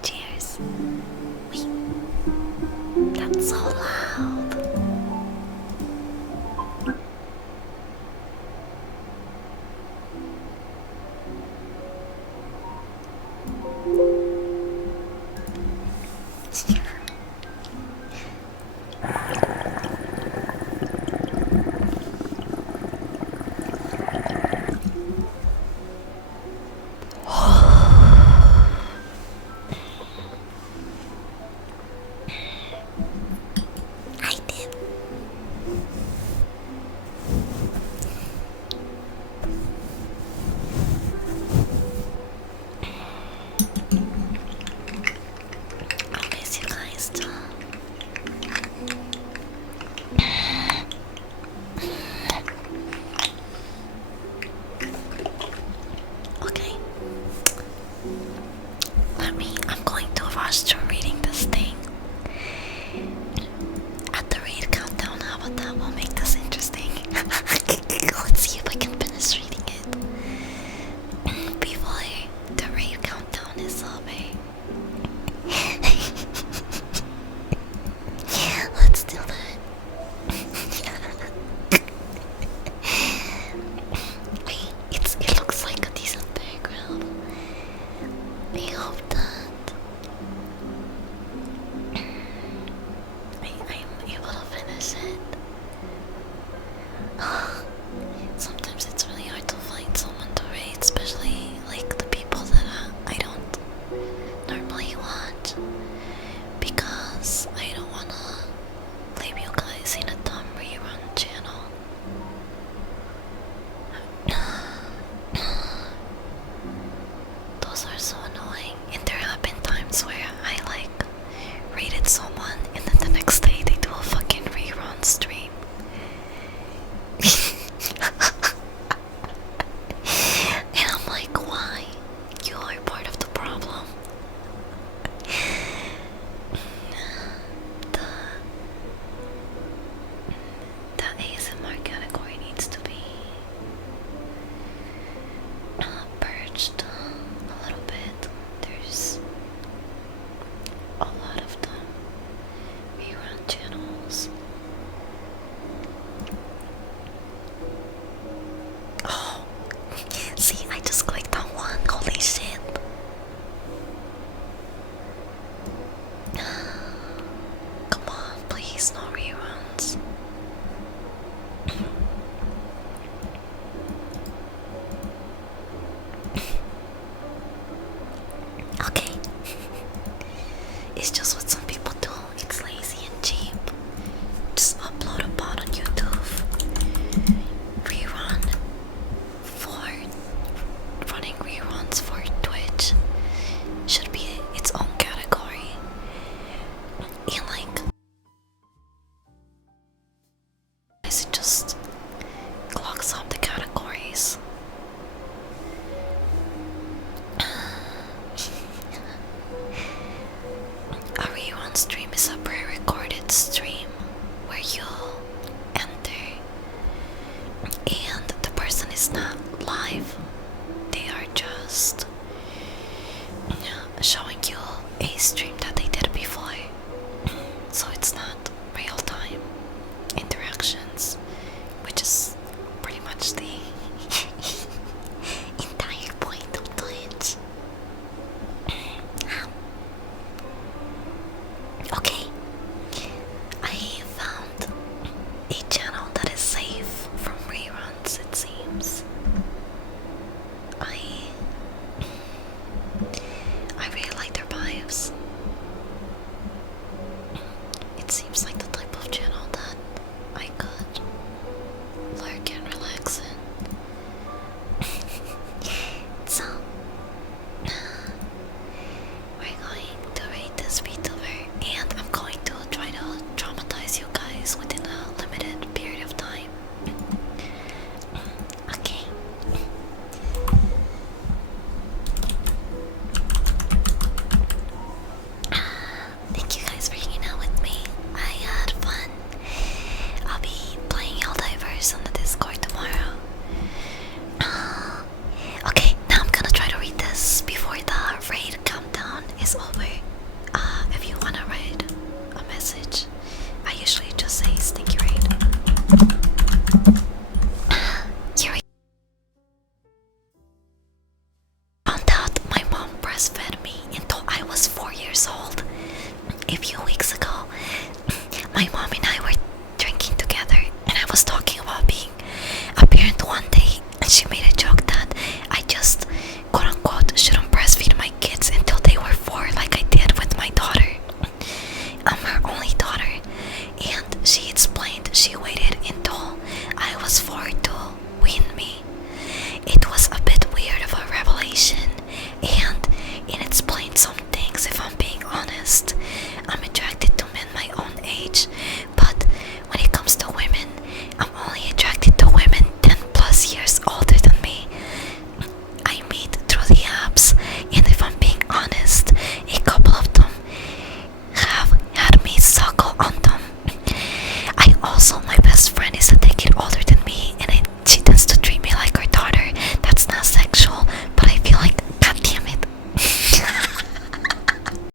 Cheers. Wait, that's so loud. because I don't wanna leave you guys in a dumb rerun channel. Those are so annoying, and there have been times where I like rated someone and then the next day they do a fucking rerun stream. And I'm like, why? You are part of the problem. The ASMR category needs to be purged a little bit. There's a lot of them. Rerun channels. Oh, see, I just clicked on one. Holy shit. Come on, please, no reruns. Okay. It's just what some people do. It's lazy and cheap. Just upload a bot on YouTube. Rerun for running reruns for Twitch should be its own category. And like, it just clogs up the categories. A rerun stream is a pre-recorded stream where you enter and the person is not live. They are just showing you a stream that they did before. So it's not real-time interactions, which is pretty much the entire point of Twitch. Okay, I found a channel that is safe from reruns, it seems. I really like their vibes. It seems like the type of channel that I could lurk and relax in. So, we're going to rate this VTuber, and I'm going to try to traumatize you guys within a limited period of time. Okay. Thank you guys for hanging out with me. I had fun. I'll be playing Helldivers on the Discord tomorrow. Okay, now I'm gonna try to read this before the raid countdown is over. If you wanna write a message, I usually just say stinky raid. Here found out my mom breastfed me until I was 4 years old. A few weeks ago, my mom and I were drinking together, and I was talking about being a parent one day, and she made a